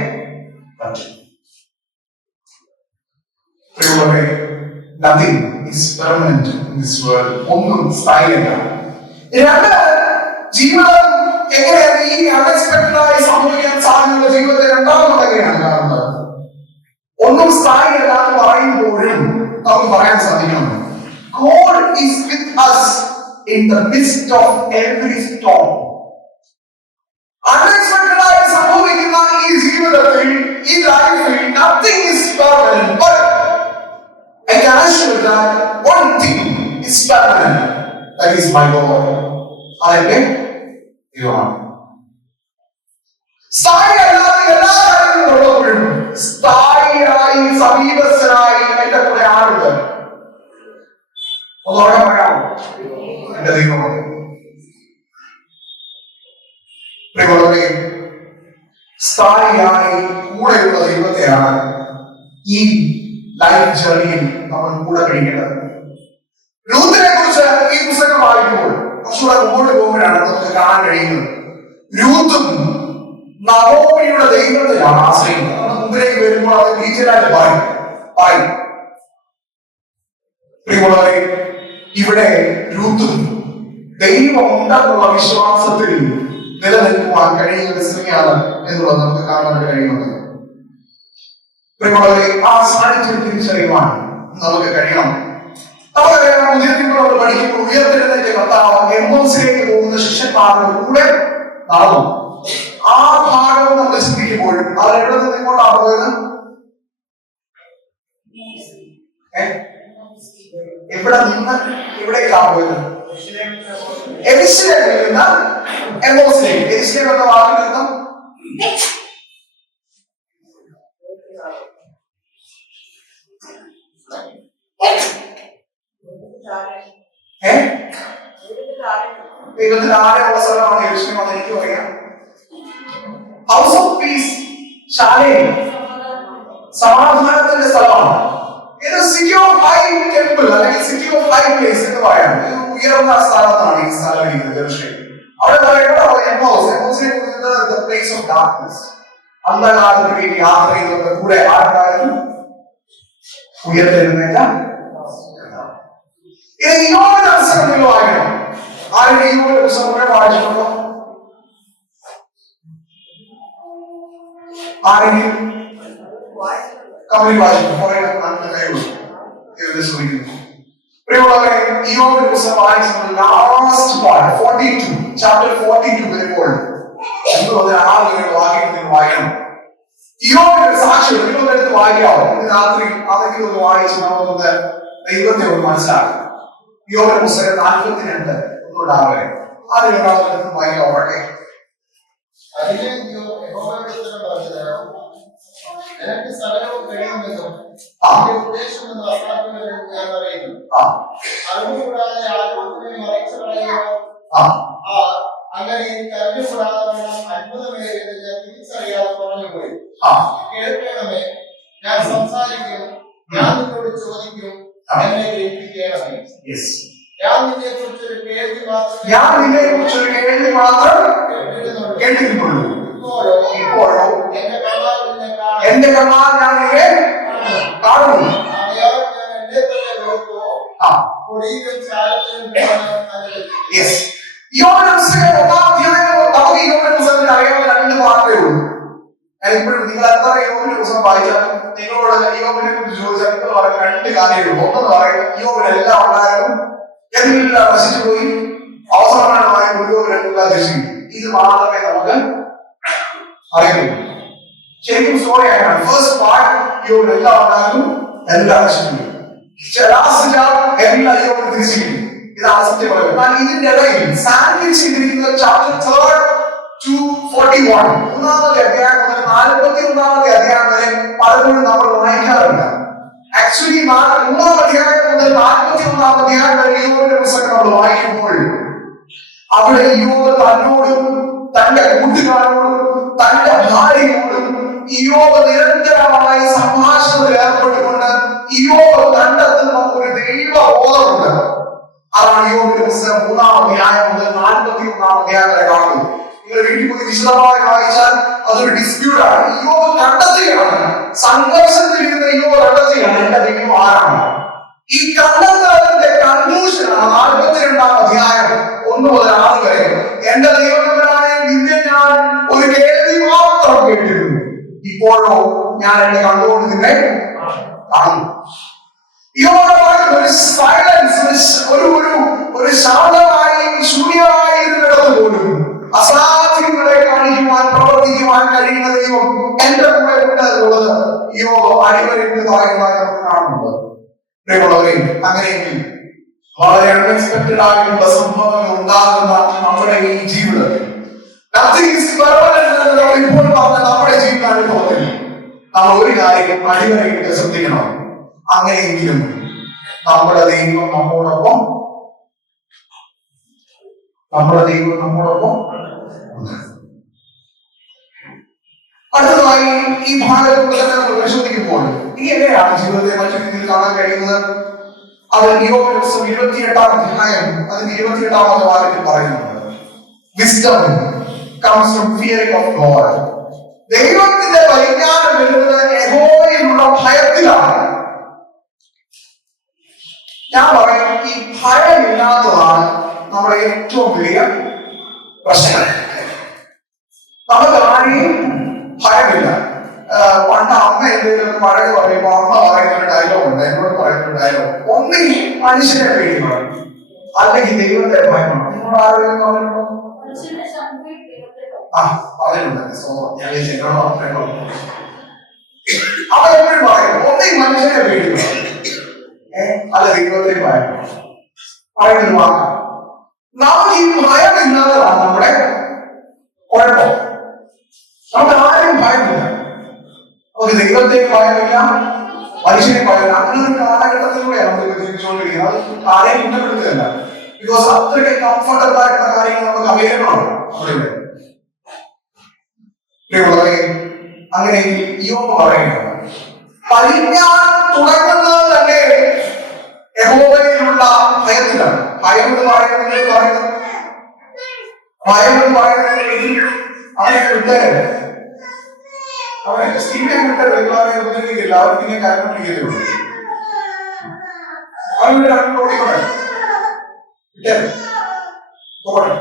പറ്റും. Nothing is permanent in this world. ഒന്നും സ്ഥായിയല്ല. ജീവിതം എങ്ങനെയാണ് ഈ അൺഎക്സ്പെക്ടഡ് ആയി സംഭവിക്കാൻ സാധ്യതയുള്ള ജീവിതത്തെ രണ്ടാമത് എങ്ങനെയാണ് കാണുന്നത്? ഒന്നും സ്ഥായിയല്ല എന്ന് പറയുമ്പോഴും നമുക്ക് പറയാൻ സാധിക്കണം, God is with us in the midst of every storm. Unexpected ആയി സംഭവിക്കുന്ന ഈ ജീവിതത്തിൽ, ഈ ലൈഫിൽ nothing is permanent, but I can assure that one thing is permanent, that is my God. അതെന്റെ ദൈവമാണ്. സ്ഥായിയല്ലാതെ എല്ലാ കാര്യങ്ങളും ഉള്ളപ്പോഴും സ്ഥായിയായി സമീപസ്ഥനായി എന്റെ കൂടെ ആളുണ്ട്. ഒന്ന് ഉറക്കെ പറയാമോ? എന്റെ ദൈവമാണ്. സ്ഥായിയായി കൂടെയുള്ള ദൈവത്തെയാണ് ഈ ലൈഫ് ജേർണിയിൽ നമ്മൾ കൂടെ കഴിക്കേണ്ടത്. രൂത്തിനെ കുറിച്ച് ഈ പുസ്തകം വായിക്കുമ്പോൾ കുറച്ചുകൂടെ മുമ്പോട്ട് പോകുമ്പോഴാണ് നമുക്ക് കാണാൻ കഴിയുന്നത്, രൂത്തും നവോമിയുടെ ദൈവത്തെയാണ് ആശ്രയിക്കുന്നത്. നമ്മുടെ മുമ്പിലേക്ക് വരുമ്പോൾ അത് ഡീറ്റെയിൽ ആയിട്ട് പറയും. പ്രിയമുള്ളവരെ, ഇവിടെ രൂത്തും ദൈവം ഉണ്ടെന്നുള്ള വിശ്വാസത്തിൽ നിലനിൽക്കുവാൻ കഴിയുന്ന ഒരു സ്ത്രീയാണ് എന്നുള്ളത് നമുക്ക് കാണാൻ കഴിയുന്നത്. പ്രിയമുള്ളവരെ, ആ സാന്നിധ്യം തിരിച്ചറിയുവാൻ നമുക്ക് കഴിയണം. നമുക്കറിയാം, ഉയർത്തിക്കൊണ്ട് പഠിക്കുമ്പോൾ ഉയർത്തെഴുന്നേറ്റ കർത്താവ് എമ്മൗസിലേക്ക് പോകുന്ന ശിഷ്യന്മാരുടെ കൂടെ നടന്നു. ആ ഭാഗം നമ്മൾ ചിന്തിക്കുമ്പോൾ അവർ എവിടെ നിന്ന് ഇങ്ങോട്ടാണ് പോയത്? എവിടെ നിന്ന് എവിടേക്കാണ് പോയത്? എരിശിലേമിൽ നിന്ന് എമ്മൗസിലേക്ക്. എരിശിലേം എന്ന വാക്കിൽ നിന്നും ദൈവത്തിന് ആരെയുള്ള സ്ഥലമാണ് എരിശിലേം എന്ന് എനിക്ക് പറയാം. ഹൗസ് ഓഫ് പീസ്, ശാലേം, സമാധാനത്തിന്റെ സ്ഥലമാണ്. ഇത് സിറ്റി ഓഫ് ഹൈ ടെമ്പിൾ അല്ലെങ്കിൽ സിറ്റി ഓഫ് ഹൈ പ്ലേസ് എന്ന് പറയാം. ഉയർന്ന സ്ഥലത്താണ് ഈ സ്ഥലം ഇരിക്കുന്നത്, ജെറുസലേം. അവിടെ പറയുന്നത് എമ്മൗസിനെ കുറിച്ച് ദ പ്ലേസ് ഓഫ് ഡാർക്ക്നെസ്, അന്ധകാരത്തിലേക്ക് യാത്ര ചെയ്തവരുടെ കൂടെ ആൾക്കാരും ഉയർത്തെഴുന്നേറ്റ. ഇത് ഇയോബിന്റെ പുസ്തകം നിങ്ങൾ വായിക്കണം. ആരുടെ ഇയോബിന്റെ പുസ്തകം കൂടെ വായിച്ചിട്ടുണ്ടോ? ആരെങ്കിലും കമ്പനി വായിച്ചിട്ടുണ്ടോ? പ്രിയമുള്ളവരെ, ഇയോബിന്റെ പുസ്തകം വായിച്ചപ്പോൾ ലാസ്റ്റ് പാർട്ട് 42, ചാപ്റ്റർ 42 വരുമ്പോൾ വാക്യത്തിൽ വായിക്കണം. ഇയോബിന്റെ സാക്ഷ്യം നിങ്ങളെടുത്ത് വായിക്കാവോ? ഇന്ന് രാത്രി അതെങ്കിലും ഒന്ന് വായിച്ച് നമുക്കൊന്ന് ദൈവത്തെ ഒന്ന് മനസ്സിലാക്കാം. ഇയോബിന്റെ പുസ്തകം 42 ഒന്നുകൂടാവരെ ആദ്യം വായിക്കാവോ? എനിക്ക് സകലവും കഴിയുമെന്നും ഉപദേശമെന്ന് അസാധ്യമെന്നും ഞാൻ അറിയുന്നു. അറിവുകൂടാതെ ആലോചനയെ മറച്ചു കളയുമോ? അങ്ങനെ എനിക്ക് അറിവുകൂടാതെ അത്ഭുതമേറിയത് ഞാൻ തിരിച്ചറിയാതെ പറഞ്ഞുപോയി. കേൾക്കണമേ, ഞാൻ സംസാരിക്കും, ഞാൻ നിന്നോട് ചോദിക്കും, എന്നെ ഗ്രഹിപ്പിക്കണമേ. ഞാൻ നിന്നെ കുറിച്ചൊരു കേൾവി മാത്രം കേട്ടിട്ടുള്ളൂ. ഇപ്പോഴോ എന്റെ കണ്ണാൽ ഞാൻ നിന്നെ കാണുന്നു. അറിയാവുന്ന 2 മാത്രമേ ഉള്ളൂ. ഞാൻ ഇപ്പോഴും നിങ്ങൾ എത്ര യോബിന്റെ പുസ്തകം വായിച്ചാലും നിങ്ങളോട് യോബിനെ കുറിച്ച് ചോദിച്ചാൽ നിങ്ങൾ പറയുന്ന 2 കാര്യമേ ഉള്ളൂ. ഒന്നെന്ന് പറയുന്നത് യോബിന് എല്ലാം ഉണ്ടായിരുന്നു, എല്ലാം നശിച്ചു പോയി. അവസാനമായി മുഴുവനുള്ള ദശി ഇത് മാത്രമേ നമുക്ക് അറിയുള്ളൂ. ശരിക്കും സ്റ്റോറി ആയാണ്. ഫസ്റ്റ് പാർട്ട് യോബ് എല്ലാം ഉണ്ടാകും, എല്ലാം നശിക്കുന്നു. എല്ലാം യോബ് തിരിച്ചിരിക്കും. ഇതാണ് സത്യം പറയുന്നത്. എന്നാൽ ഇതിന്റെ ഇടയിൽ സാൻഡ്വിച്ച് ചെയ്തിരിക്കുന്ന ചാപ്റ്റർ 3 to 41 മൂന്നാമത്തെ അധ്യായം മുതൽ 41ാമത്തെ അധ്യായം വരെ പലപ്പോഴും നമ്മൾ വായിക്കാറില്ല. ആക്ച്വലി മൂന്നാം അധ്യായം മുതൽ 41ാം അധ്യായം വരെ യോബിന്റെ പുസ്തകം നമ്മൾ വായിക്കുമ്പോൾ അവിടെ യോബ് തന്നോടും തന്റെ കൂട്ടുകാരോടും തന്റെ ഭാര്യയോടും യോബ് നിരന്തരമായി സംഭാഷണത്തിൽ ഏർപ്പെട്ടുകൊണ്ട് യോബ് കണ്ടെത്തുന്ന ഒരു ദൈവബോധമുണ്ട്. അതാണ് യോബിന്റെ പുസ്തകം 3ാം അധ്യായം മുതൽ 41ാം അധ്യായം വരെ കാണുന്നത്. നിങ്ങൾ വീട്ടിൽ പോയി വിശദമായി വായിച്ചാൽ അതൊരു ഡിസ്പ്യൂട്ട് ആണ്. യോബ് കണ്ടെത്തുകയാണ്, സംഘർഷത്തിൽ ഇരുന്ന യോബ് കണ്ടെത്തുകയാണ് എന്റെ ദൈവം ആരാണ്. ഈ കണ്ടെത്തലിന്റെ കൺക്ലൂഷനാണ് 42ാം അധ്യായം 1 മുതൽ 6 വരെ. എന്റെ ദൈവത്തിനായ നിന്നെ ഞാൻ ഒരു കേൾവി മാത്രം കേട്ടിരുന്നു, ഇപ്പോഴോ ഞാൻ എന്റെ കണ്ടുകൊണ്ട് നിന്നെ കാണുന്നു. ഒരു സൈലൻസ്, ഒരു ശാന്തമായി ശൂന്യമായി ഇരുന്നിടത്ത് പോലും അസാധ്യങ്ങളെ കാണിക്കുവാൻ പ്രവർത്തിക്കുവാൻ കഴിയുന്ന ദൈവം എന്റെ കൂടെ ഉണ്ട് എന്നുള്ളത് യോബ് അടിവരയിട്ട് പറയുവാൻ നമുക്ക് കാണുന്നുണ്ട്. അങ്ങനെയെങ്കിൽ വളരെ അൺഎക്സ്പെക്ടഡ് ആയിട്ടുള്ള സംഭവങ്ങൾ ഉണ്ടാകുന്ന നമ്മുടെ ഈ ജീവിതത്തിൽ ഇപ്പോൾ പറഞ്ഞ നമ്മുടെ ജീവിതാനുഭവത്തിൽ നമ്മൾ ഒരു കാര്യം അടിവരയിട്ട് ശ്രദ്ധിക്കണം. അങ്ങനെയെങ്കിലും നമ്മുടെ ദൈവം നമ്മോടൊപ്പം ഉണ്ട്. അടുത്തതായി ഈ ഭാഗത്ത് തന്നെ നമ്മൾ പരിശോധിക്കുമ്പോൾ ഇനി എങ്ങനെയാണ് ജീവിതത്തെ മറ്റു രീതിയിൽ കാണാൻ കഴിയുന്നത്? അത് യോബിന്റെ പുസ്തകം 28ാം അധ്യായം അതിന്റെ 28ാമത്തെ വാക്യത്തിൽ പറയുന്നുണ്ട്, Wisdom comes from fearing of God. ദൈവത്തിന്റെ പരിജ്ഞാനം വരുന്നത് യഹോവയിലുള്ള ഭയത്തിലാണ്. ഞാൻ പറയും, ഈ ഭയമില്ലാത്തതാണ് നമ്മുടെ ഏറ്റവും വലിയ പ്രശ്നം. നമുക്ക് ആരെയും ഭയമില്ല. പണ്ട് അമ്മ എന്തെങ്കിലും വഴക്ക് പറയുമ്പോൾ അമ്മ പറയുന്ന ഒരു ഡയലോഗ് ഉണ്ട്, എന്നോട് പറയുന്ന ഡയലോഗ്, ഒന്നെങ്കിൽ മനുഷ്യനെ പേടിക്കണം, അല്ലെങ്കിൽ ദൈവത്തെ ഭയക്കണം. നിങ്ങളോട് ആരെങ്കിലും പറഞ്ഞിട്ടുണ്ടോ? പറയുന്നുണ്ട്. ഞാൻ അവ എപ്പോഴും പറയും, ഒന്നെങ്കിൽ മനുഷ്യനെ പേടിക്കണം, അല്ല ദൈവത്തെ ഭയക്കണം. പറയുന്നൊരു വാക്കാണ്. നമുക്ക് ഈ ഭയമില്ലാത്തതാണ് നമ്മുടെ കുഴപ്പം. നമുക്ക് ആരെയും ഭയമില്ല, നമുക്ക് ദൈവത്തെ ഭയമില്ല, മനുഷ്യനെ ഭയമില്ല. അങ്ങനെ ഒരു കാലഘട്ടത്തിലൂടെയാണ് നമ്മൾ ജീവിച്ചുകൊണ്ടിരിക്കുന്നത്. അത് ആരെയും കുറ്റപ്പെടുത്തുകയല്ല, ബിക്കോസ് അത്രയ്ക്ക് കംഫർട്ടബിൾ ആയിട്ടുള്ള കാര്യങ്ങൾ നമുക്ക് അവൈലബിൾ ആണ് അവിടെ. അങ്ങനെ യോബ് പറയുന്നത് പരിജ്ഞാനം തുടങ്ങുന്നത് തന്നെ യഹോവയിലുള്ള ഭയത്തിലാണ്. ഭയം എന്ന് പറയുന്നത് അവനെ വിട്ടേരെ, അവനെ സ്റ്റീവിനെ വിട്ടേരെ, എല്ലാവരെയും ഉപദ്രവിക്കില്ല, അവർക്ക് ഇങ്ങനെ കരണ്ടിരിക്കത്തുള്ളൂ. അവരുടെ ഓടിക്കോട്ടെ, വിട്ടേരെ പോകട്ടെ.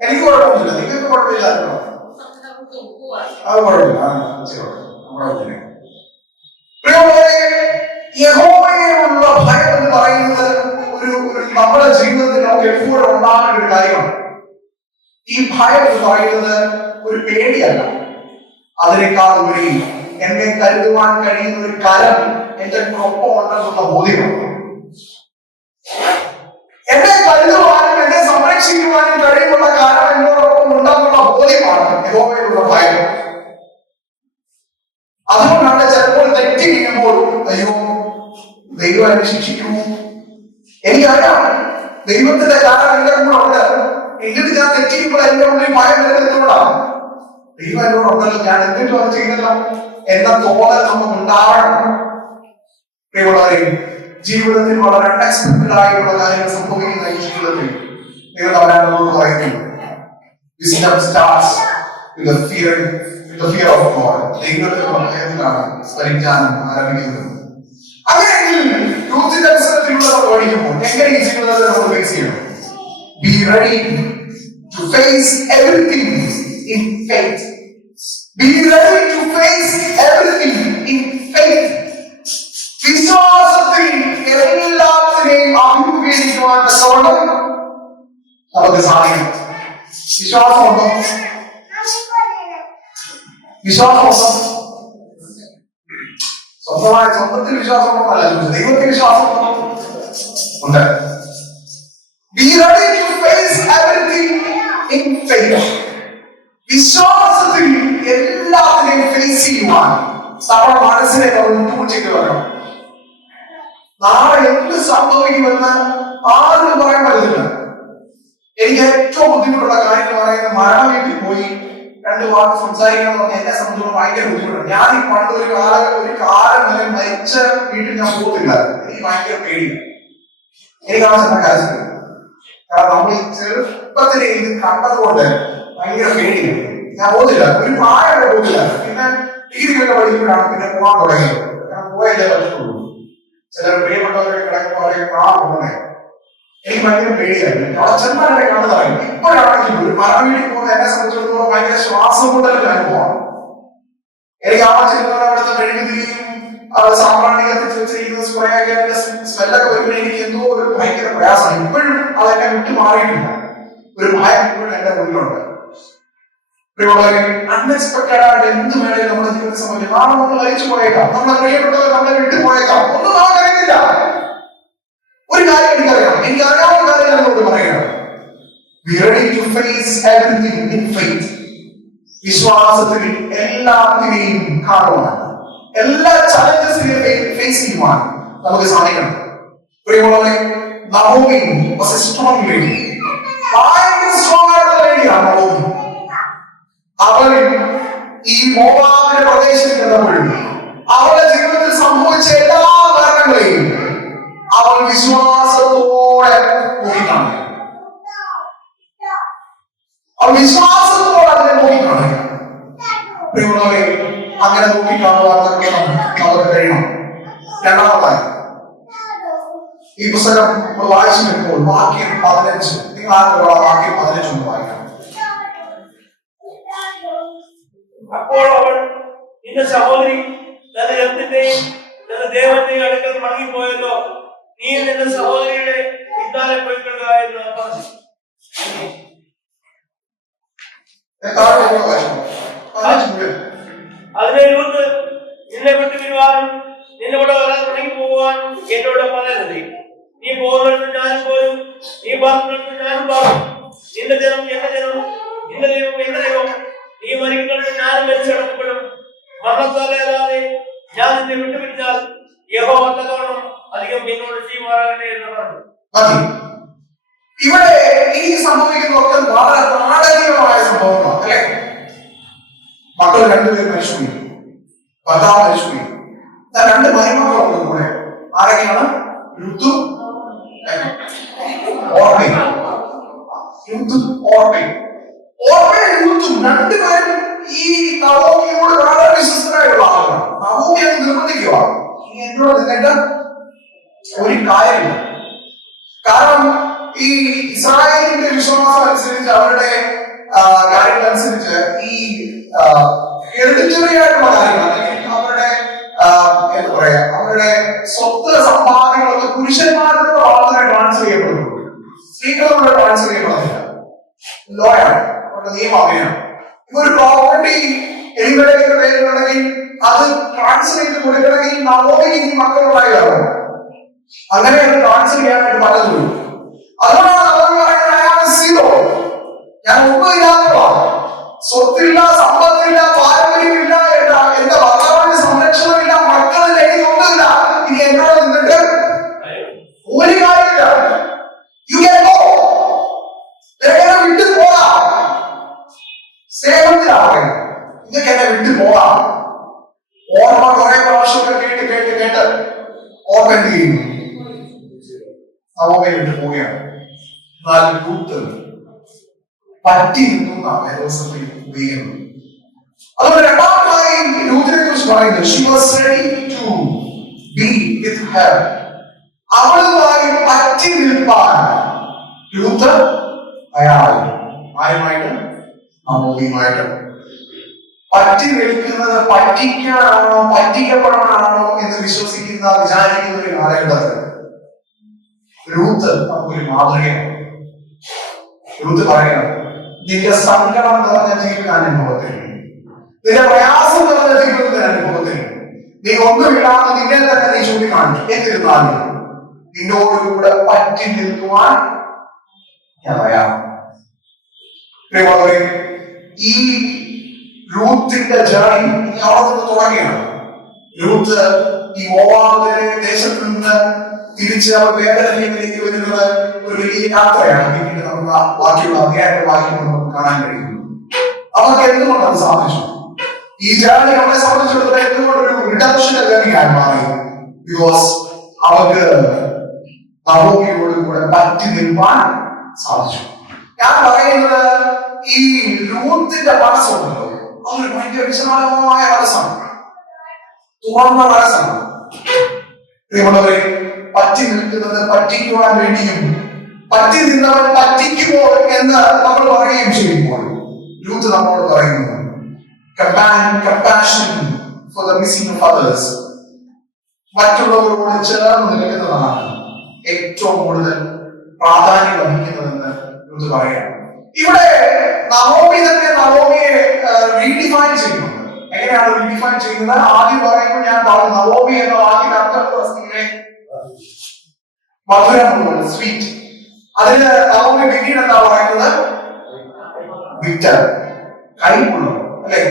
എനിക്ക് കുഴപ്പമൊന്നുമില്ല, നിങ്ങൾക്ക് കുഴപ്പമില്ല, അത് കുഴപ്പമില്ല. യഹോവയിലുള്ള ഭയം എന്ന് പറയുന്നത് ഒരു നമ്മുടെ ജീവിതത്തിൽ നമുക്ക് എപ്പോഴും ഉണ്ടാകുന്ന ഒരു കാര്യമാണ്. ഈ ഭയം എന്ന് പറയുന്നത് ഒരു പേടിയല്ല, അതിനേക്കാൾ ഉപരി എന്നെ കരുതുവാൻ കഴിയുന്ന ഒരു കരം എന്റെ ഒപ്പം ഉണ്ടെന്നുള്ള ബോധ്യമാണ്. എന്നെ കരുതുവാനും എന്നെ സംരക്ഷിക്കുവാനും കഴിയുന്ന കാലം എന്നോടൊപ്പം ഉണ്ടെന്നുള്ള ബോധ്യമാണ് യഹോവയിലുള്ള ഭയം. അതുകൊണ്ടാണ് ചിലപ്പോൾ തെറ്റ് ചെയ്യുമ്പോൾ അയ്യോ ദൈവം എന്നെ ശിക്ഷിക്കുമോ, എനിക്കറിയാം ദൈവത്തിന്റെ കാലം എന്റെ കൂടെ ഉണ്ട്, എന്നിട്ട് ഞാൻ തെറ്റ് ചെയ്യുമ്പോൾ എന്റെ ഉള്ളിൽ ഭയം വരുന്നതുകൊണ്ടാണ്. ദൈവം എന്നോടുണ്ടല്ലോ, ഞാൻ എന്നിട്ടും അത് ചെയ്യുന്നല്ലോ എന്ന തോന്നൽ നമുക്ക് ഉണ്ടാവണം. ജീവിതത്തിൽ വളരെ അൺഎക്സ്പെക്ടഡ് ആയിട്ടുള്ള കാര്യങ്ങൾ സംഭവിക്കുന്ന ഈ ജീവിതത്തിൽ ദൈവം അവനോട് പറയുന്നു, Wisdom starts with the fear of God. ദൈവത്തിലുള്ള ഭയത്തിലാണ് പരിജ്ഞാനം ആരംഭിക്കുന്നത്. അങ്ങനെയെങ്കിൽ യൂത്തിന്റെ പുസ്തകത്തിലുള്ളവർ പഠിക്കുമ്പോൾ എങ്ങനെ ഈ ജീവിതത്തെ നമ്മൾ ഫേസ് ചെയ്യണം? Be ready to face everything in faith. Be ready to face everything in faith. വിശ്വാസത്തിൽ എല്ലാത്തിനെയും അഭിമുഖീകരിക്കുവാൻ തക്കവണ്ണം നമുക്ക് സാധിക്കും. വിശ്വാസമുണ്ടോ? വിശ്വാസമുണ്ടോ? സ്വന്തത്തിൽ വിശ്വാസമുണ്ടല്ല, ദൈവത്തിൽ വിശ്വാസമുണ്ടോ? ഉണ്ട്. Be ready to face everything in faith. വിശ്വാസത്തിൽ എല്ലാത്തിനെയും ഫേസ് ചെയ്യുവാൻ നമ്മുടെ മനസ്സിനെ തൂച്ചിട്ട് വേണം. നാളെ എന്ത് സംഭവിക്കുമെന്ന് ആർക്കും പറയാൻ പറ്റില്ല. എനിക്ക് ഏറ്റവും ബുദ്ധിമുട്ടുള്ള കാര്യം എന്ന് പറയുന്നത് മരണം വീട്ടിൽ പോയി 2 വാക്ക് സംസാരിക്കണം എന്ന് എന്നെ സംബന്ധിച്ചോളം ഭയങ്കര ബുദ്ധിമുട്ടാണ്. ഞാൻ ഈ പണ്ട് ഒരു കാലം വരെ മരിച്ച വീട്ടിൽ ഞാൻ പോകത്തില്ല. എനിക്ക് ഭയങ്കര പേടിയാണ്. എനിക്ക് ആവശ്യമായ കാര്യം, കാരണം നമ്മൾ ഈ ചെറുപ്പത്തിലെ ഇത് കണ്ടതുകൊണ്ട് ഭയങ്കര പേടിയാണ്. ഞാൻ പോകുന്നില്ല, ഒരു പ്രായം പോകില്ല. പിന്നെ ഡിഗ്രിയൊക്കെ പഠിക്കുമ്പോഴാണ് പിന്നെ പോകാൻ തുടങ്ങിയത്. കാരണം പോയല്ലേ പറ്റുള്ളൂ. ചിലർ പ്രിയപ്പെട്ടവരൊക്കെ കിടക്കുമ്പോൾ പോകണേ. എനിക്ക് ഭയങ്കര പേടിയായിരുന്നു. അവിടെ ചെന്നാലെ കാണുന്നതായി. ഇപ്പോഴാണെങ്കിൽ ഒരു മരണവീട്ടിൽ പോകുന്ന എന്നെ സംബന്ധിച്ചിടത്തോളം ഭയങ്കര ശ്വാസം കൊണ്ടൊരു അനുഭവമാണ്. എനിക്ക് ആവശ്യമുള്ള അവിടുത്തെ മെഴുകുതിരിയും സാമ്പ്രാണി കത്തിച്ച് വെച്ചിരിക്കുന്ന സ്മെല്ലൊക്കെ വരുമ്പോൾ എനിക്ക് എന്തോ ഒരു ഭയങ്കര പ്രയാസമാണ്. ഇപ്പോഴും അതെന്നെ വിട്ടു മാറിയിട്ടില്ല. ഒരു ഭയം ഇപ്പോഴും എന്റെ ഉള്ളിലുണ്ട്. അൺഎക്സ്പെക്ടഡ് ആയിട്ട് എന്ത് വേണേലും നമ്മുടെ ജീവിതത്തിൽ സംഭവിക്കും. നാളെ നമ്മൾ ലയിച്ചു പോയേക്കാം, നമ്മളെ പ്രിയപ്പെട്ടവർ നമ്മളെ വിട്ടു പോയേക്കാം. ഒന്നും നാം അറിയുന്നില്ല. ഒരു കാര്യം എനിക്കറിയാം, എനിക്ക് അറിയാവുന്ന കാര്യം ഞാൻ നിങ്ങളോട് പറയുകയാണ്. Be ready to face everything in faith. വിശ്വാസത്തിൽ എല്ലാത്തിനെയും കാണുവാൻ, എല്ലാ ചലഞ്ചസിനെയും ഫേസ് ചെയ്യുവാൻ നമുക്ക് സാധിക്കണം. പ്രിയമുള്ളവരെ, നഹോമി was a strong lady. ഭയങ്കര സ്ട്രോങ് ആയിട്ടുള്ള ലേഡിയാണ് നഹോമി. അവൾ ഈ മോവാബിന്റെ പ്രദേശത്ത് നിന്നപ്പോഴും അവളുടെ ജീവിതത്തിൽ സംഭവിച്ച എല്ലാ മരണങ്ങളെയും അവൾ വിശ്വാസത്തോടെ നോക്കിക്കാണുക. അവൾ വിശ്വാസത്തോടെ അതിനെ നോക്കിക്കാണുക. പ്രിയമുള്ളവരെ, അങ്ങനെ നോക്കിക്കാണുവാൻ നമുക്ക് കഴിയണം. രണ്ടാമതായി, ഈ പുസ്തകം നമ്മൾ വായിച്ചു വരുമ്പോൾ വാക്യം 15, നിങ്ങൾ ആർക്കുള്ള വാക്യം 15 ഒന്ന് വായിക്കണം. അപ്പോൾ അവൾ, നിന്റെ സഹോദരി തന്റെ രക്തത്തെയും തന്റെ ദേവന്റെയും അടുക്കൽ മടങ്ങിപ്പോയല്ലോ, നീ നിന്റെ സഹോദരിയുടെ പിന്നാലെ പോയിക്കൊള്ളുക എന്ന് പറഞ്ഞു. അതിനെ രൂത്ത്, നിന്നെ വിട്ടു വരുവാനും നിന്നെ കൂടെ വരാൻ മടങ്ങി പോകുവാനും എന്നോട് പറയരുത്. നീ പോകുന്നിടത്ത് ഞാനും പോരും, നീ പാർക്കുന്നിടത്ത് ഞാനും പാർക്കും. നിന്റെ ജനം എന്റെ ജനം, നിന്റെ ദൈവം എന്റെ ദൈവം. നീ മരിക്കുന്നിടത്ത് ഞാനും മരിച്ചടക്കപ്പെടും. മരണത്താലെ അല്ലാതെ ഞാൻ നിന്നെ വിട്ടുപിടിച്ചാൽ യഹോവ തക്കവണ്ണം അധികം എന്നോട് ചെയ്യുമാറാകട്ടെ എന്ന് പറഞ്ഞു. ഇവിടെ ഈ സംഭവിക്കുന്നതൊക്കെ വളരെ നാടകീയമായ സംഭവങ്ങളാണ്, അല്ലെ? മക്കൾ 2 പേര് മരിച്ചുപോയി, ഭർത്താവ് മരിച്ചുപോയി. 2 മരുമക്കളുണ്ട് കൂടെ. ആരൊക്കെയാണ്? രുത്തും ഓർമ്മയും. രുത്തും ഓർമ്മയും. ഓർമ്മയും രുത്തും 2 പേരും ഈ നവോമിയോട് വളരെ വിശ്വസ്തരായുള്ള ആളുകളാണ്. നവോമി അത് നിർബന്ധിക്കുക, ഇനി എന്നോട് നിന്നിട്ട് ഒരു കാര്യമില്ല. കാരണം ഈ ഇസ്രായേലിന്റെ വിശ്വാസം അനുസരിച്ച്, അവരുടെ കാര്യങ്ങൾ അനുസരിച്ച് ഈ ഹെറിഡിറ്ററി ആയിട്ടുള്ള കാര്യങ്ങൾ, അല്ലെങ്കിൽ അവരുടെ എന്താ പറയാ, അവരുടെ സ്വത്ത് സമ്പാദ്യങ്ങളൊക്കെ പുരുഷന്മാരുടെ മാത്രമേ ട്രാൻസ്ഫർ ചെയ്യപ്പെടുള്ളൂ. സ്ത്രീകളോട് ട്രാൻസ്ഫർ ചെയ്യപ്പെടുന്നില്ല. ലോയാണ്, അവരുടെ നിയമം അങ്ങനെയാണ്. ഇപ്പൊ ഒരു പ്രോപ്പർട്ടി എനിവരുടെയൊക്കെ പേരിലുണ്ടെങ്കിൽ അത് ട്രാൻസ്ഫർ ചെയ്ത് കൊടുക്കണമെങ്കിൽ നവോമിക്ക് മക്കളുണ്ടായി വരണം. അങ്ങനെ അത് ട്രാൻസ്ഫർ ചെയ്യാനായിട്ട് പറ്റുള്ളൂ. അതുകൊണ്ടാണ് നവോമി പറയുന്നത് സീറോ, ഞാൻ ഒന്നുമില്ലാത്തതാണ്, സ്വത്തില്ല, സമ്പത്തില്ല, പാരമ്പര്യമില്ല, എന്റെ ഭർത്താവിന്റെ സംരക്ഷണമില്ല, മക്കളില്ല, എനിക്കൊന്നുമില്ല. ഇനി എന്നോട് നിന്നിട്ട് ഒരു കാര്യമില്ല. യു ക്യാൻ ഗോ, വിട്ടു പോകാം. സ്നേഹത്തിലാണ് നിങ്ങൾക്ക് എന്നെ വിട്ടു പോകാം. ഓർമ്മ കുറെ പ്രാവശ്യമൊക്കെ കേട്ട് കേട്ട് കേട്ട് ഓർമ്മ എന്ത് ചെയ്യുന്നു? നവോമിയെ വിട്ടു പോവുകയാണ്. എന്നാൽ രൂത്ത് പറ്റി നിൽക്കുന്ന വേദോസത്തിൽ ഉപയോഗിക്കുന്നു. അതുകൊണ്ട് രണ്ടാമതായി രൂത്തിനെ കുറിച്ച് പറയുന്നത്, she was ready to be with her. അവളുമായി പറ്റി നിൽപ്പാൻ രൂത്ത് തയ്യാറായി. ആരുമായിട്ട്? നവോമിയുമായിട്ട്. പറ്റി നിൽക്കുന്നത് പറ്റിക്കാനാണോ പറ്റിക്കപ്പെടാനാണോ എന്ന് വിശ്വസിക്കുന്ന, വിചാരിക്കുന്ന ഒരു കാലഘട്ടത്തിൽ രൂത്ത് നമുക്കൊരു മാതൃകയാണ്. രൂത്ത് പറയുകയാണ്, നിന്റെ സങ്കടം നിറഞ്ഞ ജീവിതാനുഭവത്തിൽ, നിന്റെ പ്രയാസം നിറഞ്ഞ ജീവിതത്തിന്റെ അനുഭവത്തിൽ നീ ഒന്നുമില്ലാതെ നിന്നെ തന്നെ നീ ചൂണ്ടിക്കാണിച്ചു. എന്നിരുന്നാലും നിന്നോടുകൂടെ പറ്റി നിൽക്കുവാൻ ഞാൻ തയ്യാറാണ്. ഈ രൂത്തിന്റെ ജേർണി അവിടെ നിന്ന് തുടങ്ങിയാണ്. രൂത്ത് ഈ മോവാബിലെ ദേശത്ത് നിന്ന് തിരിച്ച് അവർ വേദനയിലേക്ക് വരുന്നത് ഒരു വലിയ യാത്രയാണ്. പിന്നീട് നമുക്ക് ആ ബാക്കിയുള്ള അധ്യായങ്ങൾ വായിക്കുമ്പോൾ നമുക്ക് കാണാൻ കഴിയും. അവർക്ക് എന്തുകൊണ്ട് അത് സാധിച്ചു? ഈ ജേർണി അവരെ സംബന്ധിച്ചിടത്തോളം എന്തുകൊണ്ടൊരു റിഡംഷന്റെ ജേർണിയായി മാറി? ബിക്കോസ് അവർക്ക് നവോമിയോട് കൂടെ പറ്റി നിൽപ്പാൻ സാധിച്ചു. ഞാൻ പറയുന്നത് ഈ രൂത്തിന്റെ മനസ്സുണ്ടല്ലോ, അതൊരു ഭയങ്കര വിശാലമായ മനസ്സാണ്, തുറന്ന മനസ്സാണ്. പ്രിയമുള്ളവരെ, പറ്റി നിൽക്കുന്നത് പറ്റിക്കുവാൻ വേണ്ടിയും പറ്റി നിന്നവൻ പറ്റിക്കുമോ എന്ന് നമ്മൾ പറയുകയും ചെയ്യുമ്പോൾ രൂത്ത് നമ്മോട് പറയുന്നു, compassion for the missing of others. മറ്റുള്ളവരോട് ചേർന്ന് നിൽക്കുന്നതാണ് ഏറ്റവും കൂടുതൽ പ്രാധാന്യം വഹിക്കുന്നതെന്ന് രൂത്ത് പറയാം. ഇവിടെ നവോമി തന്നെ നവോമിയെ റീഡിഫൈൻ ചെയ്യുന്നുണ്ട്. എങ്ങനെയാണ് റീഡിഫൈൻ ചെയ്യുന്നത്? ആദ്യം പറയുമ്പോൾ ഞാൻ പറഞ്ഞു, നവോമി എന്ന വാക്കിന്റെ അർത്ഥം മധുരമുള്ളത്, സ്വീറ്റ്. അതിന് നവോമി പിന്നീട് എന്താ പറയുന്നത്? ബിറ്റർ, കൈപ്പുള്ളവർ, അല്ലെ?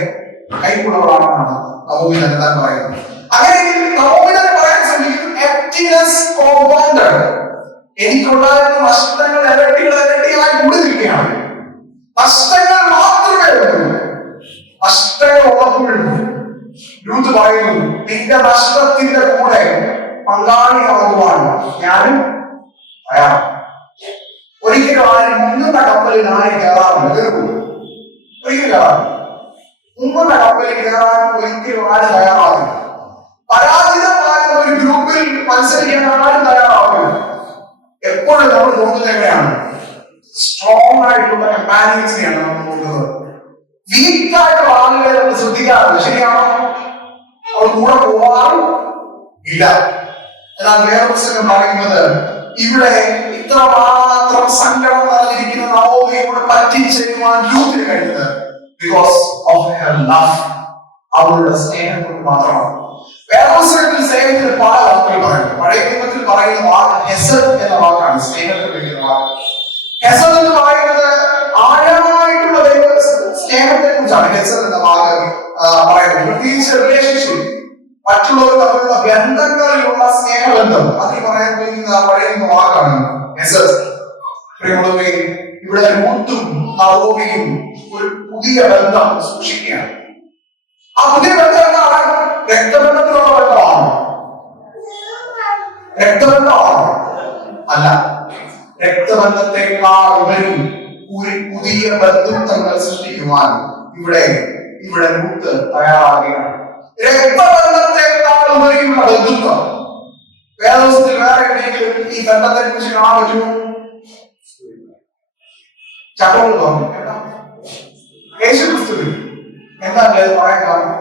കൈപ്പുള്ളവരാണെന്നാണ് നവോമി തന്നെ താൻ പറയുന്നത്. അങ്ങനെയെങ്കിൽ നവോമി തന്നെ പറയാൻ ശ്രമിക്കും, emptiness compounded. എനിക്കുണ്ടായിരുന്ന നഷ്ടങ്ങൾ ഇരട്ടിയായി കൂടി നിൽക്കുകയാണ്. നഷ്ടങ്ങൾ മാത്രമേ ഉള്ളൂ. നഷ്ടങ്ങൾ ഉള്ളപ്പോഴും രൂത്ത് പറയുന്നു, നിന്റെ നഷ്ടത്തിന്റെ കൂടെ പങ്കാളിയാകുവാൻ ഞാനും തയ്യാറാണ്. ഒരിക്കലും ആരും മുങ്ങുന്ന കപ്പലിൽ ആരും കയറാറില്ല, ഒരിക്കലും കയറാറില്ല. മുങ്ങുന്ന കപ്പലിൽ കയറാൻ ഒരിക്കലും ആരും തയ്യാറാവില്ല. പരാജിതമായ ഒരു ഗ്രൂപ്പിൽ മത്സരിക്കാൻ ആരും തയ്യാറാവില്ല. എപ്പോഴും നമ്മൾ നോക്കുന്നത് എങ്ങനെയാണ്? സ്ട്രോങ് ആയിട്ടുള്ള കമ്പാനിയൻസിനെയാണ് നമ്മൾ നോക്കുന്നത്. വീക്കായിട്ടുള്ള ആളുകളെ നമ്മൾ ശ്രദ്ധിക്കാറില്ല. ശരിയാണോ? അവർ കൂടെ പോകാറും ഇല്ല. എന്നാൽ വേറെ പുസ്തകം പറയുന്നത്, ഇവിടെ ഇത്രമാത്രം സങ്കടം നിറഞ്ഞിരിക്കുന്ന നവോമിയോട് പറ്റിച്ചേരുവാൻ രൂത്തിന് കഴിഞ്ഞത് ബിക്കോസ് ഓഫ് ഹെർ ലവ്, അവളുടെ സ്നേഹം കൊണ്ട് മാത്രമാണ്. വേറെ പുസ്തകത്തിൽ സ്നേഹത്തിന് പല വാക്കുകൾ പറയുന്നു. പഴയ നിയമത്തിൽ പറയുന്ന വാക്ക് ഹെസഡ് എന്ന വാക്കാണ്, സ്നേഹത്തിന് വേണ്ടിയുള്ള വാക്ക്. ഹെസഡ് എന്ന് പറയുന്നത് ആഴമായിട്ടുള്ള സ്നേഹത്തെ കുറിച്ചാണ് ഹെസഡ് എന്ന വാക്ക് പറയുന്നത്. പ്രത്യേകിച്ച് റിലേഷൻഷിപ്പ്, മറ്റുള്ളവർ തമ്മിലുള്ള ബന്ധങ്ങളിലുള്ള സ്നേഹബന്ധം, അതിൽ പറയാൻ പറയുന്ന വാക്കാണ് ഹെസഡ്. പ്രിയമുള്ളവരെ, ഇവിടെ രൂത്തും നവോമിയും ഒരു പുതിയ ബന്ധം സൂക്ഷിക്കുകയാണ്. ആ പുതിയ ബന്ധം എന്താണ്? രക്തബന്ധത്തിലുള്ള ബന്ധമാണ്? രക്തബന്ധമാണ് അല്ല. രക്തബന്ധത്തെക്കാൾ ഉപരി ഒരു പുതിയ ബന്ധുത്വങ്ങൾ സൃഷ്ടിക്കുവാൻ ഇവിടെ രൂത്ത് തയ്യാറാകുകയാണ്. രക്തബന്ധത്തെക്കാൾ ഉപരിയുള്ള ബന്ധുത്വം. വേദപുസ്തകത്തിൽ വേറെ എവിടെയെങ്കിലും ഈ ബന്ധത്തെ കുറിച്ച് കാണാൻ പറ്റുമോ? ചട്ടങ്ങൾ തോന്നി എന്താ? യേശുക്രിസ്തുവിൽ എന്താ പറയാൻ കാരണം?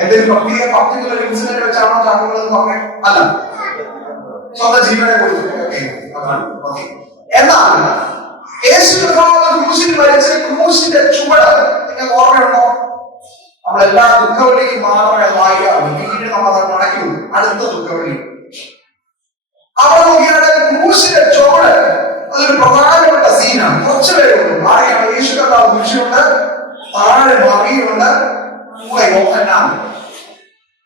എന്തെങ്കിലും പ്രത്യേക പർട്ടിക്കുലർ ഇൻസിഡന്റ് വെച്ചാണോ ചാക്കുകൾ എന്ന് പറഞ്ഞത്? അല്ല, സ്വന്തം ജീവനെ കുറിച്ച്. എന്നാൽ യേശു ക്രൂശിൽ മരിച്ച ക്രൂശിന്റെ ചുവട് നിങ്ങൾക്ക് ഓർമ്മയുണ്ടോ? നമ്മളെല്ലാ ദുഃഖവെള്ളിക്കും മാത്രമേ വായിക്കാറുള്ളൂ, പിന്നീട് നമ്മൾ അത് മടക്കി അടുത്ത ദുഃഖവെള്ളി. അവിടെ നോക്കിയാൽ ക്രൂശിന്റെ ചുവട് അതൊരു പ്രധാനപ്പെട്ട സീനാണ്. കുറച്ചു പേരുള്ളൂ. ആരെയാണ്? യേശു കർത്താവ് കുരിശുണ്ട്, താഴെ മറിയുണ്ട്,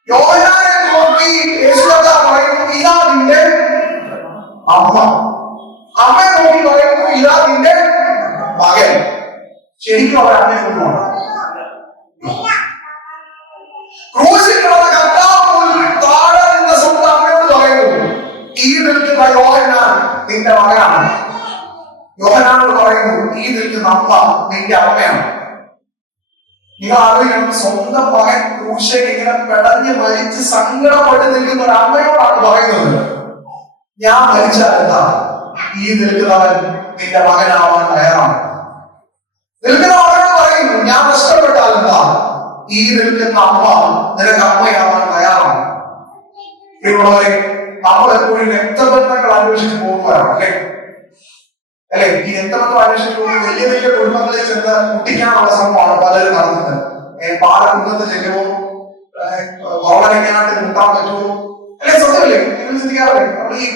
യോഹന്നാനെ നോക്കി യേശു കർത്താവ് പറയുന്നു, ഇതാ നിന്റെ അമ്മ. അമ്മയെ നോക്കി പറയുന്നു, ഇതാ നിന്റെ മകൻ. ശരിക്കും അവർ അമ്മയെ കൊണ്ടുപോകണം. ക്രൂശിലുള്ള കർത്താവ് താഴെ നിന്ന സ്വന്തം അമ്മയോട് പറയുന്നു, ഈ നിൽക്കുന്ന യോഹന്നാൻ നിന്റെ മകനാണ്. യോഹന്നാനോട് പറയുന്നു, ഈ നിൽക്കുന്ന അമ്മ നിന്റെ അമ്മയാണ്. നിങ്ങൾ ആലോചിക്കണം, സ്വന്തം മകൻ ക്രൂശയിൽ ഇങ്ങനെ പെടഞ്ഞ് മരിച്ച് സങ്കടപ്പെട്ട് നിൽക്കുന്ന ഒരു അമ്മയോടാണ് പറയുന്നത്, ഞാൻ മരിച്ചാൽ എന്താ, ഈ നിൽക്കുന്നവൻ നിന്റെ മകനാവാൻ തയ്യാറാണ്. നിൽക്കുന്ന മകനോട് പറയുന്നു, ഞാൻ നഷ്ടപ്പെട്ടാൽ എന്താ, ഈ നിൽക്കുന്ന അമ്മ നിനക്ക് അമ്മയാവാൻ തയ്യാറാണ്. പ്രിയമുള്ളവരെ, നമ്മൾ എപ്പോഴും രക്തബന്ധങ്ങൾ അന്വേഷിച്ച് പോകുന്നവരാണ് അല്ലെ? അല്ലെ? ഈ രക്തബന്ധം അന്വേഷിച്ച് പോകുന്ന വലിയ വലിയ കുടുംബങ്ങളിൽ ചെന്ന് മുട്ടിക്കാനുള്ള ശ്രമമാണ് പലരും നടത്തുന്നത്. പാലകുന്നത്ത് ചെല്ലുമോ, കോളനിക്കാനായിട്ട് മുട്ടാൻ പറ്റുമോ? അല്ലെ? സത്യമല്ലേ? നിങ്ങൾ ചിന്തിക്കാറില്ലേ? നമ്മൾ ഈ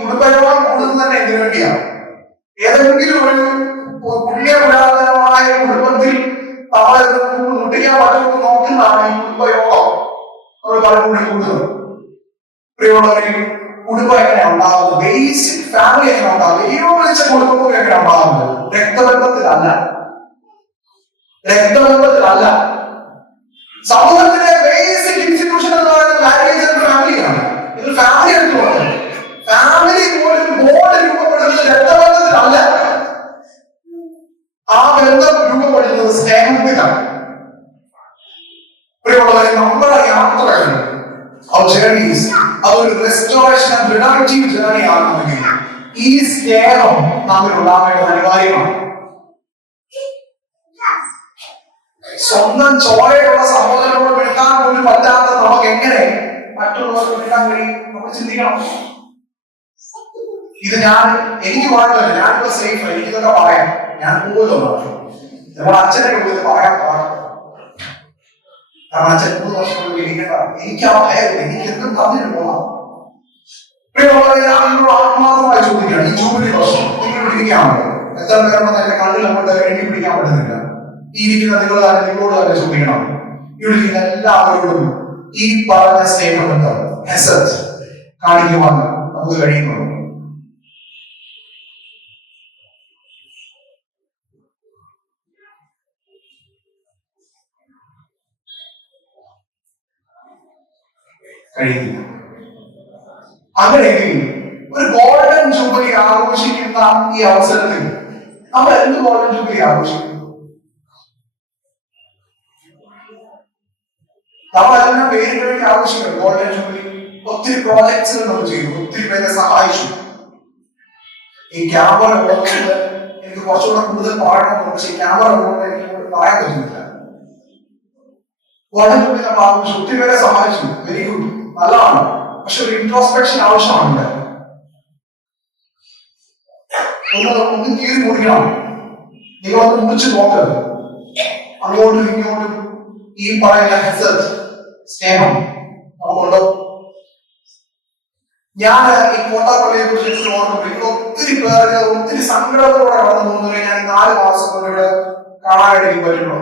കുടുംബയോഗം കൂടുന്നത് തന്നെ എന്തിനു വേണ്ടിയാണ്? ഏതെങ്കിലും ഒരു പുണ്യപുരാതനമായ കുടുംബത്തിൽ നമ്മളെ മുട്ടിക്കാൻ പറ്റുമെന്ന് നോക്കുന്നതാണ് ഈ കുടുംബയോഗം. നമ്മൾ പലപ്പോഴും കൂടുന്നത്. പ്രിയമുള്ളവരെ, കുടുംബം എങ്ങനെ ഉണ്ടാകുന്നത്? ബേസിക് ഫാമിലി എങ്ങനെ ഉണ്ടാകുന്നത്? ദൈവം വിളിച്ച കുടുംബം എങ്ങനെ ഉണ്ടാകുന്നത്? രക്തബന്ധത്തിലല്ല. രക്തബന്ധത്തിലല്ല. സമൂഹത്തിലെ ബേസിക് ഇൻസ്റ്റിറ്റ്യൂഷൻ എന്ന് പറയുന്നത് മാരേജ് ആൻഡ് ഫാമിലിയാണ്. ഇത് ഫാമിലി എടുത്തു പോകുന്നത്. ഫാമിലി പോലും ബോർഡ് രൂപപ്പെടുന്നത് രക്തബന്ധത്തിലല്ല. ആ ബന്ധം രൂപപ്പെടുന്നത് സ്നേഹത്തിലാണ്. പ്രിയമുള്ളവരെ, നമ്മുടെ യാത്രകൾ, our journeys, അതൊരു restoration and redemptive journey ആണെന്നുണ്ടെങ്കിൽ ഈ സ്നേഹം നമ്മിൽ ഉണ്ടാവേണ്ടത് അനിവാര്യമാണ്. സ്വന്തം ചോരയുള്ള സഹോദരനോട് വിളിക്കാൻ പോലും പറ്റാത്ത നമുക്ക് എങ്ങനെ മറ്റുള്ളവർക്ക് വിളിക്കാൻ കഴിയും? നമ്മൾ ചിന്തിക്കണം. ഇത് എനിക്ക് പാടില്ല, ഞാനിപ്പോ സേഫ്, എനിക്കിതൊക്കെ പറയാം, ഞാൻ പോലും നമ്മുടെ അച്ഛനെ വിളിച്ച് പറയാൻ പാടില്ല. കാരണം അച്ഛൻ 3 വർഷം കൊണ്ട് ഇരിക്കേണ്ടതാണ്. എനിക്ക് ആ ഭയം, എനിക്ക് എന്തും തന്നിട്ട് പോകാം. ആത്മാർത്ഥമായി ചോദിക്കുകയാണ്, ഈ ജൂബിലി വർഷം നിങ്ങൾ ഇരിക്കുകയാണല്ലോ, എത്ര പേരുണ്ടെന്ന് എന്റെ കണ്ണിൽ അങ്ങോട്ട് എഴുതി പിടിക്കാൻ പറ്റുന്നില്ല. ഈ ഇരിക്കുന്ന നിങ്ങളോട് തന്നെ ചോദിക്കണം. ഇവിടെ ഇരിക്കുന്ന എല്ലാവരോടും ഈ പറഞ്ഞ സ്നേഹബന്ധം കാണിക്കുവാൻ നമുക്ക് കഴിയുന്നുള്ളൂ. കഴിയുന്നില്ല. അങ്ങനെയെങ്കിൽ ഒരു ഗോൾഡൻ ജൂബിലി ആഘോഷിക്കുന്ന ഈ അവസരത്തിൽ നമ്മൾ എന്ത് ഗോൾഡൻ ജൂബിലി ആഘോഷിക്കും? നമ്മൾ അതിനെ പേര് വേണ്ടി ആഘോഷിക്കണം. ഗോൾഡൻ ജൂബിലി ഒത്തിരി പ്രോജക്ട്സുകൾ നമ്മൾ ചെയ്തു, ഒത്തിരി പേരെ സഹായിച്ചു. ഈ ക്യാമറ ഉള്ളതുകൊണ്ട് എനിക്ക് കുറച്ചുകൂടെ കൂടുതൽ പറയണമെന്ന്, പക്ഷെ ഈ ക്യാമറ ഉള്ളതുകൊണ്ട് എനിക്ക് പറയാൻ പറ്റുന്നില്ല. ഗോൾഡൻ ജൂബിലി നമ്മൾ ആഘോഷിച്ചു, ഒത്തിരി പേരെ സഹായിച്ചു, വെരി ഗുഡ്, നല്ലതാണ്. പക്ഷെ ഒരു ഇൻട്രോസ്പെക്ഷൻ ആവശ്യമാണ്. ഒന്ന് കീറി മുറിക്കണം. നിങ്ങളൊന്ന് മുറിച്ച് നോക്കരുത്. അങ്ങോട്ടും ഇങ്ങോട്ടും ഈ പറയുന്ന സ്നേഹം നമുക്കുണ്ടോ? ഞാൻ ഈ കോട്ടാപ്പള്ളിയെ കുറിച്ച് ഓർമ്മ, ഒത്തിരി പേർക്ക് ഒത്തിരി സങ്കടത്തോടെ കടന്നു പോകുന്നവരെ ഞാൻ 4 മാസം കൊണ്ട് ഇവിടെ കാണാനായിട്ട് പറ്റുള്ളൂ.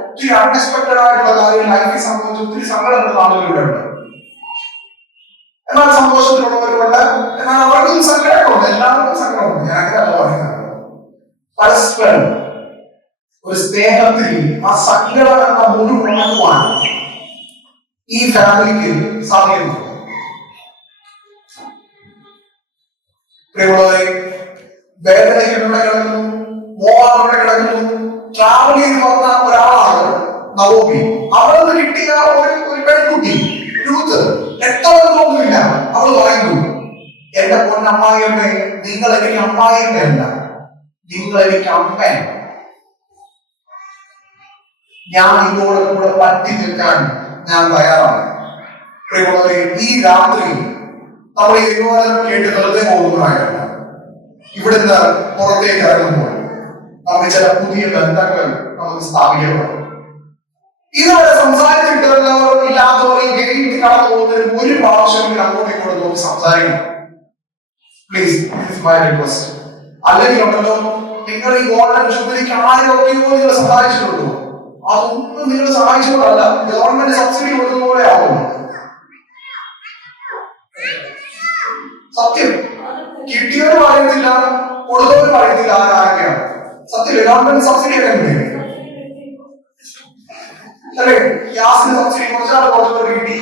ഒത്തിരി അൺഎക്സ്പെക്ടഡ് ആയിട്ടുള്ള കാര്യം ലൈഫിൽ സംഭവിച്ച ഒത്തിരി സങ്കടമുള്ള ആളുകളിവിടെ ഉണ്ട്. എന്നാൽ സന്തോഷത്തിലുള്ളവരുണ്ട്, എന്നാൽ അവർക്കും സങ്കടമുണ്ട്, എല്ലാവർക്കും സങ്കടമുണ്ട്. ഞാൻ അങ്ങനെയല്ല പറയുന്നത്. പരസ്പരം ഒരു സ്നേഹത്തിൽ ആ സങ്കടം എന്ന മുറി ഉണക്കുവാൻ ഈ ഫാമിലിക്ക് സാധിക്കുന്നു. പ്രിയമുള്ളവരെ, വേദനയ്ക്ക് എവിടെ കിടക്കുന്നു, മോഹം എവിടെ കിടക്കുന്നു. ട്രാവൽ ചെയ്ത് വന്ന ഒരാളാണ് നവോമി. അവിടെ നിന്ന് കിട്ടിയ ഒരു പെൺകുട്ടി രൂത്ത്, രക്തബന്ധമൊന്നുമില്ല. അവൾ പറയുന്നു, എന്റെ പൊന്നമ്മായിയമ്മേ, നിങ്ങൾ എനിക്ക് അമ്മായിയമ്മയല്ല, നിങ്ങൾ എനിക്ക് അമ്മയാണ്. ഞാൻ ഇതോടെ കൂടെ പറ്റി നിൽക്കാൻ ഞാൻ തയ്യാറാണ്. പ്രിയമുള്ളവരെ, ഈ രാത്രി നമ്മൾ ഈ ദൈവവചനം കേട്ട് വെറുതെ പോകുന്നതായല്ല. ഇവിടുന്ന് പുറത്തേക്ക് ഇറങ്ങുമ്പോൾ നമുക്ക് ചില പുതിയ ബന്ധങ്ങൾ നമുക്ക് സ്ഥാപിക്കപ്പെടും. ഇതുവരെ സംസാരിച്ചിട്ടുള്ളവർ ഇല്ലാത്തവർ ഈ ഗെയിം കടന്നു പോകുന്നതിന് ഒരു പ്രാവശ്യമെങ്കിലും അങ്ങോട്ടും ഇങ്ങോട്ടും നോക്കി സംസാരിക്കണം. Please, my request. അല്ലെങ്കിൽ ഉണ്ടല്ലോ, നിങ്ങൾ ഈ ഗോൾഡൻ ജൂബിലിക്ക് ആരൊക്കെയോ നിങ്ങൾ സഹായിച്ചിട്ടുണ്ടോ? അതൊന്നും നിങ്ങൾ സഹായിച്ചതല്ല, ഗവൺമെന്റ് സബ്സിഡി കൊടുക്കുന്ന പോലെ ആവും. സത്യം, കിട്ടിയവരും അറിയത്തില്ല, കൊടുത്തവരും അറിയത്തില്ല ആരൊക്കെയാണ്. സത്യം, ഗവൺമെന്റ് സബ്സിഡി ഒക്കെ ഉണ്ട് അല്ലേ? ഗ്യാസിന് സബ്സിഡി കുറച്ചുകൂടെ കിട്ടി.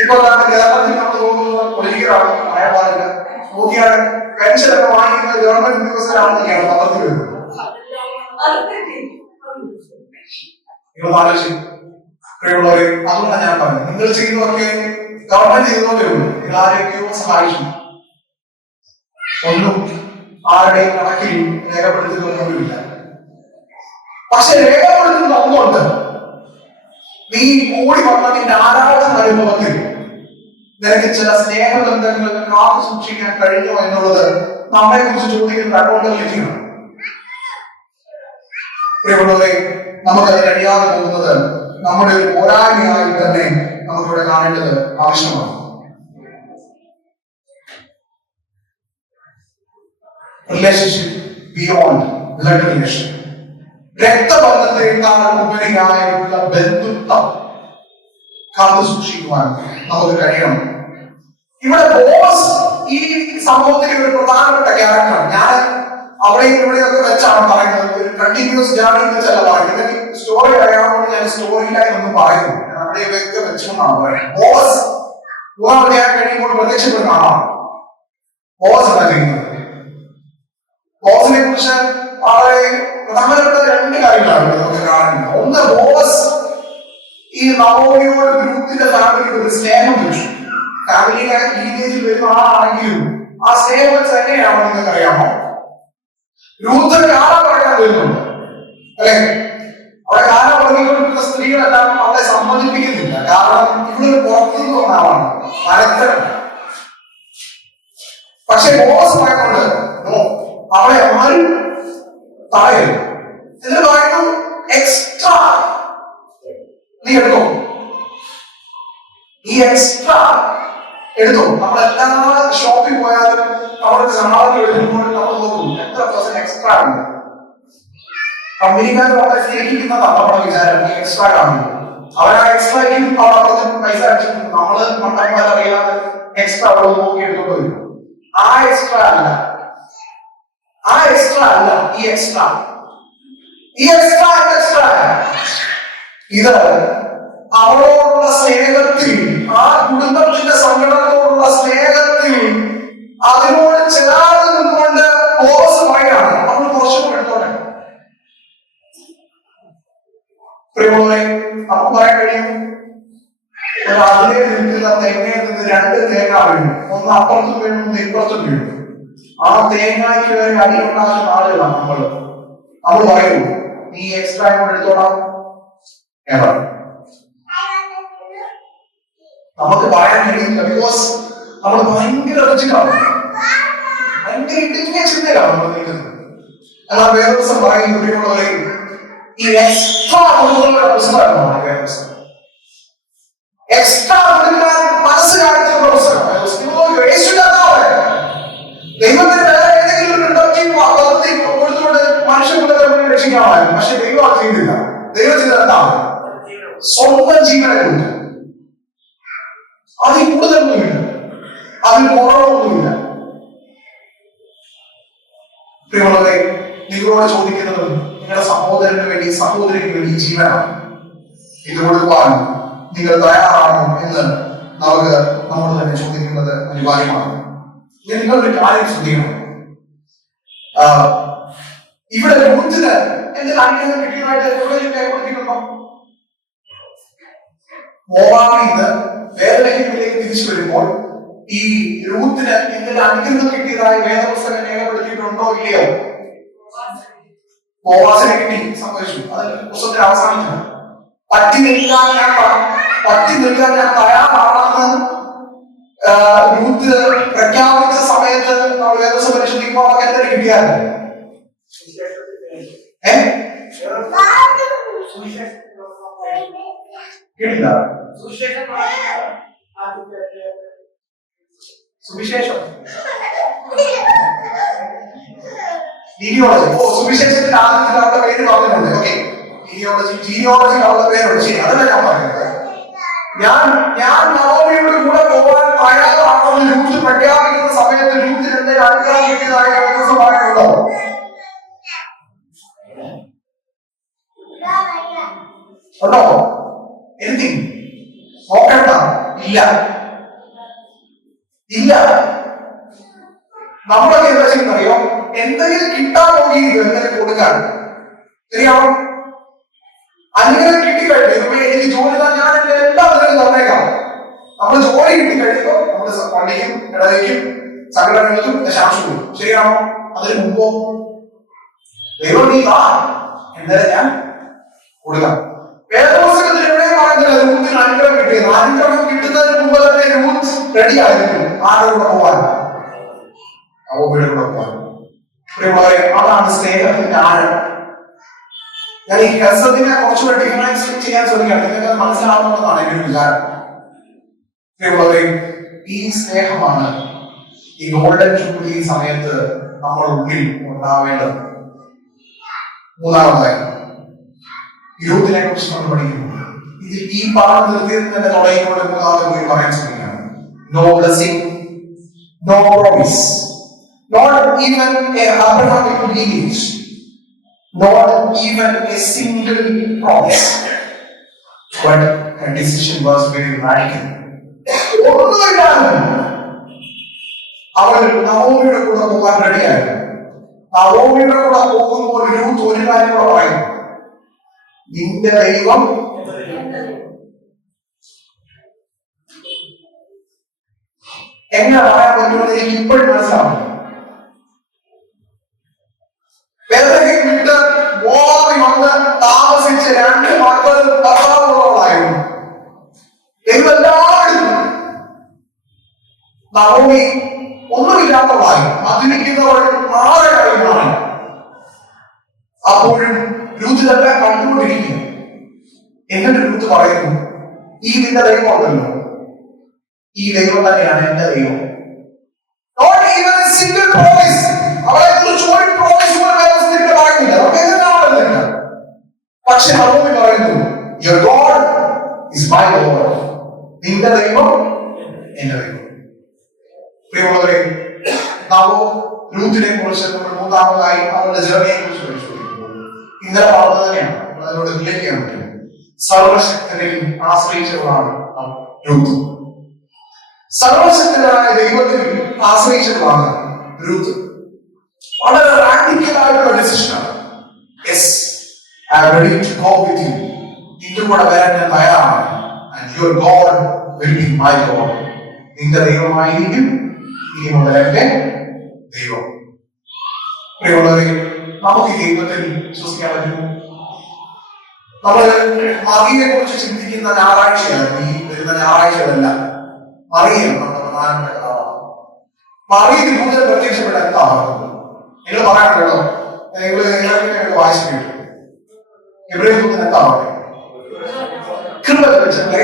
ഇപ്പൊ കേരളത്തിൽ നമ്മൾ നോക്കുന്നത് ഒരിക്കലാണ്, മഴ പാടില്ല. നോക്കിയാൽ പെൻഷനൊക്കെ വാങ്ങിക്കുന്ന ഗവൺമെന്റ് ഉദ്യോഗസ്ഥരാണെന്നൊക്കെയാണ് പത്രത്തിൽ വരുന്നത്. പ്രിയമുള്ളവരെ, അതുകൊണ്ടാണ് ഞാൻ പറഞ്ഞത്, നിങ്ങൾ ചെയ്യുന്നതൊക്കെ ഗവൺമെന്റ് ചെയ്യുന്നതേ ഉള്ളൂ. നിങ്ങൾ ആരെയൊക്കെയോ സഹായിച്ചു, ഒന്നും ആരുടെയും കണക്കിൽ രേഖപ്പെടുത്തുന്നൊന്നുമില്ല. പക്ഷെ രേഖപ്പെടുത്തുന്ന ഒന്നുണ്ട്. നീ കൂടി വന്ന നിന്റെ ആരാധന അനുഭവത്തിൽ നിനക്ക് ചില സ്നേഹബന്ധങ്ങൾ കാത്തു സൂക്ഷിക്കാൻ കഴിഞ്ഞോ എന്നുള്ളത് നമ്മെ കുറിച്ച് ചോദിക്കുന്ന അക്കൗണ്ടബിലിറ്റിയാണ്. പ്രിയമുള്ളവരെ, നമുക്കത് കഴിയാതെ പോകുന്നത് നമ്മുടെ ഒരു പോരായ്മയായി തന്നെ നമുക്കിവിടെ കാണേണ്ടത് ആവശ്യമാണ്. റിലേഷൻഷിപ്പ് ബിയോണ്ട് ബ്ലഡ് റിലേഷൻ, രക്തബന്ധത്തെക്കാൾ ഉപരിയായുള്ള ബന്ധുത്വം കാത്തു സൂക്ഷിക്കുവാൻ നമുക്ക് കഴിയണം. ഇവിടെ ബോസ് ഈ സംഭവത്തിലെ ഒരു പ്രധാനപ്പെട്ട ക്യാരക്ടറാണ്. ഞാൻ അവിടെയും ഇവിടെയൊക്കെ വെച്ചാണ് പറയുന്നത്. ഒരു കണ്ടിന്യൂസ് ജേർണി ചെലവാണ്. നിങ്ങൾക്ക് സ്റ്റോറി അറിയാവുന്നതുകൊണ്ട് ഞാൻ സ്റ്റോറിയിലായി ഒന്ന് പറയുന്നു. അവിടെ ഇവയൊക്കെ വെച്ചുകൊണ്ടാണ് പറയുന്നത്. ബോസ് വിവാഹം കഴിയുമ്പോൾ പ്രത്യക്ഷപ്പെടുന്ന ആളാണ്. ബോസ് എന്താ ചെയ്യുന്നത്? ബോസിനെ കുറിച്ച് വളരെ പ്രധാനപ്പെട്ട രണ്ട് കാര്യങ്ങളാണ് നമുക്ക് കാണുന്നത്. ഒന്ന്, ബോസ് ഈ നവോമിയോട് ഗ്രൂപ്പിന്റെ ഫാമിലിക്ക് ഒരു സ്നേഹം വെച്ചു. ഫാമിലിയുടെ ലീനേജിൽ വരുന്ന ആളാണെങ്കിലും ആ സ്നേഹം വെച്ച് എങ്ങനെയാണോ നിങ്ങൾക്ക് അറിയാമോ? രൂത്ത് കാല പറയാൻ വരുന്നുണ്ട് അല്ലെ? അവിടെ കാല പറഞ്ഞുകൊണ്ടിരുന്ന സ്ത്രീകളെല്ലാം അവളെ സമ്മതിപ്പിക്കുന്നില്ല. കാരണം ഇവിടെ പുറത്തുനിന്ന് വന്ന ആളാണ്, മരത്തരം. പക്ഷെ ബോസ് പറയുന്നുണ്ട് അവളെ ആരും താഴെ എന്നിട്ട് പറയുന്നു എക്സ്ട്രാ നീ എടുത്തോ, ഈ എക്സ്ട്രാ എടുത്തോ. നമ്മളെല്ലാ ഷോപ്പിൽ പോയാലും നമ്മുടെ സാധനം എടുക്കുമ്പോൾ നമ്മൾ നോക്കും എത്ര പെർസെന്റ് എക്സ്ട്രാ ഉണ്ട്. കമ്പനിക്കാർ വളരെ സ്നേഹിക്കുന്നതാണ് നമ്മുടെ വിചാരം, ഈ എക്സ്ട്രാ കാണുന്നത്. അവരാ എക്സ്ട്രാക്കും അവിടെ പൈസ അടിച്ചിട്ടുണ്ട്. നമ്മള് മണ്ടന്മാരറിയാതെ എക്സ്ട്രാ അവിടെ നോക്കി എടുത്തോണ്ട് വരും. ആ എക്സ്ട്രാ അല്ല, ആ എക്സ്ട്രാ അല്ല, ഈ എക്സ്ട്രാ, ഈ എക്സ്ട്രാ എക്സ്ട്രാ ഇത് അവളോടുള്ള സ്നേഹത്തിൽ, ആ കുടുംബത്തിന്റെ സംഘടനത്തോടുള്ള സ്നേഹത്തിൽ അതിനോട് ചേർന്ന് നിന്നുകൊണ്ട് ബോസ് പറയാണ് അവൾ കുറച്ചുകൂടെ എടുത്തോട്ടെ. പ്രിയമുള്ളവരെ, നമുക്ക് പറയാൻ കഴിയും ഒരു അതിനെ നിൽക്കുന്ന തേങ്ങയിൽ നിന്ന് രണ്ട് തേങ്ങ വീഴും. ഒന്ന് അപ്പുറത്തും വീഴും, ഒന്ന് ഇപ്പുറത്തും വീഴും. ആ തേങ്ങയ്ക്ക് വരെ അടിയുണ്ടാകുന്ന ആളുകളാണ് നമ്മൾ. നമ്മൾ പറയൂ നീ എക്സ്ട്രാ കൊണ്ട് എടുത്തോളാം. നമുക്ക് പറയാൻ കഴിയില്ല. ബിക്കോസ് നമ്മൾ ഭയങ്കര റിജിഡാണ്, ഭയങ്കര ഇടുങ്ങിയ ചിന്തയിലാണ് നമ്മൾ നിൽക്കുന്നത്. എന്നാൽ വേറെ ദിവസം പറയുന്നു പ്രിയമുള്ളവരെ, ഈ എക്സ്ട്രാ കൊടുക്കുന്ന പുസ്തകമാണ് വേറെ ദിവസം. എക്സ്ട്രാ കൊടുക്കാൻ മനസ്സ് കാണിച്ചുള്ള പുസ്തകം ദൈവത്തിന് വേറെ ഏതെങ്കിലും ഒരു കൊടുത്തുകൊണ്ട് മനുഷ്യരുടെ രക്ഷിക്കാമായിരുന്നു. പക്ഷെ ദൈവം അത് ചെയ്തില്ല. ദൈവം ചെയ്തത് എന്താണ്? സ്വന്തം ജീവനെ കൊടുത്തു. അതിൽ കൂടുതലൊന്നുമില്ല, അതിൽ കുറവൊന്നുമില്ല. പ്രിയമുള്ളവരെ, നിങ്ങളോട് ചോദിക്കുന്നത് നിങ്ങളുടെ സഹോദരന് വേണ്ടി, സഹോദരിക്ക് വേണ്ടി ജീവനാണ്. ഇത് കൊടുക്കുവാൻ നിങ്ങൾ തയ്യാറാണോ എന്ന് നമുക്ക് നമ്മോട് തന്നെ ചോദിക്കുന്നത് അനിവാര്യമാണ്. നിങ്ങളൊരു കാര്യം ശ്രദ്ധിക്കണം. ഇവിടെ രൂത്തിന് എന്റെ അനുഗ്രഹം കിട്ടിയതായിട്ട് എവിടെയും രേഖപ്പെടുത്തിയിട്ടുണ്ടോ? മോവാബിൽ നിന്ന് ബേത്ലഹേമിലേക്ക് തിരിച്ചു വരുമ്പോൾ ഈ രൂത്തിന് എന്തെങ്കിലും അനുഗ്രഹം കിട്ടിയതായി വേദപുസ്തകം രേഖപ്പെടുത്തിയിട്ടുണ്ടോ ഇല്ലയോ? ബോവാസിനെ കിട്ടി, സംഭവിച്ചു. അത് പുസ്തകത്തിന്റെ അവസാനത്തിലാണ്. പറ്റി നിൽക്കാൻ ഞാൻ തയ്യാറാണെന്ന് രൂത്ത് പ്രഖ്യാപിച്ച സമയത്ത് നമ്മൾ വേദപുസ്തകം പരിശോധിക്കുമ്പോൾ അവർക്ക് എന്തെങ്കിലും കിട്ടിയായിരുന്നു? കിട്ടില്ല. സുവിശേഷം ജീനിയോളജി. സുവിശേഷത്തിന്റെ ആദ്യത്തിൽ അവരുടെ പേര് പറഞ്ഞിട്ടുണ്ട്. ഓക്കെ, ജീനിയോളജി അവരുടെ പേരുണ്ട്. ശരി, അതല്ല ഞാൻ പറയുന്നത്. ഞാൻ നവോമിയുടെ കൂടെ പോകാൻ തയ്യാറാണെന്ന് രൂത്ത് പ്രഖ്യാപിക്കുന്ന സമയത്ത് രൂത്തിന് എന്തെങ്കിലും അനുഗ്രഹം കിട്ടിയതായ ദിവസം പറയുന്നുണ്ടോ? ഉണ്ടോ? എനിത്തിങ് നോക്കണ്ട. ഇല്ല, ഇല്ല. നമ്മളൊക്കെ എന്താ ചെയ്യുന്നറിയോ? എന്തെങ്കിലും കിട്ടാൻ നോക്കിയിരിക്കും, എന്തെങ്കിലും കൊടുക്കാൻ. ശരിയാണോ? അനുഗ്രഹം കിട്ടിക്കഴിഞ്ഞു എനിക്ക് ജോലി ഞാൻ എന്റെ എല്ലാ അതിലും തന്നേക്കാം. നമ്മൾ ജോലി കിട്ടിക്കഴിയുമ്പോൾ നമ്മൾ പള്ളിക്കും ഇടവയ്ക്കും സംഘടനകൾക്കും ദശാംശം കൊടുക്കും. ശരിയാണോ? അതിന് മുമ്പോ ദൈവം നീ എന്തായാലും ഞാൻ കൊടുക്കാം. വേദപുസ്തകത്തിൽ എവിടെയും പറഞ്ഞില്ല രൂത്തിന് അനുഗ്രഹം കിട്ടിയത്. അനുഗ്രഹം കിട്ടുന്നതിന് മുമ്പ് തന്നെ രൂത്ത് റെഡി ആയിരുന്നു ആരുടെ കൂടെ പോവാൻ? നവോമിയുടെ കൂടെ പോവാൻ. പ്രിയമുള്ളവരെ, അതാണ് സ്നേഹത്തിന്റെ ആഴം. ഞാൻ ഈ ഹെസത്തിനെ കുറച്ചുകൂടെ ഡിഫറൻസ് ചെയ്യാൻ ശ്രമിക്കാം. നിങ്ങൾക്ക് മനസ്സിലാവുന്നതാണ് എന്റെ വിചാരം. പ്രിയമുള്ളവരെ, ഈ സ്നേഹമാണ് ഈ ഗോൾഡൻ ജൂബിലി സമയത്ത് നമ്മുടെ ഉള്ളിൽ ഉണ്ടാവേണ്ടത്. മൂന്നാമതായി യൂത്തിനെ കുറിച്ച് നമ്മൾ പഠിക്കുന്നു. ഇതിൽ ഈ പാഠം നിർത്തിയത് തന്നെ തുടങ്ങിക്കൊണ്ട് മൂന്നാമത്തെ പോയി പറയാൻ ശ്രമിക്കുകയാണ്. No blessing, no promise, not even a Abrahamic lineage, not even a single promise, but a decision was very radical. ഒന്നുമില്ലാതെ അവൾ നവോമിയുടെ കൂടെ പോകാൻ റെഡിയായിരുന്നു. നവോമിയുടെ കൂടെ പോകുമ്പോൾ രൂത്ത് ഒരു കാര്യം കൂടെ പറയുന്നു, നിന്റെ ദൈവം എങ്ങനെ പറയാൻ പറ്റുമെന്ന് എനിക്ക് ഇപ്പോഴും മനസ്സിലാവും. ബേത്ലഹേം വിട്ട് മോവാബി വന്ന് താമസിച്ച 2 മക്കളും ഭർത്താവുകളായിരുന്നു. ദൈവം എല്ലാവരും നവോമി ഒന്നുമില്ലാത്തവളായി, മദ്യപിക്കുന്നവൾ മാറയായി മാറി. അപ്പോഴും രൂത്ത് തന്നെ കണ്ടുകൊണ്ടിരിക്കുന്നു. എന്നിട്ട് രൂത്ത് പറയുന്നു, ഈ നിന്റെ ദൈവം ഉണ്ടല്ലോ, ഈ ദൈവം തന്നെയാണ് എന്റെ ദൈവം. Not even a single promise, അവളെ കുറിച്ച് ഒരു പ്രോമിസ് പോലും വ്യവസ്ഥിട്ട് പറയുന്നില്ല. പക്ഷെ നവോമി പറയുന്നു, your God is my God, നിന്റെ ദൈവം എന്റെ ദൈവം. പ്രിയമുള്ളവരെ, രൂത്തിനെ കുറിച്ച് നമ്മൾ മൂന്നാമതായി അവരുടെ ജേർണിയെ കുറിച്ച് പരിശോധിക്കുമ്പോൾ ഇന്നലെ പറഞ്ഞത് തന്നെയാണ്, അതിനോട് റിലേറ്റ് ചെയ്യാൻ പറ്റും. സർവശക്തനെയും ആശ്രയിച്ചവളാണ് രൂത്ത്. സർവശക്തനായ ദൈവത്തിൽ ആശ്രയിച്ചവളാണ് രൂത്ത്. വളരെ റാഡിക്കലായിട്ടുള്ള ഡിസിഷനാണ്. Yes, I am ready to go with you. നിന്റെ കൂടെ വരാൻ ഞാൻ തയ്യാറാണ്. And your God will be my God. നിന്റെ ദൈവമായിരിക്കും ഇനി മുതൽ എന്റെ ദൈവം. പ്രിയമുള്ളവരെ, നമുക്ക് ഈ ദൈവത്തിൽ വിശ്വസിക്കാൻ പറ്റും. നമ്മൾ മറിയെ കുറിച്ച് ചിന്തിക്കുന്ന ഞായറാഴ്ചയാണ് ഈ വരുന്ന ഞായറാഴ്ചയല്ല. മറിയാണ് നമ്മുടെ പ്രധാനപ്പെട്ട കഥാപാത്രം. മറിയിൽ കൂടുതൽ പ്രത്യക്ഷപ്പെട്ട എന്താണ് നിങ്ങൾ പറയാൻ കേട്ടോ? നിങ്ങൾ വായിച്ചു കേട്ടു. എവിടെ എന്താ പറയുക? കൃപ വെച്ചല്ലേ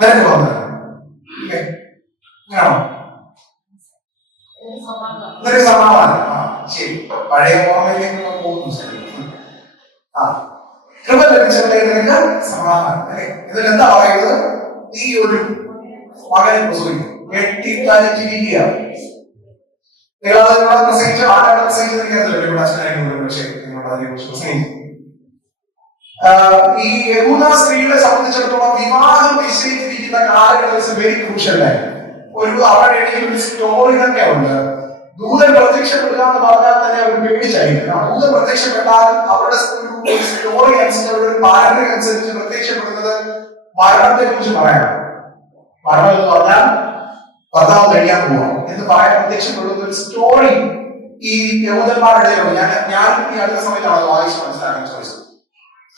നിനക്ക് വന്നത് ആണോ? ഇതൊരു സമാധാനം. ശരി, പഴയ ഓർമ്മയിലേക്ക് പോകുന്നു. ശരി, കൃപ ലഭിച്ചവരെ നിനക്ക് സമാധാനം അല്ലെ. ഇതിൽ എന്താ പറയുന്നത്? നീ ഒരു മകനെ പ്രസവിക്കും, വെട്ടിത്തരിച്ചിരിക്കുക. പ്രസംഗിച്ച ആരാണ് പ്രസംഗിച്ചത് എനിക്കറിയില്ല. ഇവിടെ അച്ഛനായിരുന്നു, പക്ഷേ നിങ്ങളുടെ അതിനെക്കുറിച്ച് പ്രസംഗിച്ചു. ഈ യഹൂദ സ്ത്രീകളെ സംബന്ധിച്ചിടത്തോളം വിവാഹം നിശ്ചയിച്ചിരിക്കുന്ന കാലഘട്ടത്തിൽ വെരി ക്രൂഷ്യൽ ആയി ഒരു അവരുടെ ഇടയിൽ ഒരു സ്റ്റോറി തന്നെ ഉണ്ട്. ദൂതൻ പ്രത്യക്ഷപ്പെടുക എന്ന് പറഞ്ഞാൽ തന്നെ അവർ പേടിച്ചായിരിക്കും. ആ ദൂതൻ പ്രത്യക്ഷപ്പെട്ടാൽ അവരുടെ ഒരു സ്റ്റോറി അനുസരിച്ച്, അവരുടെ ഒരു പാരമ്പര്യം അനുസരിച്ച് പ്രത്യക്ഷപ്പെടുന്നത് മരണത്തെ കുറിച്ച് പറയാം. മരണം എന്ന് പറഞ്ഞാൽ ഭർത്താവ് കഴിയാൻ പോവാം എന്ന് പറയാൻ പ്രത്യക്ഷപ്പെടുന്ന ഒരു സ്റ്റോറി ഈ യഹൂദന്മാരുടെ ഇടയിലുണ്ട്. ഞാൻ ഈ അടുത്ത സമയത്താണ് വായിച്ച് മനസ്സിലാക്കാൻ ചോദിച്ചത്.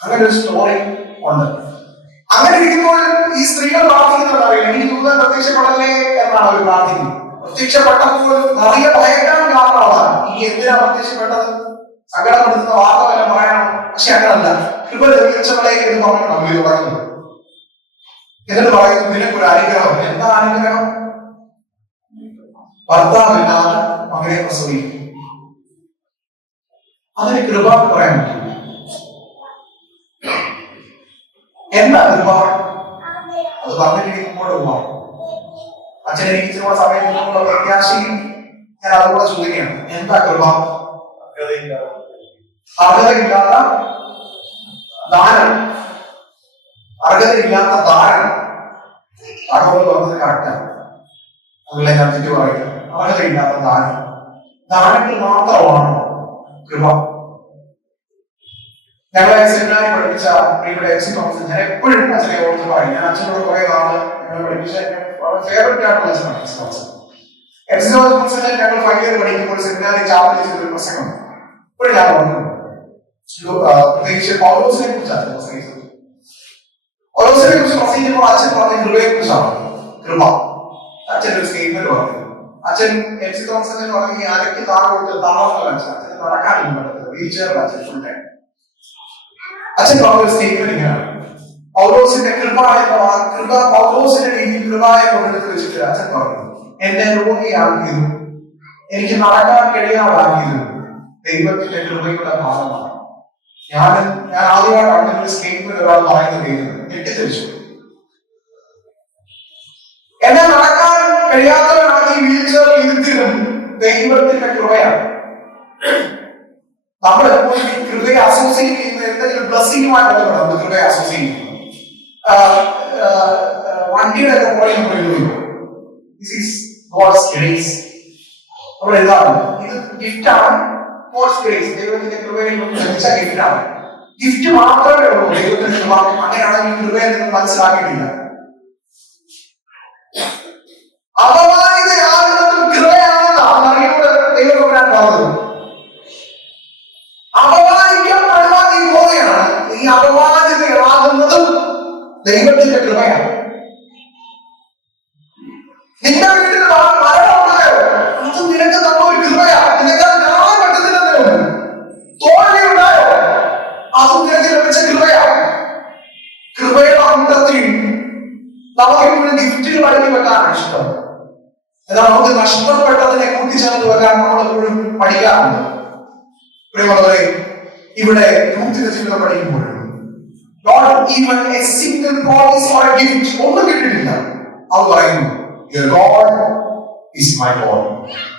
അങ്ങനെ ഒരു സ്റ്റോറി ഉണ്ട്. അങ്ങനെ ഇരിക്കുമ്പോൾ ഈ സ്ത്രീകൾ പ്രാർത്ഥിക്കുന്നത് അറിയാം, ഈ ദൂതൻ പ്രത്യക്ഷപ്പെടല്ലേ എന്നാണ് അവർ പ്രാർത്ഥിക്കുന്നത്. പ്രത്യക്ഷപ്പെട്ടപ്പോൾ നിറയെ ഭയക്കാൻ കാരണമാണ്. ഈ എന്തിനാ പ്രത്യക്ഷപ്പെട്ടത്? സങ്കടപ്പെടുത്തുന്ന വാർത്തകളെല്ലാം പറയണം. പക്ഷെ അങ്ങനല്ല. കൃപ ലഭിച്ചവളെ എന്ന് പറഞ്ഞാണ് അവർ പറയുന്നത്. എന്നിട്ട് പറയുന്നു, നിനക്കൊരു അനുഗ്രഹം. എന്താ അനുഗ്രഹം? ഭർത്താവില്ലാതെ മകനെ പ്രസവിക്കും. അതിന് കൃപ പറയാൻ പറ്റും. എന്താ കൃപ? അത് പറഞ്ഞിട്ട് മുമ്പോട്ട് പോവാം. അച്ഛൻ എനിക്ക് ഇച്ചിരി സമയത്തിനുള്ള പ്രത്യാശയും ഞാൻ അതുകൂടെ ചോദിക്കുകയാണ്. എന്താ കൃപ? അർഹതയില്ലാത്ത ദാനം, അർഹതയില്ലാത്ത ദാനം. അർഹത പറഞ്ഞത് കറക്റ്റാണ്, അതുപോലെ ഞാൻ തെറ്റു പറയുക. അർഹതയില്ലാത്ത ദാനം, ദാനത്തിൽ മാത്രമാണ് കൃപ. ഞങ്ങളെ സെമിനാരി പഠിപ്പിച്ച പ്രിയപ്പെട്ട എക്സി തോമസ് ഞാൻ എപ്പോഴും അച്ഛനെ ഓർത്ത് പറയും. ഞാൻ അച്ഛനോട് കുറെ നാള് ഞങ്ങൾ പഠിപ്പിച്ച ഫേവറേറ്റ് ആയിട്ടുള്ള അച്ഛനാണ് എക്സി തോമസ്. എക്സി തോമസിനെ ഞങ്ങൾ 5 ഇയർ പഠിക്കുമ്പോൾ സെമിനാരി ചാർജ് ചെയ്തൊരു പ്രസംഗം ഇപ്പോഴും ഞാൻ ഓർക്കുന്നു. പ്രത്യേകിച്ച് പൗലോസിനെ കുറിച്ചാണ് പ്രസംഗിച്ചത്. പൗലോസിനെ കുറിച്ച് പ്രസംഗിക്കുമ്പോൾ അച്ഛൻ പറഞ്ഞ കൃപയെ കുറിച്ചാണ്. കൃപ. അച്ഛൻ ഒരു സ്റ്റേറ്റ്മെന്റ് പറഞ്ഞു. അച്ഛൻ എച്ച് തോമസിനെ പറഞ്ഞ ഈ അരയ്ക്ക് താഴെ കൊടുത്ത് താമസം അച്ഛൻ നടക്കാനും പറ്റത്തില്ല, വീൽ ചെയറിൽ അച്ഛൻ ഫുൾ ടൈം. അച്ഛൻ പറഞ്ഞ ഒരു സ്റ്റേറ്റ്മെന്റ് ഇങ്ങനെയാണ്: പൗലോസിന്റെ കൃപ പൗലോസിന്റെ രീതിയിൽ കൃപയെ കൊണ്ടെടുത്ത് വെച്ചിട്ട് അച്ഛൻ പറഞ്ഞു, എന്നെ രോഗിയാക്കിയതും എനിക്ക് നടക്കാൻ കഴിയാതാക്കിയതും ദൈവത്തിന്റെ കൃപയുടെ ഭാഗമാണ്. ഞാൻ ആദ്യമായിട്ട് അങ്ങനെ ഒരു സ്റ്റേറ്റ്മെന്റ് ഒരാൾ പറയുന്നത് കേൾക്കുന്നത് ഞെട്ടിത്തെറിച്ചു. എന്നെ നടക്കാൻ കഴിയാത്തവരാക്കി വീൽ ചെയറിൽ ഇരുത്തിയതും ദൈവത്തിന്റെ കൃപയാണ്. നമ്മൾ എപ്പോഴും ഈ കൃപയെ അസോസിയേറ്റ് ചെയ്യുന്ന എന്തെങ്കിലും ബ്ലെസ്സിങ്ങുമായിട്ട് നമ്മൾ കൃപയെ അസോസിയേറ്റ് ചെയ്യുന്നത്. വണ്ടിയുടെ ഒക്കെ പുറകെ പറയുന്നു, ദിസ് ഈസ് ഗോഡ്സ് ഗ്രേസ്. നമ്മൾ എഴുതാറുണ്ട്, ഇത് ഗിഫ്റ്റാണ്, ഗോഡ്സ് ഗ്രേസ്, ദൈവത്തിന്റെ കൃപയിൽ ലഭിച്ച ഗിഫ്റ്റാണ്. ഗിഫ്റ്റ് മാത്രമേ ഉള്ളൂ ദൈവത്തിന്റെ കൃപ. അങ്ങനെയാണെങ്കിൽ കൃപയെ നിങ്ങൾ മനസ്സിലാക്കിയിട്ടില്ല. അപമാനിതയാകുന്നതും കൃപയാണെന്നാണ് അറിയോട് ദൈവം പറഞ്ഞത്. അപമാനിക്കപ്പെടുവാൻ നീ പോവുകയാണ്, ഈ അപമാനിതയാകുന്നതും ദൈവത്തിന്റെ കൃപയാണ്. നിന്റെ വീട്ടിൽ മരണമുണ്ടായോ, അതും നിനക്ക് തന്ന ഒരു കൃപയാണ്. നിനക്ക് അത് കാണാൻ പറ്റുന്നില്ലെന്നേ ഉള്ളൂ. തോൽവി ഉണ്ടായോ, അതും നിനക്ക് ലഭിച്ച കൃപയാണ്. കൃപയുടെ കൂട്ടത്തിൽ നമുക്കിപ്പോഴും ഗിഫ്റ്റുകൾ അടുക്കി വെക്കാനാണ് ഇഷ്ടം. എന്നാൽ നമുക്ക് നഷ്ടപ്പെട്ടതിനെ കൂട്ടിച്ചേർത്ത് വെക്കാൻ നമ്മളെപ്പോഴും പഠിക്കാറുണ്ട്. പ്രിയമുള്ളവരെ, ഇവിടെ രൂത്തിന്റെ ജീവിതം പഠിക്കുമ്പോഴും not even a single promise or a gift ഒന്നും കിട്ടിയിട്ടില്ല. അവൾ പറയുന്നു, your God is my God.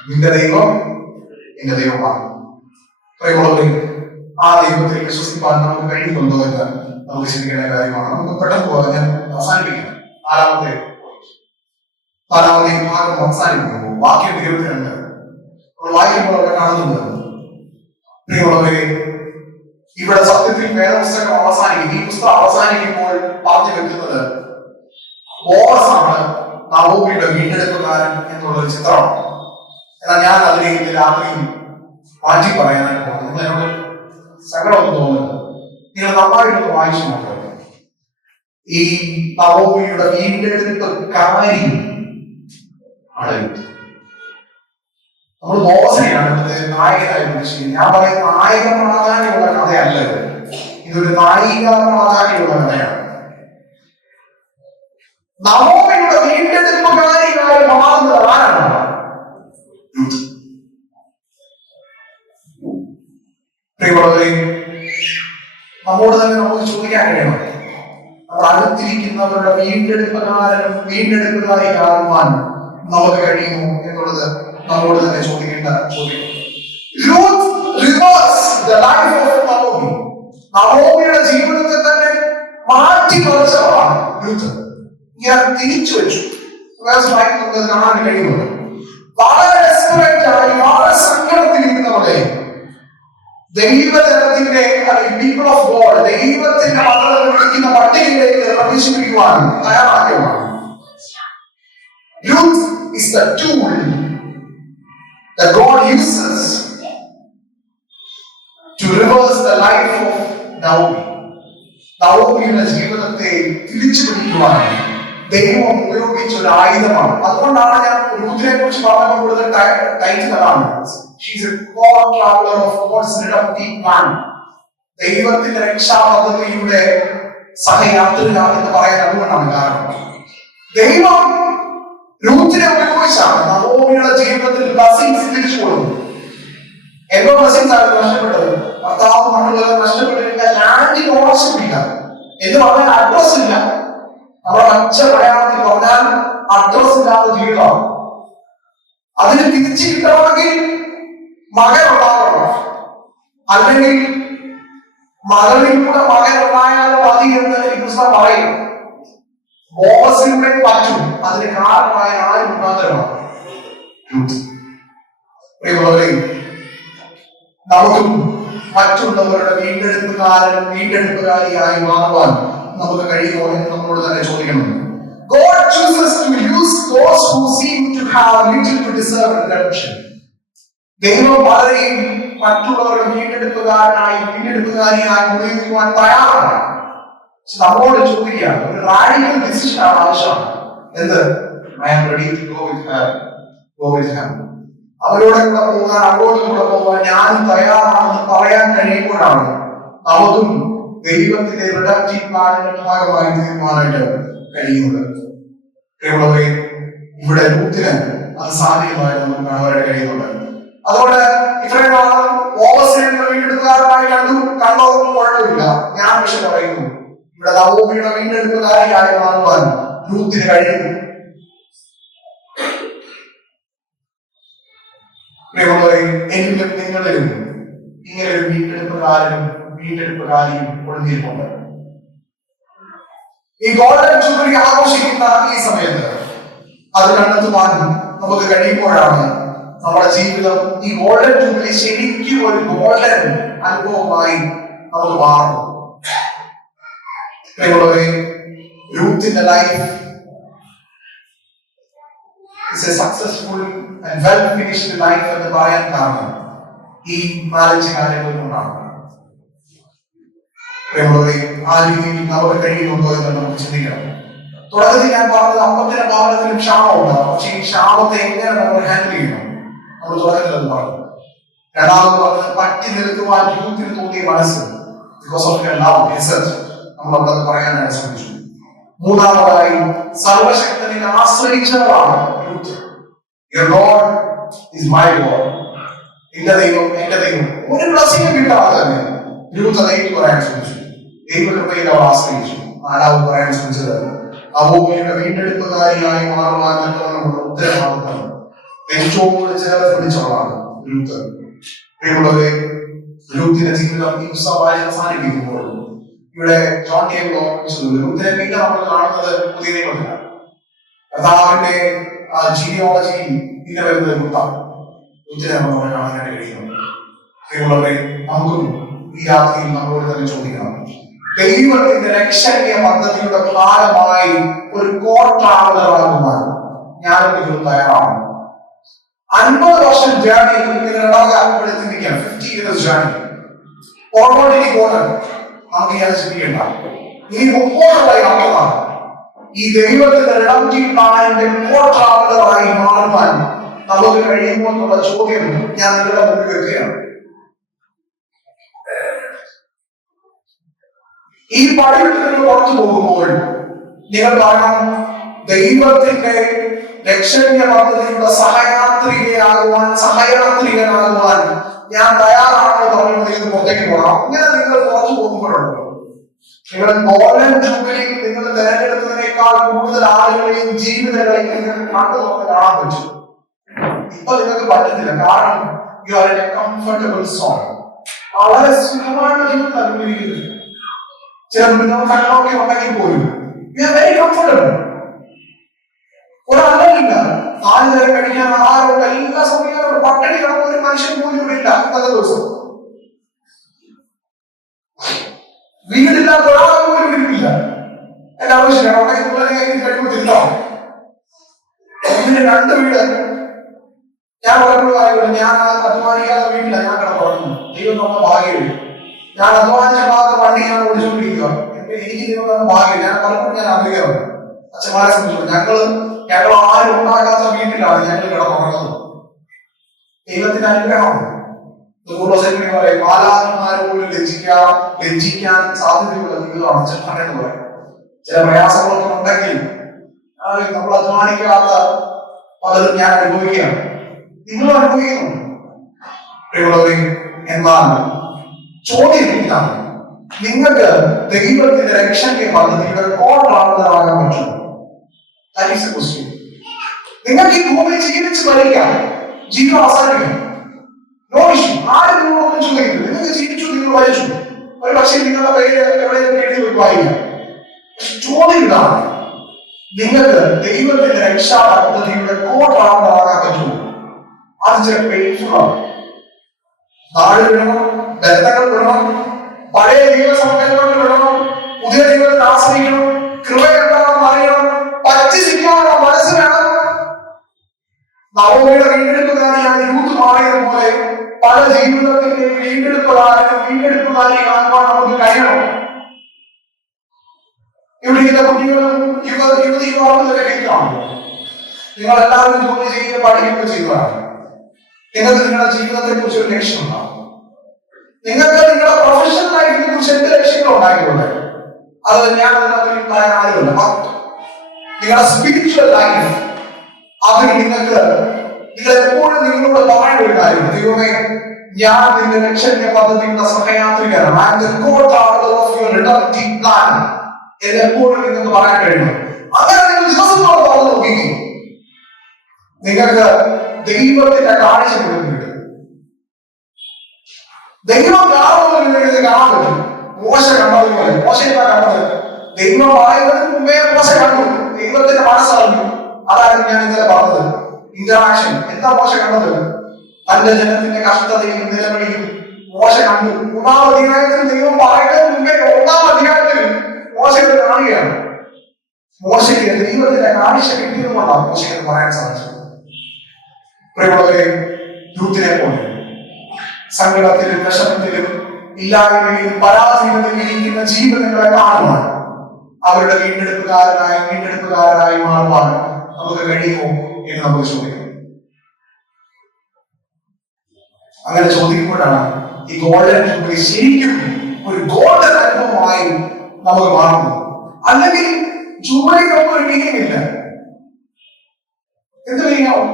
നിന്റെ ദൈവം എന്റെ ദൈവമാണ്. പ്രിയമുള്ളവരെ, ആ ദൈവത്തെ വിശ്വസിക്കാൻ നമുക്ക് കഴിയുന്നുണ്ടോ എന്ന് നമുക്ക് ചിന്തിക്കേണ്ട കാര്യമാണ്. നമുക്ക് പെട്ടെന്ന് പോകാൻ ഞാൻ അവസാനിപ്പിക്കാം. നാലാമത്തെ ഭാഗം അവസാനിപ്പിക്കുന്നു. വാക്യം 22 നമ്മൾ വായിക്കുമ്പോൾ അവിടെ കാണുന്നത്, പ്രിയമുള്ളവരെ, ഇവിടെ സത്യത്തിൽ വേദപുസ്തകം അവസാനിക്കും. ഈ പുസ്തകം അവസാനിക്കുമ്പോൾ പറഞ്ഞു വെക്കുന്നത് ബോസാണ് നവോമിയുടെ വീണ്ടെടുപ്പുകാരൻ എന്നുള്ളൊരു ചിത്രമാണ്. എന്നാൽ ഞാൻ അതിനെ ഇന്ന് രാത്രി മാറ്റി പറയാനായിട്ട് പോകുന്നു. നിങ്ങൾ എന്നോട് സങ്കടമൊന്നും തോന്നുന്നത്, നിങ്ങൾ നന്നായിട്ടൊന്ന് വായിച്ചു നോക്കുക. ഈ നവോമിയുടെ വീണ്ടെടുപ്പുകാരി ആണ്. നമ്മൾ ബോസനെയാണ് നായകനായി വിളിച്ചിരിക്കുന്നത്. ഞാൻ പറയുന്ന നായക പ്രാധാന്യമുള്ള കഥയല്ല ഇത്. ഇതൊരു നായിക പ്രാധാന്യമുള്ള കഥയാണ്. നവോമിയുടെ വീണ്ടെടുപ്പുകാരിയായി മാറുന്നത് ആരാണ്? പ്രിയമുള്ളവരെ, നമ്മോട് തന്നെ നമുക്ക് ചോദിക്കാൻ കഴിയണം, നമ്മൾ അടുത്തിരിക്കുന്നവരുടെ വീണ്ടെടുപ്പുകാരിയാകുവാൻ നമുക്ക് കഴിയുമോ എന്നുള്ളത് നമ്മോട് തന്നെ ചോദിക്കേണ്ട ചോദ്യം. നവോമിയുടെ ജീവിതത്തെ തന്നെ മാറ്റി മറിച്ചവളാണ് രൂത്ത്. ഇങ്ങനെ തിരിച്ചു വെച്ചു. നമുക്ക് കാണാൻ കഴിയുന്നത് വളരെ ഡെസ്പറേറ്റ് ആയി, വളരെ സങ്കടത്തിലിരിക്കുന്നവളെ ദൈവജനത്തിന്റെ പീപ്പിൾ ഓഫ് ഗോഡ്, ദൈവത്തിന്റെ മക്കളെ വിളിക്കുന്ന പട്ടികയിലേക്ക് പ്രവേശിപ്പിക്കുവാൻ തയ്യാറാക്കിയതാണ്. Ruth is the tool that God uses to reverse the life of Naomi. നവോമിയുടെ ജീവിതത്തെ തിരിച്ചു പിടിക്കുവാൻ ദൈവം ഉപയോഗിച്ച ഒരു ആയുധമാണ്. അതുകൊണ്ടാണ് ഞാൻ രൂത്തിനെ കുറിച്ച് പറഞ്ഞപ്പോൾ കൂടുതൽ ടൈറ്റിൽ അതാണ്, she's A co-traveler of God's redemptive plan. ദൈവത്തിന്റെ രക്ഷാപദ്ധതിയുടെ സഹയാത്രികയാണ് എന്ന് പറയാൻ അതുകൊണ്ടാണ്. കാരണം ദൈവം രൂത്തിനെ ഉപയോഗിച്ചാണ് നവോമിയുടെ ജീവിതത്തിൽ ബ്ലെസ്സിങ്സ് തിരിച്ചു കൊടുക്കുന്നത്. എന്തോ ബ്ലെസ്സിങ്സ് ആണ് നഷ്ടപ്പെട്ടത്? ഭർത്താവ് മറ്റുള്ളവരെ നഷ്ടപ്പെട്ടിരിക്കുക, ലാൻഡിൽ ഓണർഷിപ്പ് ഇല്ല എന്ന് പറഞ്ഞാൽ അഡ്രസ് ഇല്ല. നമ്മുടെ പച്ച മലയാളത്തിൽ പറഞ്ഞാൽ അഡ്രസ് ഇല്ലാത്ത ജീവിതമാണ്. അതിന് തിരിച്ചു കിട്ടണമെങ്കിൽ മകൻ ഉണ്ടാകണം, അല്ലെങ്കിൽ മകളിലൂടെ മകൻ ഉണ്ടായാലും മതി എന്ന് ഈ പുസ്തകം പറയും. ബോസിലൂടെ പറ്റും. അതിന് കാരണമായ ആരും മുഖാന്തരമാണ് രൂത്ത്. പ്രിയമുള്ളവരെ, നമുക്കും മറ്റുള്ളവരുടെ വീണ്ടെടുപ്പുകാരിയായി മാറുവാൻ നമുക്ക് കഴിയുമോ എന്ന് നമ്മളോട് തന്നെ ചോദിക്കണം. God chooses to use those who seem to have little to deserve redemption. ദൈവം പലരെയും മറ്റുള്ളവരുടെ വീണ്ടെടുപ്പുകാരിയായി ഉപയോഗിക്കുവാൻ തയ്യാറാണ്. പക്ഷെ നമ്മളോട് ചോദിക്കുകയാണ്, ഒരു റാഡിക്കൽ ഡിസിഷൻ ആണ് ആവശ്യമാണ്. എന്ത്? I am ready to go with him. അവരോട് കൂടെ പോകാൻ, അങ്ങോട്ടും കൂടെ പോകാൻ ഞാൻ തയ്യാറാണെന്ന് പറയാൻ കഴിയുമ്പോഴാണ് നമുക്കും ദൈവത്തിന്റെ റിഡക്റ്റീവ് പ്ലാനിന്റെ ഭാഗമായി തീരുമാനമായിട്ട് കഴിയുന്നത്. പ്രിയമുള്ളവരെ, ഇവിടെ രൂത്തിന് അത് സാധ്യമായി നമുക്ക് കാണുവാനായിട്ട് കഴിയുന്നുണ്ട്. അതുകൊണ്ട് ഇത്രയും നാളും ഓവർസീസിന്റെ വീണ്ടെടുപ്പുകാരനായി കണ്ടതൊന്നും കുഴപ്പമില്ല. ഞാൻ പക്ഷെ പറയുന്നു, ഇവിടെ നവോമിയുടെ വീണ്ടെടുപ്പുകാരിയായി മാറുവാൻ രൂത്തിന് കഴിയുന്നു. എങ്കിലും നിങ്ങളിലും ഇങ്ങനെ ഒരു വീണ്ടെടുപ്പുകാരിയും ഒളിഞ്ഞിരിപ്പുണ്ട്. ഈ ഗോൾഡൻ ജൂബിലി ആഘോഷിക്കുന്ന ഈ സമയത്ത് അത് കണ്ടെത്തുവാൻ നമുക്ക് കഴിയുമ്പോഴാണ് നമ്മുടെ ജീവിതം ഈ ഗോൾഡൻ ജൂബിലി ശരിക്കും ഒരു ഗോൾഡൻ അനുഭവമായി നമുക്ക് മാറും. രൂത്തിന്റെ life is a successful and well finished life എന്ന് പറയാൻ കാരണം ഈ 4 കാര്യങ്ങൾ കൊണ്ടാണ്. ആ രീതിയിൽ നമുക്ക് കഴിയുന്നുണ്ടോ എന്ന് നമുക്ക് ചിന്തിക്കണം. തുടക്കത്തിൽ ഞാൻ പറഞ്ഞത് അമ്പത്തിന്റെ ഭവനത്തിലും ക്ഷാമം ഉണ്ടാകും. പക്ഷെ ഈ ക്ഷാമത്തെ എങ്ങനെ നമ്മൾ ഹാൻഡിൽ ചെയ്യണം നമ്മൾ തുടക്കത്തിൽ അത് പറഞ്ഞു. രണ്ടാമത് പറഞ്ഞത് പറ്റി നിൽക്കുവാൻ യൂത്തിന് തോന്നിയ മനസ്സ്, because of your love research നമ്മൾ അവിടെ പറയാനായിട്ട് ശ്രമിച്ചു. മൂന്നാമതായി സർവശക്തനെ ആശ്രയിച്ചതാണ് youth. Your God is my God. എന്റെ ദൈവം എന്റെ ദൈവം. ഒരു ബ്ലസ്സിംഗ് കിട്ടാതെ തന്നെ യൂത്ത് അതേക്ക് പറയാൻ ശ്രമിച്ചു. ദൈവകൃപയിൽ അവർ ആശ്രയിച്ചു. നാലാമത് പറയാൻ ശ്രമിച്ചത് നവോമിയുടെ വീണ്ടെടുപ്പുകാരിയായി മാറുവാൻ നമ്മുടെ ഉത്തരവാദിത്തം നെഞ്ചോട് ചേർത്ത് പിടിച്ചവളാണ് രൂത്ത്. പ്രിയമുള്ളവരെ, രൂത്തിന്റെ ജീവിതം ഈ പുസ്തകമായി അവസാനിപ്പിക്കുമ്പോൾ ഇവിടെ ജോൺ കെ രൂത്തിനെ പിന്നെ നമ്മൾ കാണുന്നത് പുതിയ നിയമത്തിലാണ്. കർത്താവിന്റെ ജീനിയോളജി പിന്നെ വരുന്നത് രൂത്താണ്. രൂത്തിനെ നമ്മൾ കാണാനായിട്ട് കഴിയുന്നു. പ്രിയമുള്ളവരെ, നമുക്കും ഈ രാത്രിയിൽ നമ്മളോട് തന്നെ ചോദിക്കണം, ദൈവത്തിന്റെ രക്ഷണീയ പദ്ധതിയുടെ ഭാഗമായി ഒരു കോർട്ടാകുവാൻ ഞാനും തയ്യാറാണ്. 50 വർഷം ജേർണി ചിന്തിക്കാം. 50 years ജേർണി ഓൾറെഡി പോകണം. നമുക്ക് ഞാൻ ചിന്തിക്കേണ്ട. ഇനി മുമ്പോട്ടുള്ള യാത്രമാണ്. ഈ ദൈവത്തിന്റെ റിഡക്റ്റീവ് പ്ലാനിന്റെ കോർട്ടാകുന്നതായി മാറുവാൻ നമുക്ക് കഴിയുമോ എന്നുള്ള ചോദ്യം ഞാൻ നിങ്ങളുടെ മുമ്പിൽ വെക്കുകയാണ്. ഈ പടിവിട്ട് നിങ്ങൾ പുറത്തു പോകുമ്പോൾ നിങ്ങൾ കാണാം, ദൈവത്തിന്റെ രക്ഷണീയ പദ്ധതിയുടെ സഹയാത്രികനാകുവാൻ ഞാൻ തയ്യാറാണെന്ന് പറയുമ്പോൾ നിങ്ങൾ പുറത്തേക്ക് പോകണം. അങ്ങനെ നിങ്ങൾ പുറത്തു പോകുമ്പോഴുണ്ടോ, നിങ്ങൾ ഗോൾഡൻ ജൂബിലി നിങ്ങൾ തിരഞ്ഞെടുത്തതിനേക്കാൾ കൂടുതൽ ആളുകളെയും ജീവിതങ്ങളെയും നിങ്ങൾക്ക് കണ്ടു നോക്കി കാണാൻ പറ്റും. ഇപ്പൊ നിങ്ങൾക്ക് പറ്റുന്നില്ല. കാരണം you are in A comfortable zone. വളരെ സുഖമായിട്ട് ജീവിതം അനുഭവിക്കുന്നത്. ചില മൃഗങ്ങളൊക്കെ ഉണ്ടെങ്കിൽ പോലും വെരി കംഫർട്ടബിൾ. ഒരല്ല 4 നേരം കഴിക്കാൻ ആഹാരമുണ്ട്, എല്ലാ സമയത്തും പട്ടിണി കിടക്കുന്ന ഒരു മനുഷ്യൻ പോലും ഇല്ല. ഇന്നത്തെ ദിവസം വീടില്ലാത്ത ഒരാൾ പോലും ഇരിപ്പില്ല. എന്റെ ആവശ്യമാണ് ഉണ്ടെങ്കിൽ കഴിയുമ്പോൾ തിരിച്ചാവും. 2 വീട് ഞാൻ പലപ്പോഴും ആയിക്കോട്ടെ, ഞാൻ അധ്വാനിക്കാത്ത വീട്ടില്ല ഞാൻ കിടന്നു. ദൈവം തന്ന ഭാഗ്യം. ഞാൻ അധ്വാനിച്ച ഭാഗത്ത് വണ്ടി ഞാൻ ഓടിച്ചുകൊണ്ടിരിക്കുക. എനിക്ക് ദൈവം തന്ന ഭാഗ്യം. ഞാൻ പലപ്പോഴും ഞാൻ ആഗ്രഹിക്കാറുണ്ട്. അച്ഛന്മാരെ സംബന്ധിച്ചു ഞങ്ങൾ ആരും ഉണ്ടാക്കാത്ത വീട്ടിലാണ് ഞങ്ങൾ കിടന്നുറങ്ങുന്നത്. ദൈവത്തിന്റെ അനുഗ്രഹമാണ്. മാലാഖമാരെ പോലും ലജ്ജിക്കാൻ സാധ്യതയുള്ള ജീവിതമാണ് അച്ഛന്മാരെ എന്ന് പറയും. ചില പ്രയാസങ്ങളൊക്കെ ഉണ്ടെങ്കിൽ നമ്മൾ അധ്വാനിക്കാത്ത പലതും ഞാൻ അനുഭവിക്കുകയാണ്, നിങ്ങളും അനുഭവിക്കുന്നു. എന്നാൽ ചോദ്യം ഇതാണ്, നിങ്ങൾക്ക് ദൈവത്തിന്റെ രക്ഷണീയ പദ്ധതിയുടെ കോർട്ടാകുന്നതാകാൻ പറ്റും. നിങ്ങൾക്ക് ഈ ഭൂമിയിൽ ജീവിച്ച് മരിക്കാം, ജീവിതം അവസാനിക്കാം. No issue. ആരും നിങ്ങളൊന്നും ചോദിക്കില്ല. നിങ്ങൾക്ക് ജീവിച്ചു, നിങ്ങൾ മരിച്ചു. ഒരു പക്ഷേ നിങ്ങളുടെ പേര് എവിടെയെങ്കിലും എഴുതി വായിക്കാം. പക്ഷെ ചോദ്യം ഇതാണ്, നിങ്ങൾക്ക് ദൈവത്തിന്റെ രക്ഷാ പദ്ധതിയുടെ കോർട്ടാകുന്നതാകാൻ പറ്റുമോ? അത് ചില പെയിൻഫുള്ളാണ്. നാട് വിടണം, ബന്ധങ്ങൾ വിടണം, പഴയ ദൈവസംഘടനകൾ വിടണം, പുതിയ ദൈവത്തെ ആശ്രയിക്കണം, കൃപ എന്താണെന്ന് അറിയണം, പറ്റിച്ചിരിക്കാനുള്ള മനസ്സ് വേണം. നവോമിയുടെ വീണ്ടെടുപ്പുകാരിയായ രൂത്ത് മാറിയതുപോലെ പല ജീവിതത്തിന്റെ വീണ്ടെടുപ്പുകാരികളാകുവാൻ നമുക്ക് കഴിയണം. ഇവിടെ ഇരിക്കുന്ന കുട്ടികളും യുവതി യുവാക്കളൊക്കെ കേൾക്കുകയാണല്ലോ. നിങ്ങൾ എല്ലാവരും ജോലി ചെയ്യുക, പഠിക്കുകയൊക്കെ ചെയ്യുന്നതാണ്. നിങ്ങൾക്ക് നിങ്ങളുടെ ജീവിതത്തെ കുറിച്ച് ഒരു ലക്ഷ്യം ഉണ്ടാവും. നിങ്ങൾക്ക് നിങ്ങളുടെ പ്രൊഫഷണൽ ലൈഫിനെ കുറിച്ച് എന്ത് ലക്ഷ്യങ്ങൾ ഉണ്ടായിക്കൊണ്ട് അത് ഞാൻ അതിനകത്ത് പറയാൻ ആരുമില്ല. നിങ്ങളുടെ സ്പിരിച്വൽ ലൈഫ് അതിൽ നിങ്ങൾ എപ്പോഴും നിങ്ങളോട് പറയേണ്ട ഒരു കാര്യം, ദൈവമേ ഞാൻ നിന്റെ ലക്ഷ്യ പദ്ധതിയുടെ സഹയാത്രികനാണ്, എപ്പോഴും നിങ്ങൾക്ക് പറയാൻ കഴിയണം. അങ്ങനെ നിങ്ങൾ ദിവസത്തോട് പറഞ്ഞു നോക്കിക്കേ, നിങ്ങൾക്ക് ദൈവത്തിന്റെ കാഴ്ച കിട്ടും. ദൈവം കാണുമ്പോൾ നിങ്ങൾക്ക് കാണാൻ പറ്റും. മോശ കണ്ടതുപോലെ, മോശ എന്താ കണ്ടത്? ദൈവം പറയുന്നതിന് മുമ്പേ മോശ കണ്ടു, ദൈവത്തിന്റെ മനസ്സറിഞ്ഞു. അതായിരുന്നു ഞാൻ ഇന്നലെ പറഞ്ഞത്, ഇന്ററാക്ഷൻ. എന്താ മോശ കണ്ടത്? തന്റെ ജനത്തിന്റെ കഷ്ടതയും നിലവിളിയും മോശ കണ്ടു. 3-ാം അധ്യായത്തിൽ ദൈവം പറയുന്നതിന് മുമ്പേ 1-ാം അധ്യായത്തിൽ മോശ കാണുകയാണ്. മോശയ്ക്ക് ദൈവത്തിന്റെ കാഴ്ച കിട്ടിയതുകൊണ്ടാണ് മോശയ്ക്ക് പറയാൻ സാധിച്ചത്. പ്രിയമുള്ളവരെ, ദൂത്തിനെ പോലെ സങ്കടത്തിലും വിഷമത്തിലും ഇല്ലായ്മയിലും പരാധീനതയിലും ഇരിക്കുന്ന ജീവിതങ്ങളെ കാണുവാൻ, അവരുടെ വീണ്ടെടുപ്പുകാരായി മാറുവാൻ നമുക്ക് കഴിയുമോ എന്ന് നമുക്ക് ചോദിക്കാം. അങ്ങനെ ചോദിക്കുമ്പോഴാണ് ഈ ഗോൾഡൻ ജൂബിലി ശരിക്കും ഒരു ഗോൾഡൻ അനുഭവമായി നമുക്ക് മാറുന്നത്. അല്ലെങ്കിൽ ജൂബിലിക്ക് നമുക്ക് ഒരു മീനിങ് ഇല്ല. എന്ത് മീനിങ്ങാവും?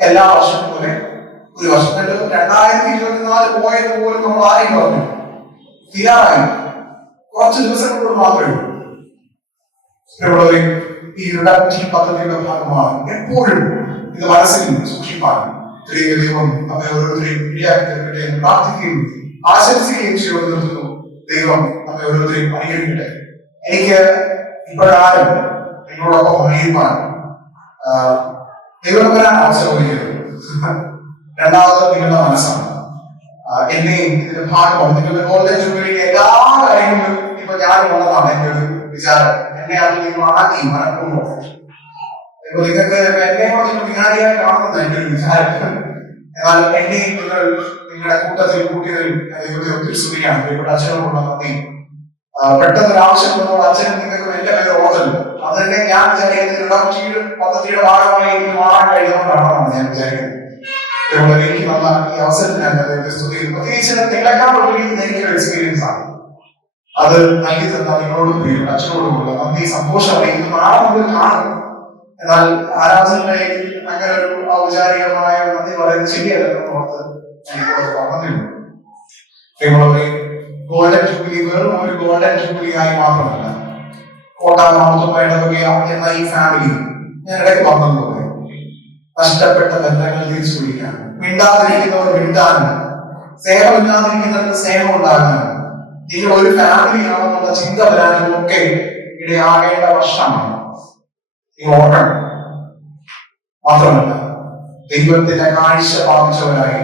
എല്ലാ വർഷവും പോലെ ഒരു വർഷം 2024 പോയത് പോലും നമ്മൾ ആരെയും പറഞ്ഞു തീരാറായി. കുറച്ച് ദിവസങ്ങളോട് മാത്രമേ ഉള്ളൂ. ഈ റിഡക്റ്റീവ് പദ്ധതിയുടെ ഭാഗമാണ്. എപ്പോഴും ഇത് മനസ്സിൽ സൂക്ഷിപ്പാൻ ദൈവം നമ്മെ ഓരോരുത്തരെയും ഇടയാക്കി തീർക്കട്ടെ എന്ന് പ്രാർത്ഥിക്കുകയും ആശംസിക്കുകയും ചെയ്തു നിർത്തുന്നു. ദൈവം നമ്മെ ഓരോരുത്തരെയും അനുഗ്രഹിക്കട്ടെ. എനിക്ക് ഇപ്പോഴാരും നിങ്ങളോടൊപ്പം അറിയിപ്പാൻ ദൈവം വരാൻ അവസരം ഒരുക്കുന്നത്. രണ്ടാമത് നിങ്ങളുടെ മനസ്സാണ്. എന്നെയും ഇതിന്റെ ഭാഗമാണ്. നിങ്ങളുടെ ഗോൾഡൻ ജൂബിലിയുടെ എല്ലാ കാര്യങ്ങളിലും ഇപ്പൊ ഞാൻ ഉള്ളതാണ് എന്റെ ഒരു വിചാരം. എന്നെ അത് നിങ്ങൾ ആക്കി മനഃപൂർവ്വം. ഇപ്പൊ നിങ്ങൾക്ക് എന്നെയോട് നിങ്ങൾ വികാരിയായി കാണുന്നത് എന്റെ ഒരു വിചാരം. എന്നാൽ എന്നെയും നിങ്ങളുടെ കൂട്ടത്തിൽ കൂട്ടിയതിൽ ദൈവത്തെ ഒത്തിരി സ്തുതിയാണ്. ഇവിടെ അച്ഛനോടുള്ള നന്ദി. പെട്ടെന്ന് ഒരു ആവശ്യം വന്നപ്പോൾ അച്ഛനും നിങ്ങൾക്ക് എന്റെ പേര് ഓർഡല്ലോ. അത് തന്നെ ഞാൻ വിചാരിക്കുന്നത് പദ്ധതിയുടെ ഭാഗമായി എനിക്ക് മാറാൻ കഴിയുന്നതുകൊണ്ടാണെന്നാണ് ഞാൻ വിചാരിക്കുന്നത്. എനിക്ക് വന്ന ഈ അവസരത്തിനല്ല ദൈവത്തെ സ്തുതിക്കുന്നു. പ്രത്യേകിച്ച് നിങ്ങളെക്കാളുപരി എനിക്കൊരു എക്സ്പീരിയൻസ് ആണ്. അത് നൽകി തന്ന നിങ്ങളോടും പ്രിയ അച്ഛനോടുമുള്ള നന്ദി, സന്തോഷം അറിയിക്കുന്നു. നാളെ നമ്മൾ കാണും. എന്നാൽ ആരാധനയിൽ അങ്ങനെ ഒരു ഔപചാരികമായ നന്ദി പറയുന്നത് ശരിയല്ലെന്ന് ഓർത്ത് എനിക്കത് പറഞ്ഞില്ല. ഗോൾഡൻ ജൂബിലി വെറും ഒരു ഗോൾഡൻ ജൂബിലി ആയി മാത്രമല്ല, കോട്ടാമാമത്തും എന്ന ഈ ഫാമിലി ഞാൻ ഇടയ്ക്ക് പറഞ്ഞതുപോലെ നഷ്ടപ്പെട്ട ബന്ധങ്ങൾ തിരിച്ചു പിടിക്കാൻ, മിണ്ടാതിരിക്കുന്നവർ മിണ്ടാനും, സ്നേഹമില്ലാതിരിക്കുന്നവർക്ക് സ്നേഹം ഉണ്ടാകാനും, നിങ്ങൾ ഒരു ഫാമിലി ആണെന്നുള്ള ചിന്ത വരാനും ഒക്കെ ഇടയാകേണ്ട വർഷമാണ്. നിങ്ങൾ ഓർക്കണം. മാത്രമല്ല, ദൈവത്തിന്റെ കാഴ്ച ബാധിച്ചവരായി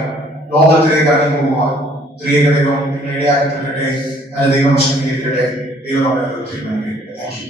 ലോകത്തിലേക്ക് ഇറങ്ങി പോവുക. സ്ത്രീക ദൈവം നിങ്ങളെ ഇടയാക്കി തീർക്കട്ടെ. ദൈവം ശക്തീകരിക്കട്ടെ. ദൈവം നമ്മളെ തീരുമാനിക്കട്ടെ. Thank U.